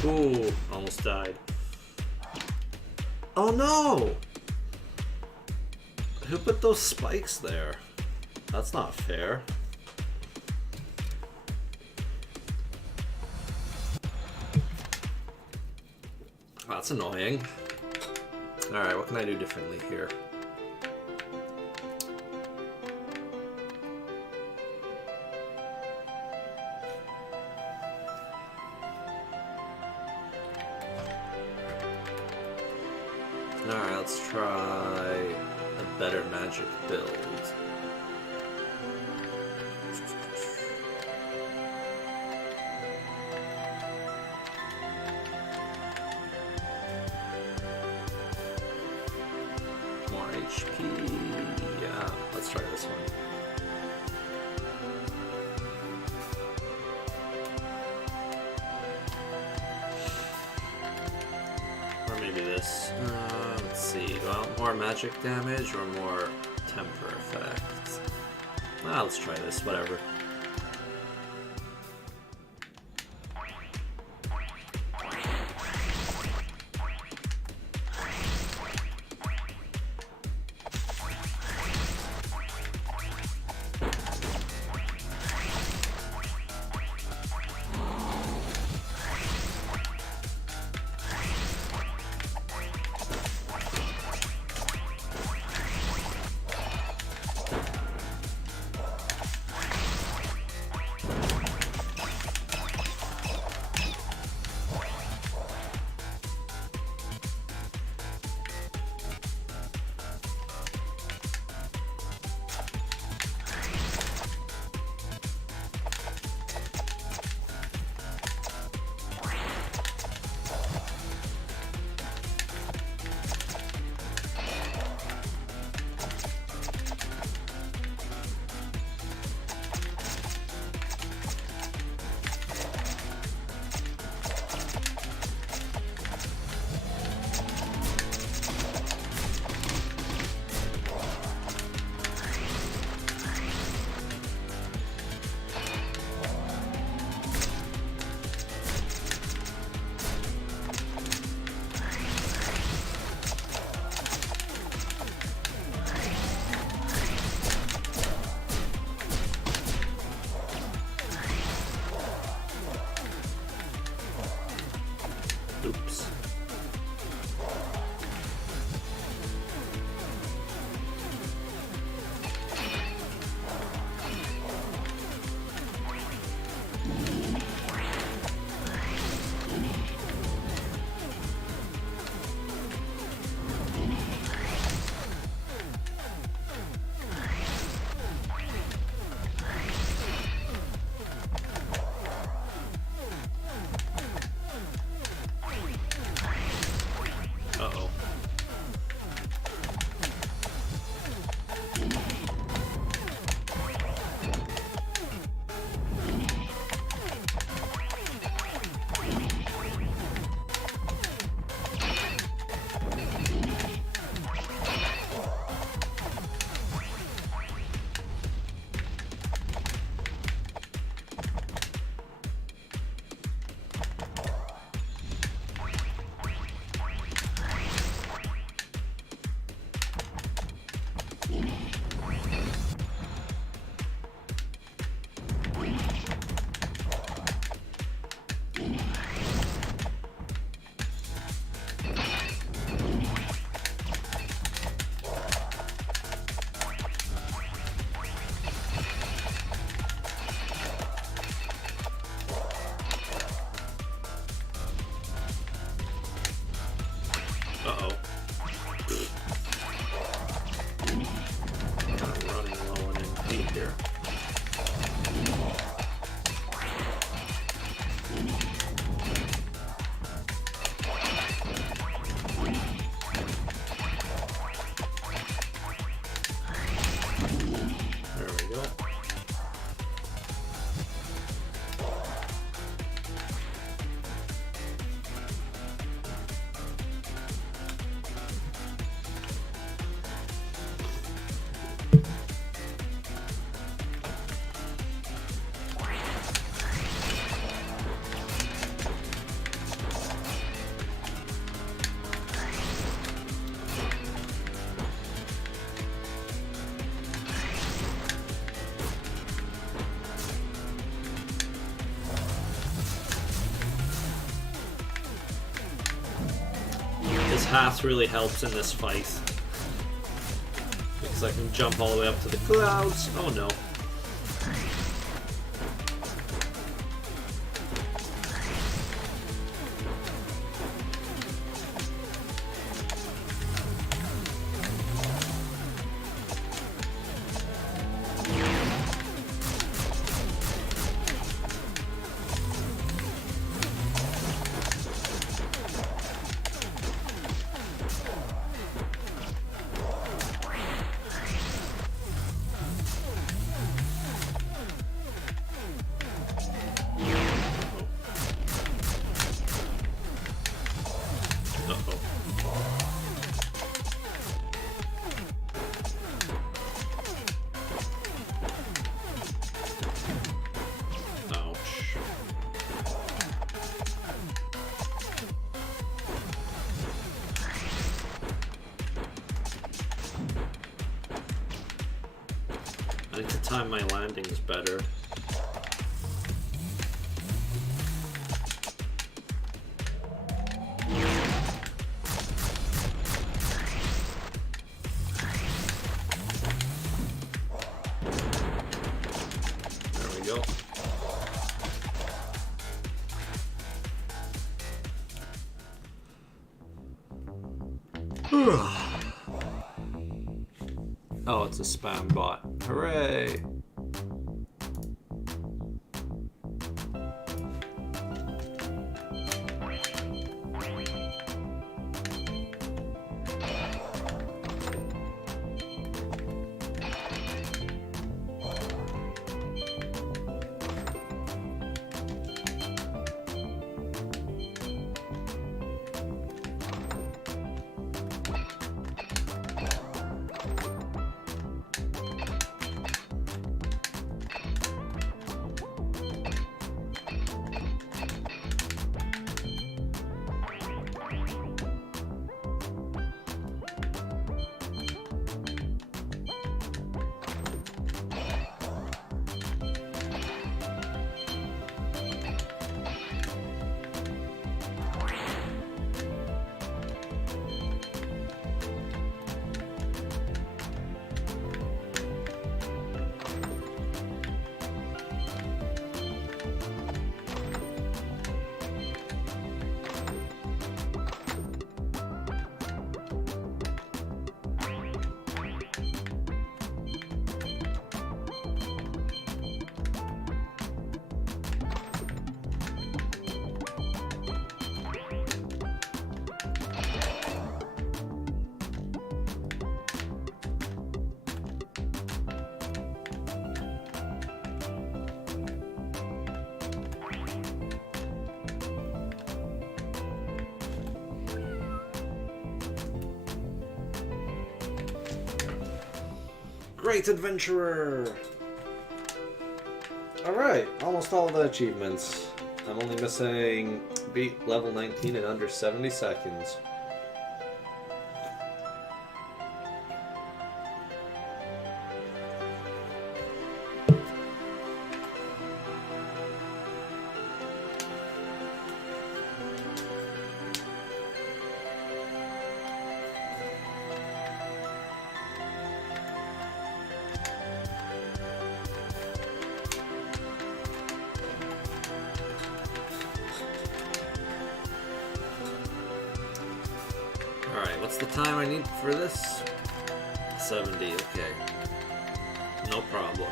Ooh, almost died. Oh no! Who put those spikes there? That's not fair. That's annoying. Alright, what can I do differently here? Alright, let's try a better magic build. More HP. Yeah, let's try this one. Or maybe this. Let's see. Do I want more magic damage or more temper effects? Let's try this. Whatever. Oops. Uh-oh. Kind of running low on MP here. There we go. His hat really helps in this fight. Because I can jump all the way up to the clouds. Oh no. I need to time my landings better. There we go. Oh, it's a spam bot. Hooray! Great adventurer! Alright, almost all of the achievements. I'm only missing beat level 19 in under 70 seconds. Alright, what's the time I need for this? 70, okay. No problem.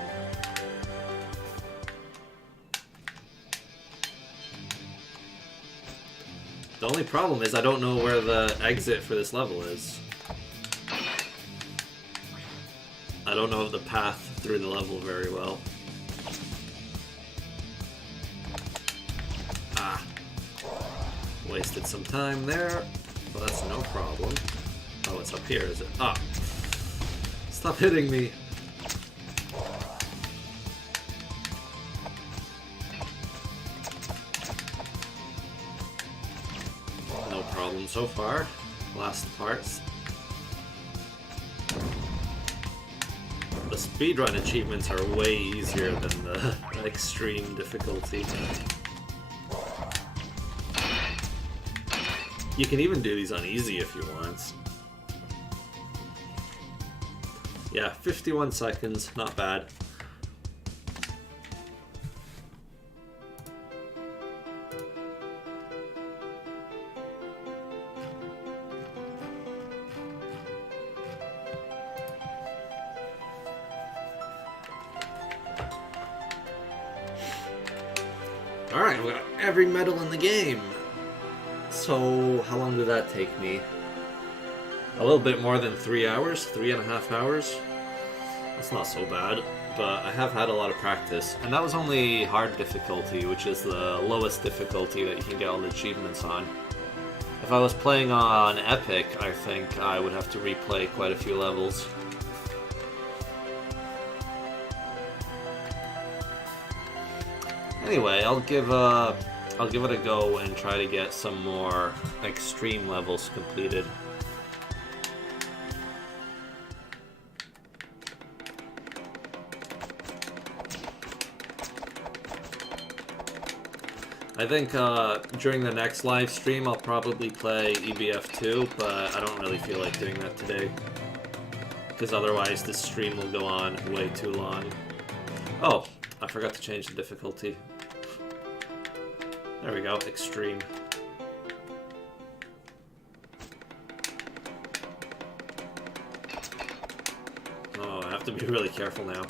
The only problem is I don't know where the exit for this level is. I don't know the path through the level very well. Ah. Wasted some time there, but that's no problem. Oh, it's up here, is it? Ah. Stop hitting me. No problem so far. Last parts. The speedrun achievements are way easier than the extreme difficulty. You can even do these on easy if you want. Yeah, 51 seconds, not bad. Alright, we got every medal in the game. So, how long did that take me? A little bit more than 3 hours, 3.5 hours. That's not so bad, but I have had a lot of practice. And that was only hard difficulty, which is the lowest difficulty that you can get all the achievements on. If I was playing on Epic, I think I would have to replay quite a few levels. Anyway, I'll give it a go and try to get some more extreme levels completed. I think during the next live stream I'll probably play EBF2, but I don't really feel like doing that today, because otherwise this stream will go on way too long. Oh, I forgot to change the difficulty. There we go, extreme. Oh, I have to be really careful now.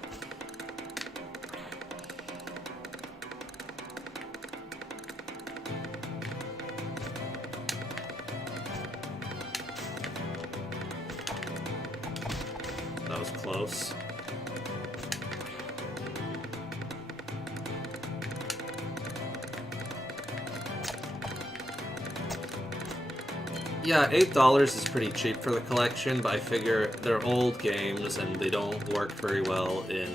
That was close. Yeah, $8 is pretty cheap for the collection, but I figure they're old games and they don't work very well in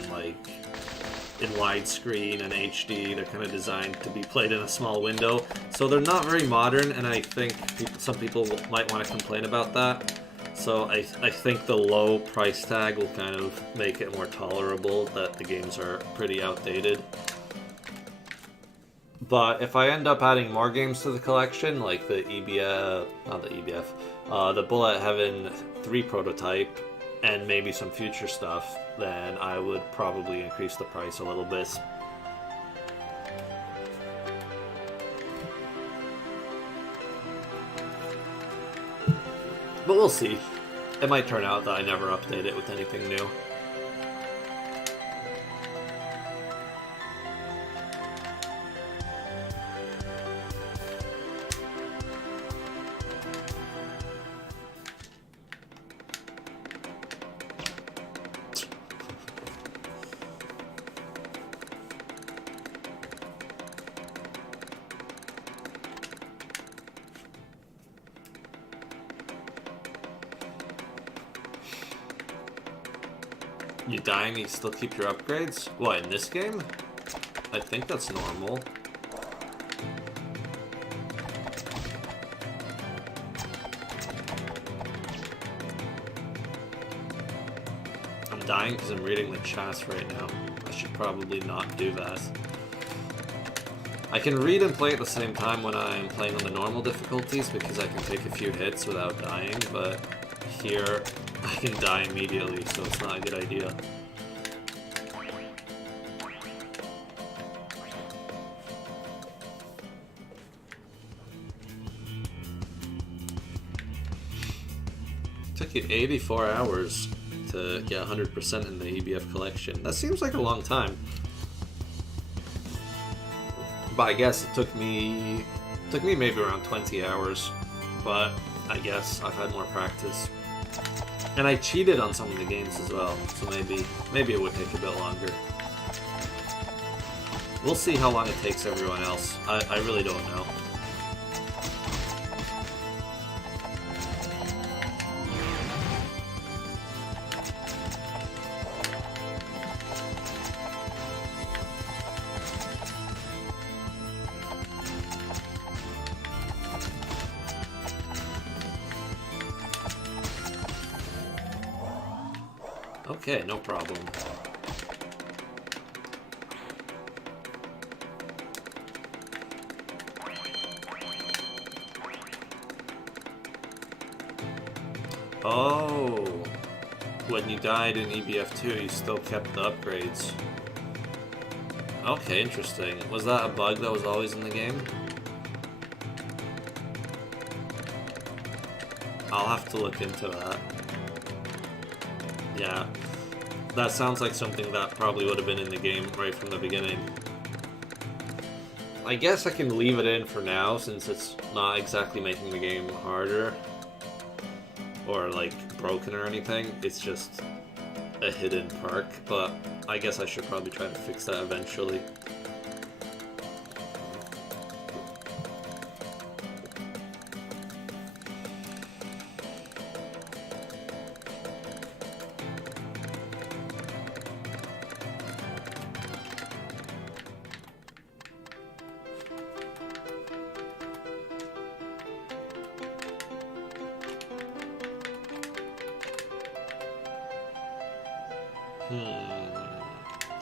widescreen and HD. They're kind of designed to be played in a small window, so they're not very modern, and I think some people might want to complain about that. So I think the low price tag will kind of make it more tolerable that the games are pretty outdated. But if I end up adding more games to the collection, like the the Bullet Heaven 3 prototype, and maybe some future stuff, then I would probably increase the price a little bit. But we'll see. It might turn out that I never update it with anything new. You die and you still keep your upgrades? What, in this game? I think that's normal. I'm dying because I'm reading the chats right now. I should probably not do that. I can read and play at the same time when I'm playing on the normal difficulties because I can take a few hits without dying, but here I can die immediately, so it's not a good idea. took you 84 hours to get 100% in the EBF collection. That seems like a long time. But I guess it took me maybe around 20 hours. But I guess I've had more practice. And I cheated on some of the games as well, so maybe it would take a bit longer. We'll see how long it takes everyone else. I really don't know. Okay, no problem. Oh, when you died in EBF2, you still kept the upgrades. Okay, interesting. Was that a bug that was always in the game? I'll have to look into that. Yeah, that sounds like something that probably would have been in the game right from the beginning. I guess I can leave it in for now since it's not exactly making the game harder or like broken or anything. It's just a hidden perk, but I guess I should probably try to fix that eventually.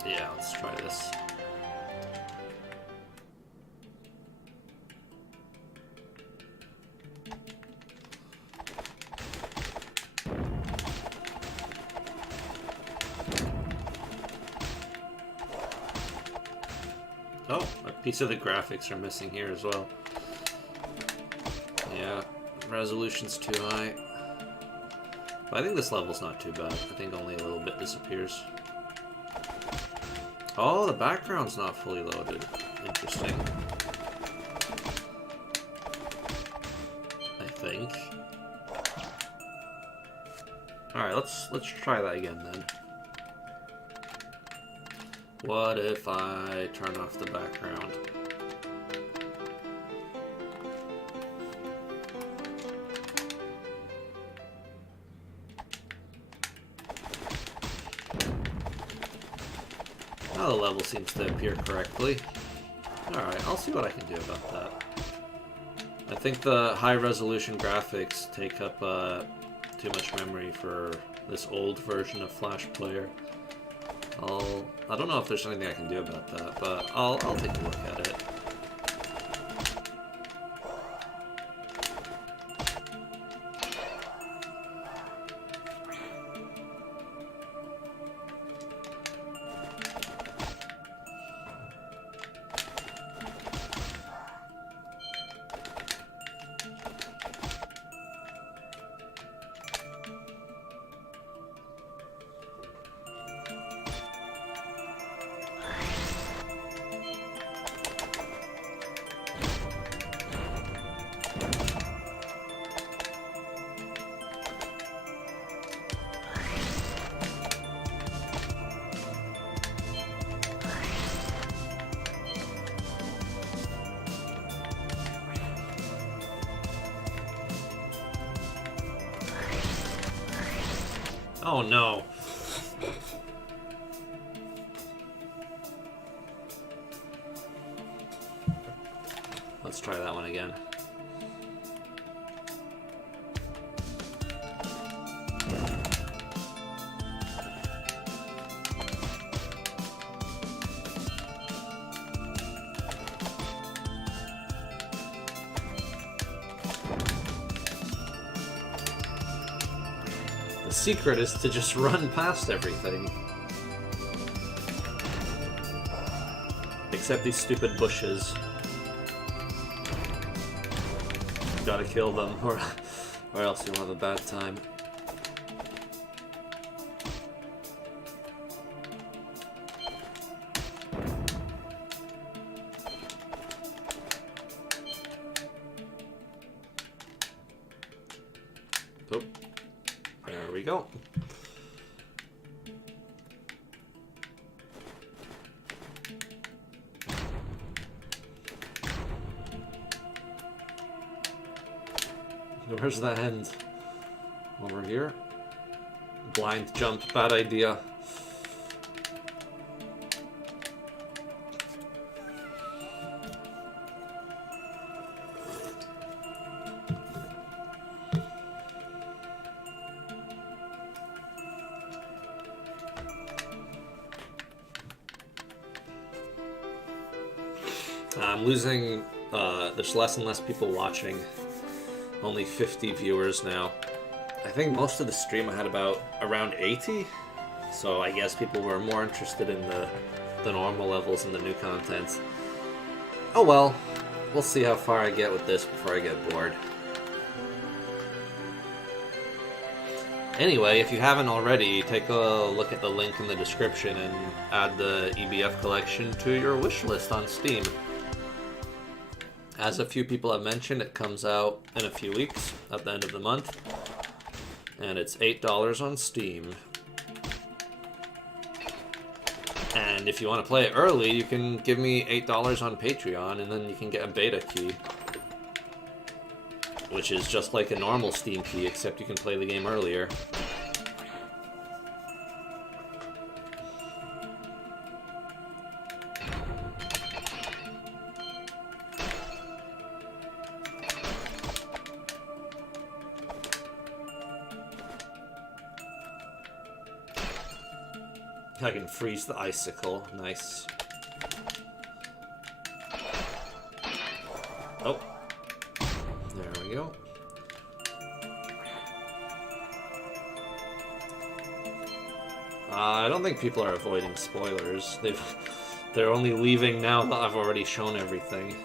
Yeah, let's try this. Oh, a piece of the graphics are missing here as well. Yeah, resolution's too high. But I think this level's not too bad. I think only a little bit disappears. Oh, the background's not fully loaded. Interesting. I think. Alright, let's try that again then. What if I turn off the background? Now the level seems to appear correctly. Alright, I'll see what I can do about that. I think the high resolution graphics take up too much memory for this old version of Flash Player. I don't know if there's anything I can do about that, but I'll take a look at it. Oh no. Let's try that one again. The secret is to just run past everything. Except these stupid bushes. Gotta kill them, or else you'll have a bad time. Oh, there we go. Where's that end? Over here? Blind jump, bad idea. I'm losing, there's less and less people watching. Only 50 viewers now. I think most of the stream I had around 80. So I guess people were more interested in the normal levels and the new content. Oh well, we'll see how far I get with this before I get bored. Anyway, if you haven't already, take a look at the link in the description and add the EBF collection to your wish list on Steam. As a few people have mentioned, it comes out in a few weeks at the end of the month, and it's $8 on Steam. And if you want to play it early, you can give me $8 on Patreon, and then you can get a beta key, which is just like a normal Steam key, except you can play the game earlier. I can freeze the icicle. Nice. Oh. There we go. I don't think people are avoiding spoilers. They're only leaving now that I've already shown everything.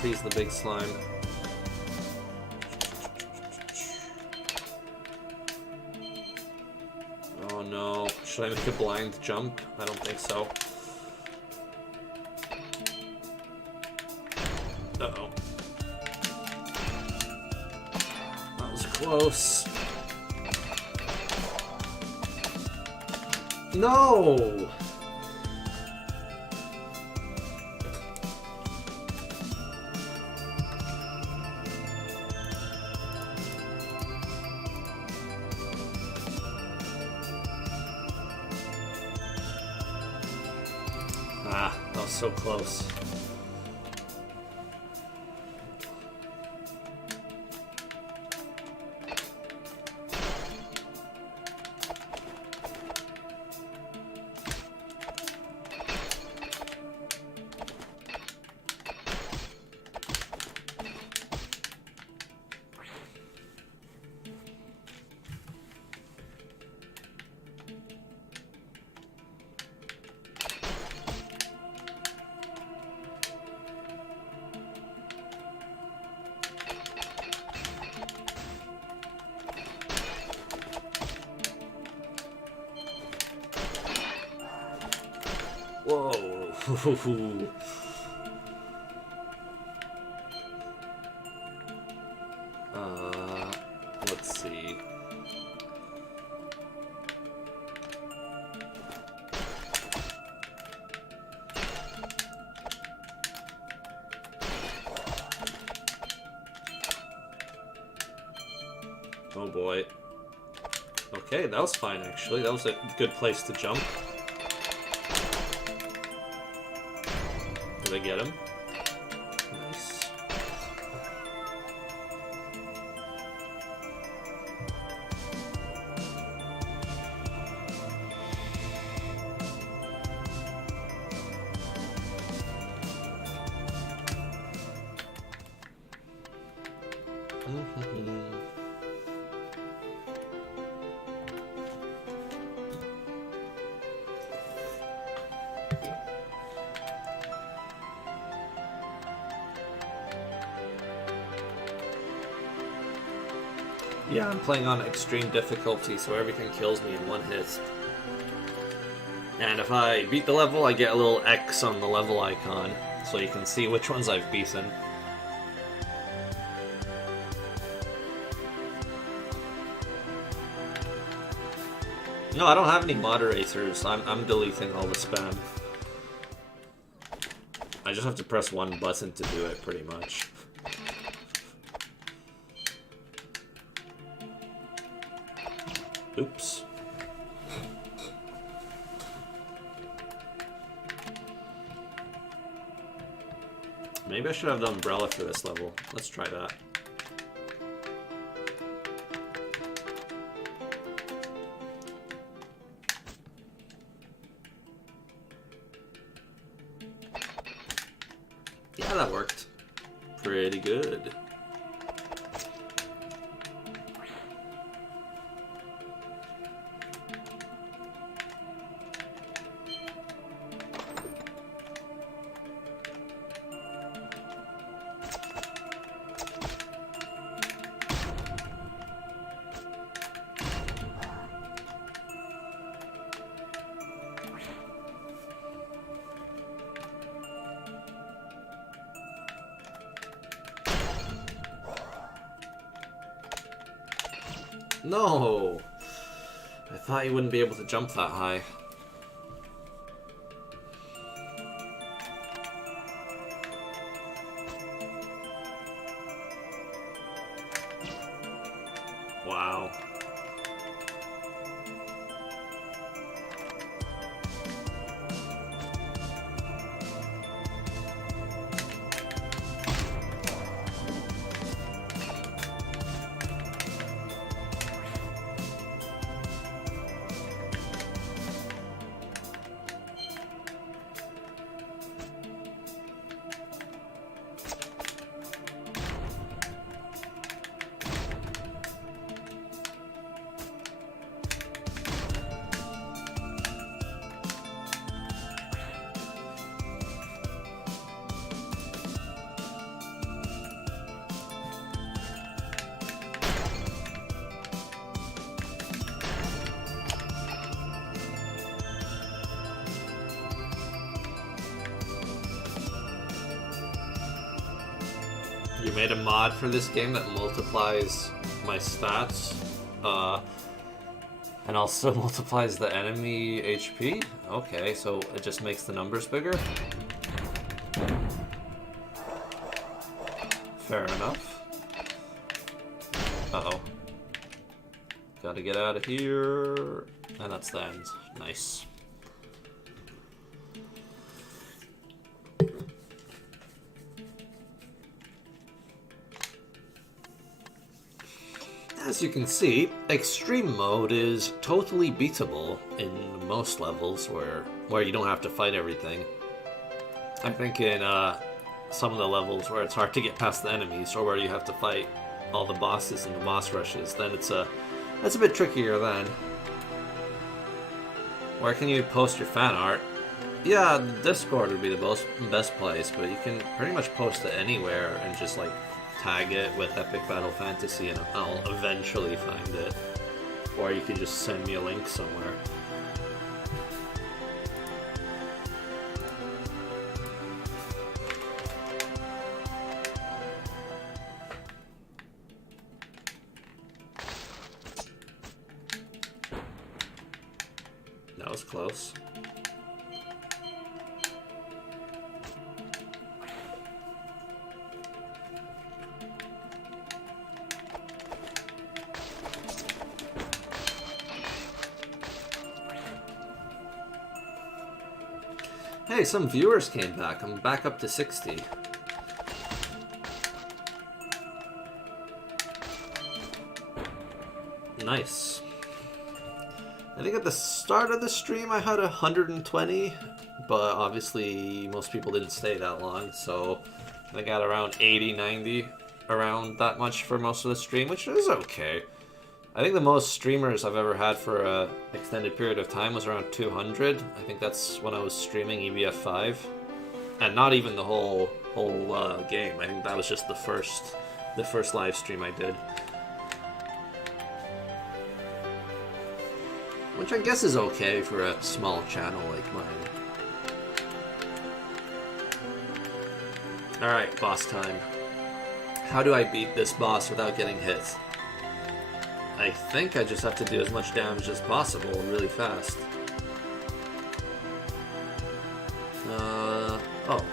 Freeze the big slime. Oh no. Should I make a blind jump? I don't think so. Uh-oh. That was close. No! So close. Whoa. Let's see. Oh boy. Okay, that was fine actually. That was a good place to jump. Did I get him? Nice. Yeah, I'm playing on extreme difficulty, so everything kills me in one hit. And if I beat the level, I get a little X on the level icon, so you can see which ones I've beaten. No, I don't have any moderators. I'm deleting all the spam. I just have to press one button to do it, pretty much. Oops. Maybe I should have the umbrella for this level. Let's try that. Yeah, that worked. Pretty good. No! I thought you wouldn't be able to jump that high. Wow. You made a mod for this game that multiplies my stats, and also multiplies the enemy HP? Okay, so it just makes the numbers bigger? Fair enough. Uh-oh. Gotta get out of here. And that's the end. Nice. As you can see, extreme mode is totally beatable in most levels where you don't have to fight everything. I think in some of the levels where it's hard to get past the enemies, or where you have to fight all the bosses and the boss rushes, then it's a bit trickier then. Where can you post your fan art? Yeah, Discord would be the best place, but you can pretty much post it anywhere and just like tag it with Epic Battle Fantasy and I'll eventually find it. Or you could just send me a link somewhere. That was close. Hey, some viewers came back. I'm back up to 60. Nice. I think at the start of the stream I had 120, but obviously most people didn't stay that long, so I got around 80, 90, around that much for most of the stream, which is okay. I think the most streamers I've ever had for an extended period of time was around 200. I think that's when I was streaming EVF5. And not even the whole game. I think that was just the first live stream I did. Which I guess is okay for a small channel like mine. Alright, boss time. How do I beat this boss without getting hit? I think I just have to do as much damage as possible really fast. Oh.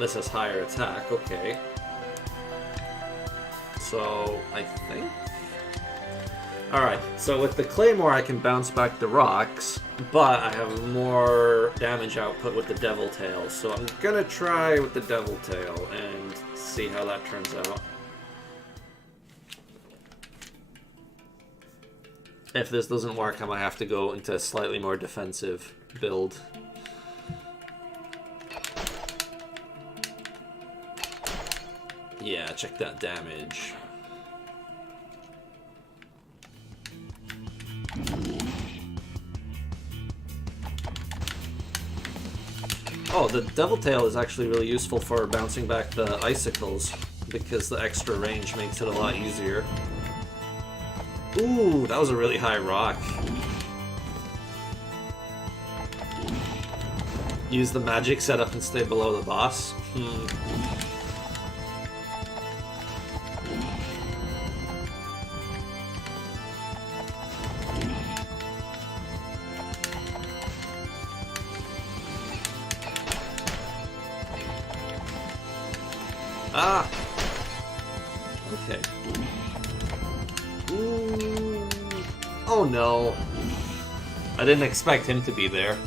This has higher attack, okay. So, I think... Alright, so with the Claymore I can bounce back the rocks, but I have more damage output with the Devil Tail, so I'm gonna try with the Devil Tail and see how that turns out. If this doesn't work, I might have to go into a slightly more defensive build. Yeah, check that damage. Oh, the Devil Tail is actually really useful for bouncing back the icicles, because the extra range makes it a lot easier. Ooh, that was a really high rock. Use the magic setup and stay below the boss. Ah! Okay. Ooh. Oh no. I didn't expect him to be there.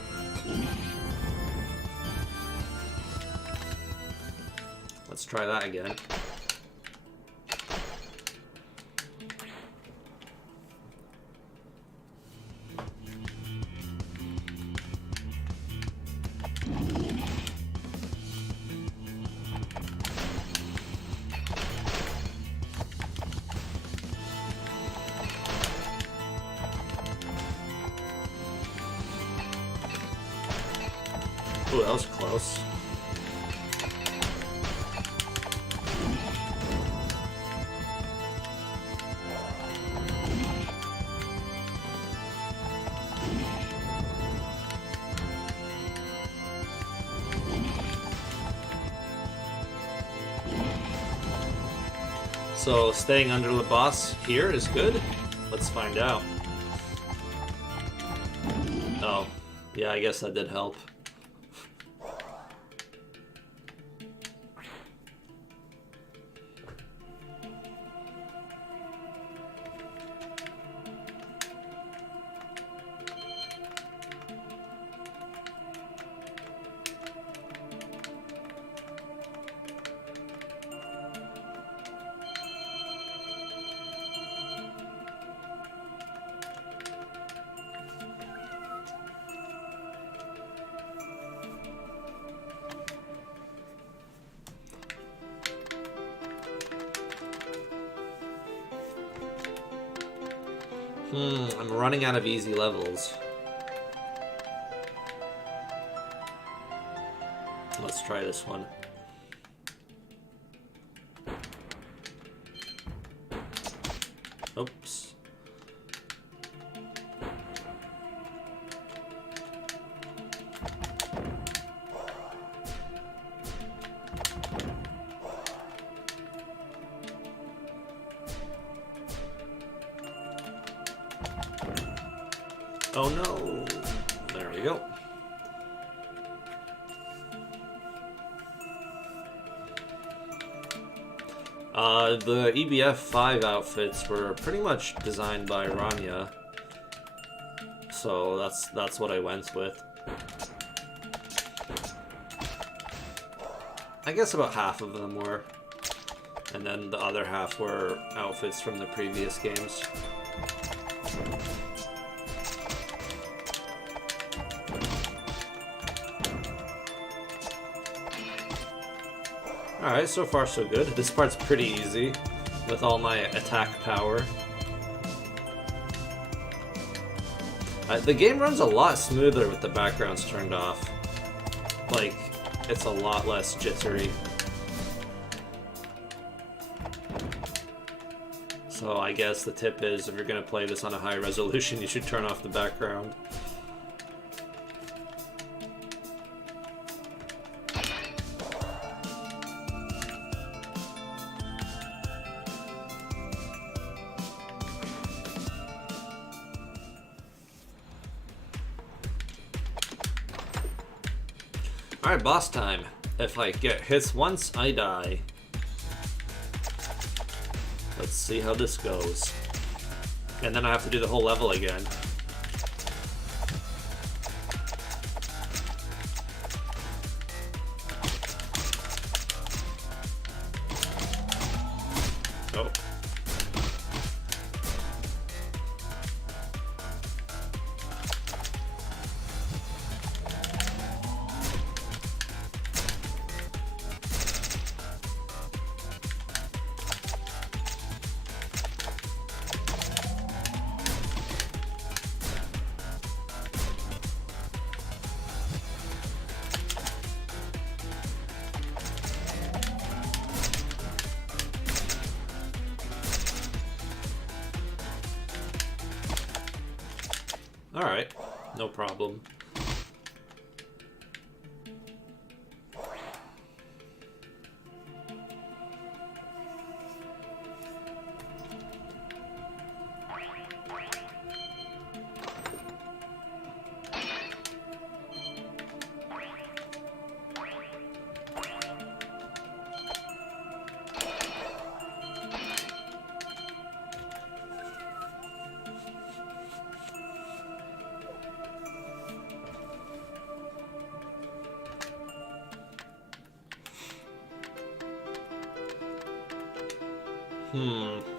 Let's try that again. Ooh, that was close. So, staying under the boss here is good? Let's find out. Oh, yeah, I guess that did help. I'm running out of easy levels. Let's try this one. Oops. Oh no! There we go. The EBF 5 outfits were pretty much designed by Rania, so that's what I went with. I guess about half of them were, and then the other half were outfits from the previous games. Alright, so far so good. This part's pretty easy, with all my attack power. The game runs a lot smoother with the backgrounds turned off. Like, it's a lot less So I guess the tip is, if you're going to play this on a high resolution, you should turn off the background. Alright, boss time. If I get hit once, I die. Let's see how this goes. And then I have to do the whole level again. Oh. Alright, no problem.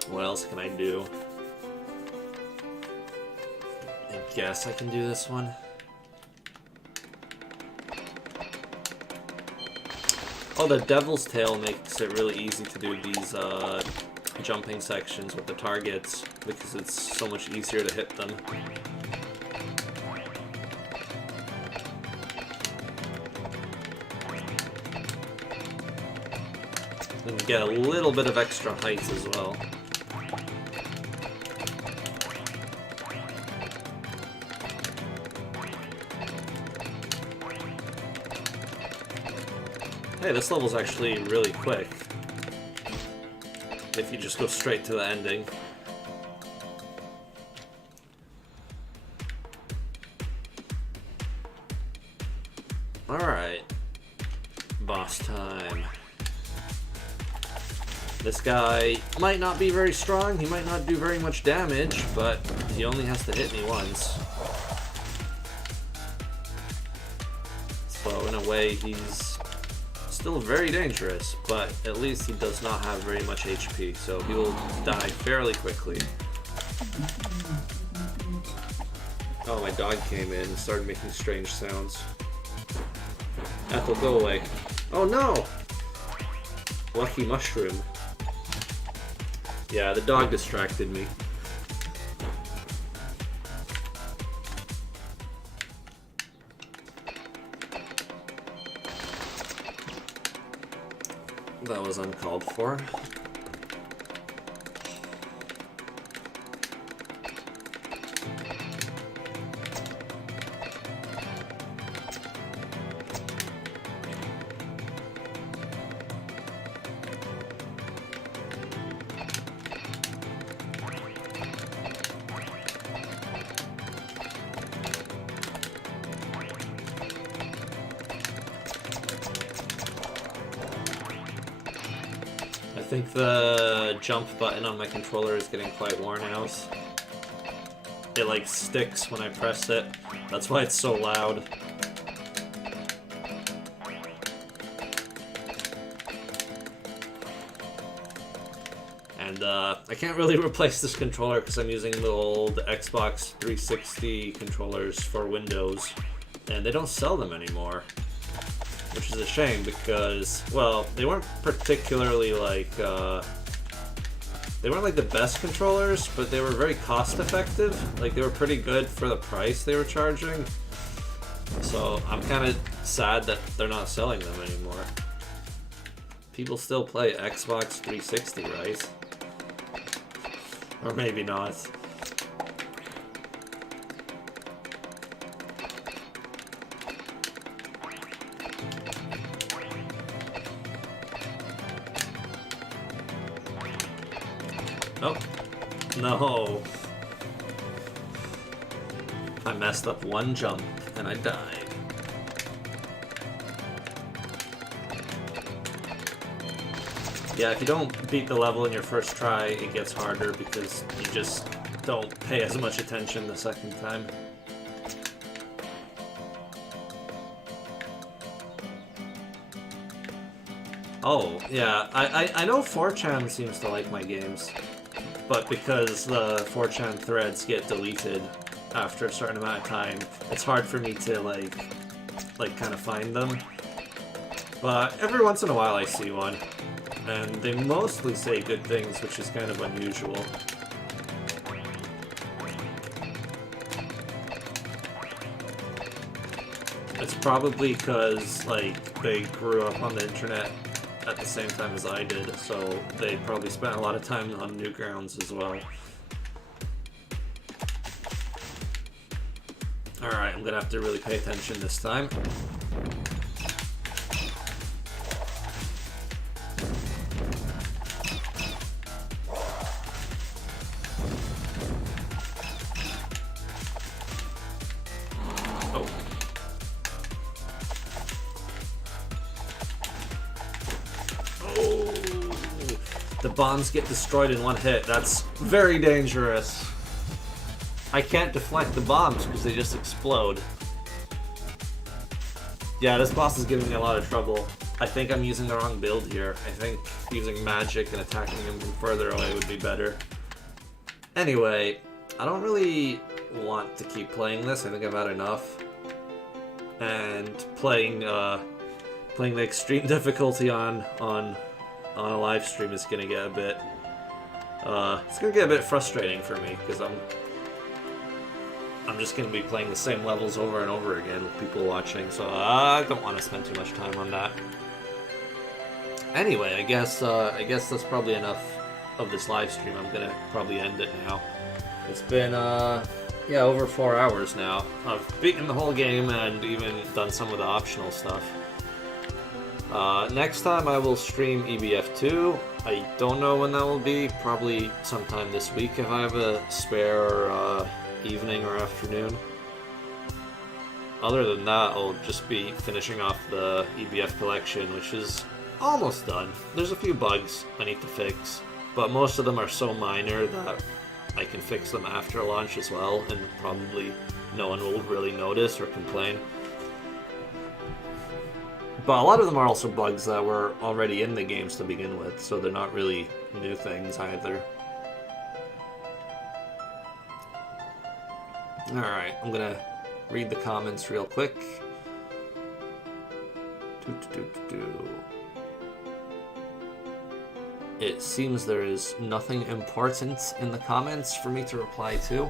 What else can I do? I guess I can do this one. Oh, the Devil's Tail makes it really easy to do these jumping sections with the targets, because it's so much easier to hit them. And get a little bit of extra height as well. Hey, this level's actually really quick, if you just go straight to the ending. Alright, boss time. This guy might not be very strong, he might not do very much damage, but he only has to hit me once. So in a way, he's still very dangerous, but at least he does not have very much HP, so he will die fairly quickly. Oh, my dog came in and started making strange sounds. Ethel, go away. Oh no! Lucky mushroom. Yeah, the dog distracted me. That was uncalled for. I think the jump button on my controller is getting quite worn out. It like sticks when I press it. That's why it's so loud. And I can't really replace this controller because I'm using the old Xbox 360 controllers for Windows, and they don't sell them anymore. Which is a shame because, well, they weren't particularly like, they weren't like the best controllers, but they were very cost effective. Like, they were pretty good for the price they were charging. So I'm kind of sad that they're not selling them anymore. People still play Xbox 360, right? Or maybe not. Nope. No. I messed up one jump and I died. Yeah, if you don't beat the level in your first try, it gets harder because you just don't pay as much attention the second time. Oh, yeah, I know 4chan seems to like my games, but because the 4chan threads get deleted after a certain amount of time, it's hard for me to, like kind of find them. But every once in a while I see one. And they mostly say good things, which is kind of unusual. It's probably because, like, they grew up on the internet at the same time as I did, so they probably spent a lot of time on Newgrounds as well. Alright, I'm gonna have to really pay attention this time. The bombs get destroyed in one hit. That's very dangerous. I can't deflect the bombs because they just explode. Yeah, this boss is giving me a lot of trouble. I think I'm using the wrong build here. I think using magic and attacking him from further away would be better. Anyway, I don't really want to keep playing this. I think I've had enough. And playing the extreme difficulty on a live stream is gonna get a bit it's gonna get a bit frustrating for me because I'm just gonna be playing the same levels over and over again with people watching, so I don't want to spend too much time on that. Anyway, I guess that's probably enough of this live stream. I'm gonna probably end it now. It's been yeah, over 4 hours now. I've beaten the whole game and even done some of the optional stuff. Next time I will stream EBF2. I don't know when that will be, probably sometime this week if I have a spare evening or afternoon. Other than that, I'll just be finishing off the EBF collection, which is almost done. There's a few bugs I need to fix, but most of them are so minor that I can fix them after launch as well, and probably no one will really notice or complain. But a lot of them are also bugs that were already in the games to begin with, so they're not really new things either. Alright, I'm gonna read the comments real quick. It seems there is nothing important in the comments for me to reply to.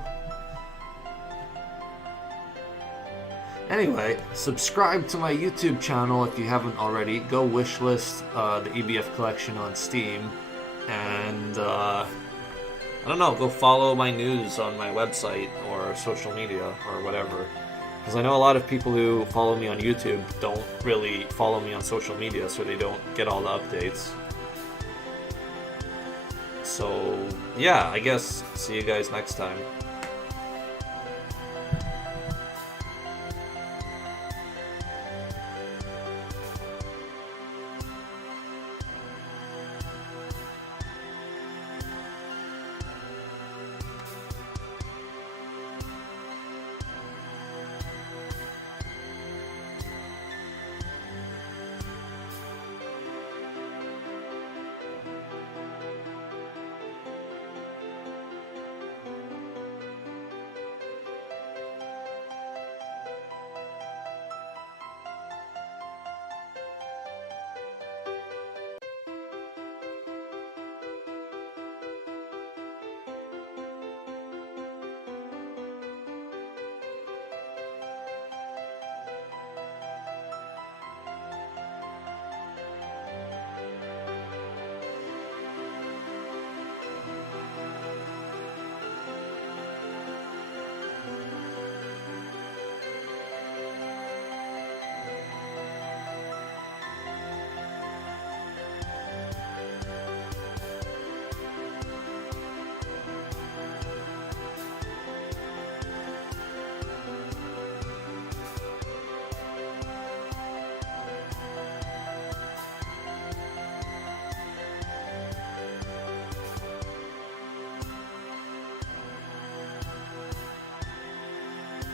Anyway, subscribe to my YouTube channel if you haven't already. Go wishlist the EBF collection on Steam. And, I don't know, go follow my news on my website or social media or whatever. Because I know a lot of people who follow me on YouTube don't really follow me on social media, so they don't get all the updates. So, yeah, I guess see you guys next time.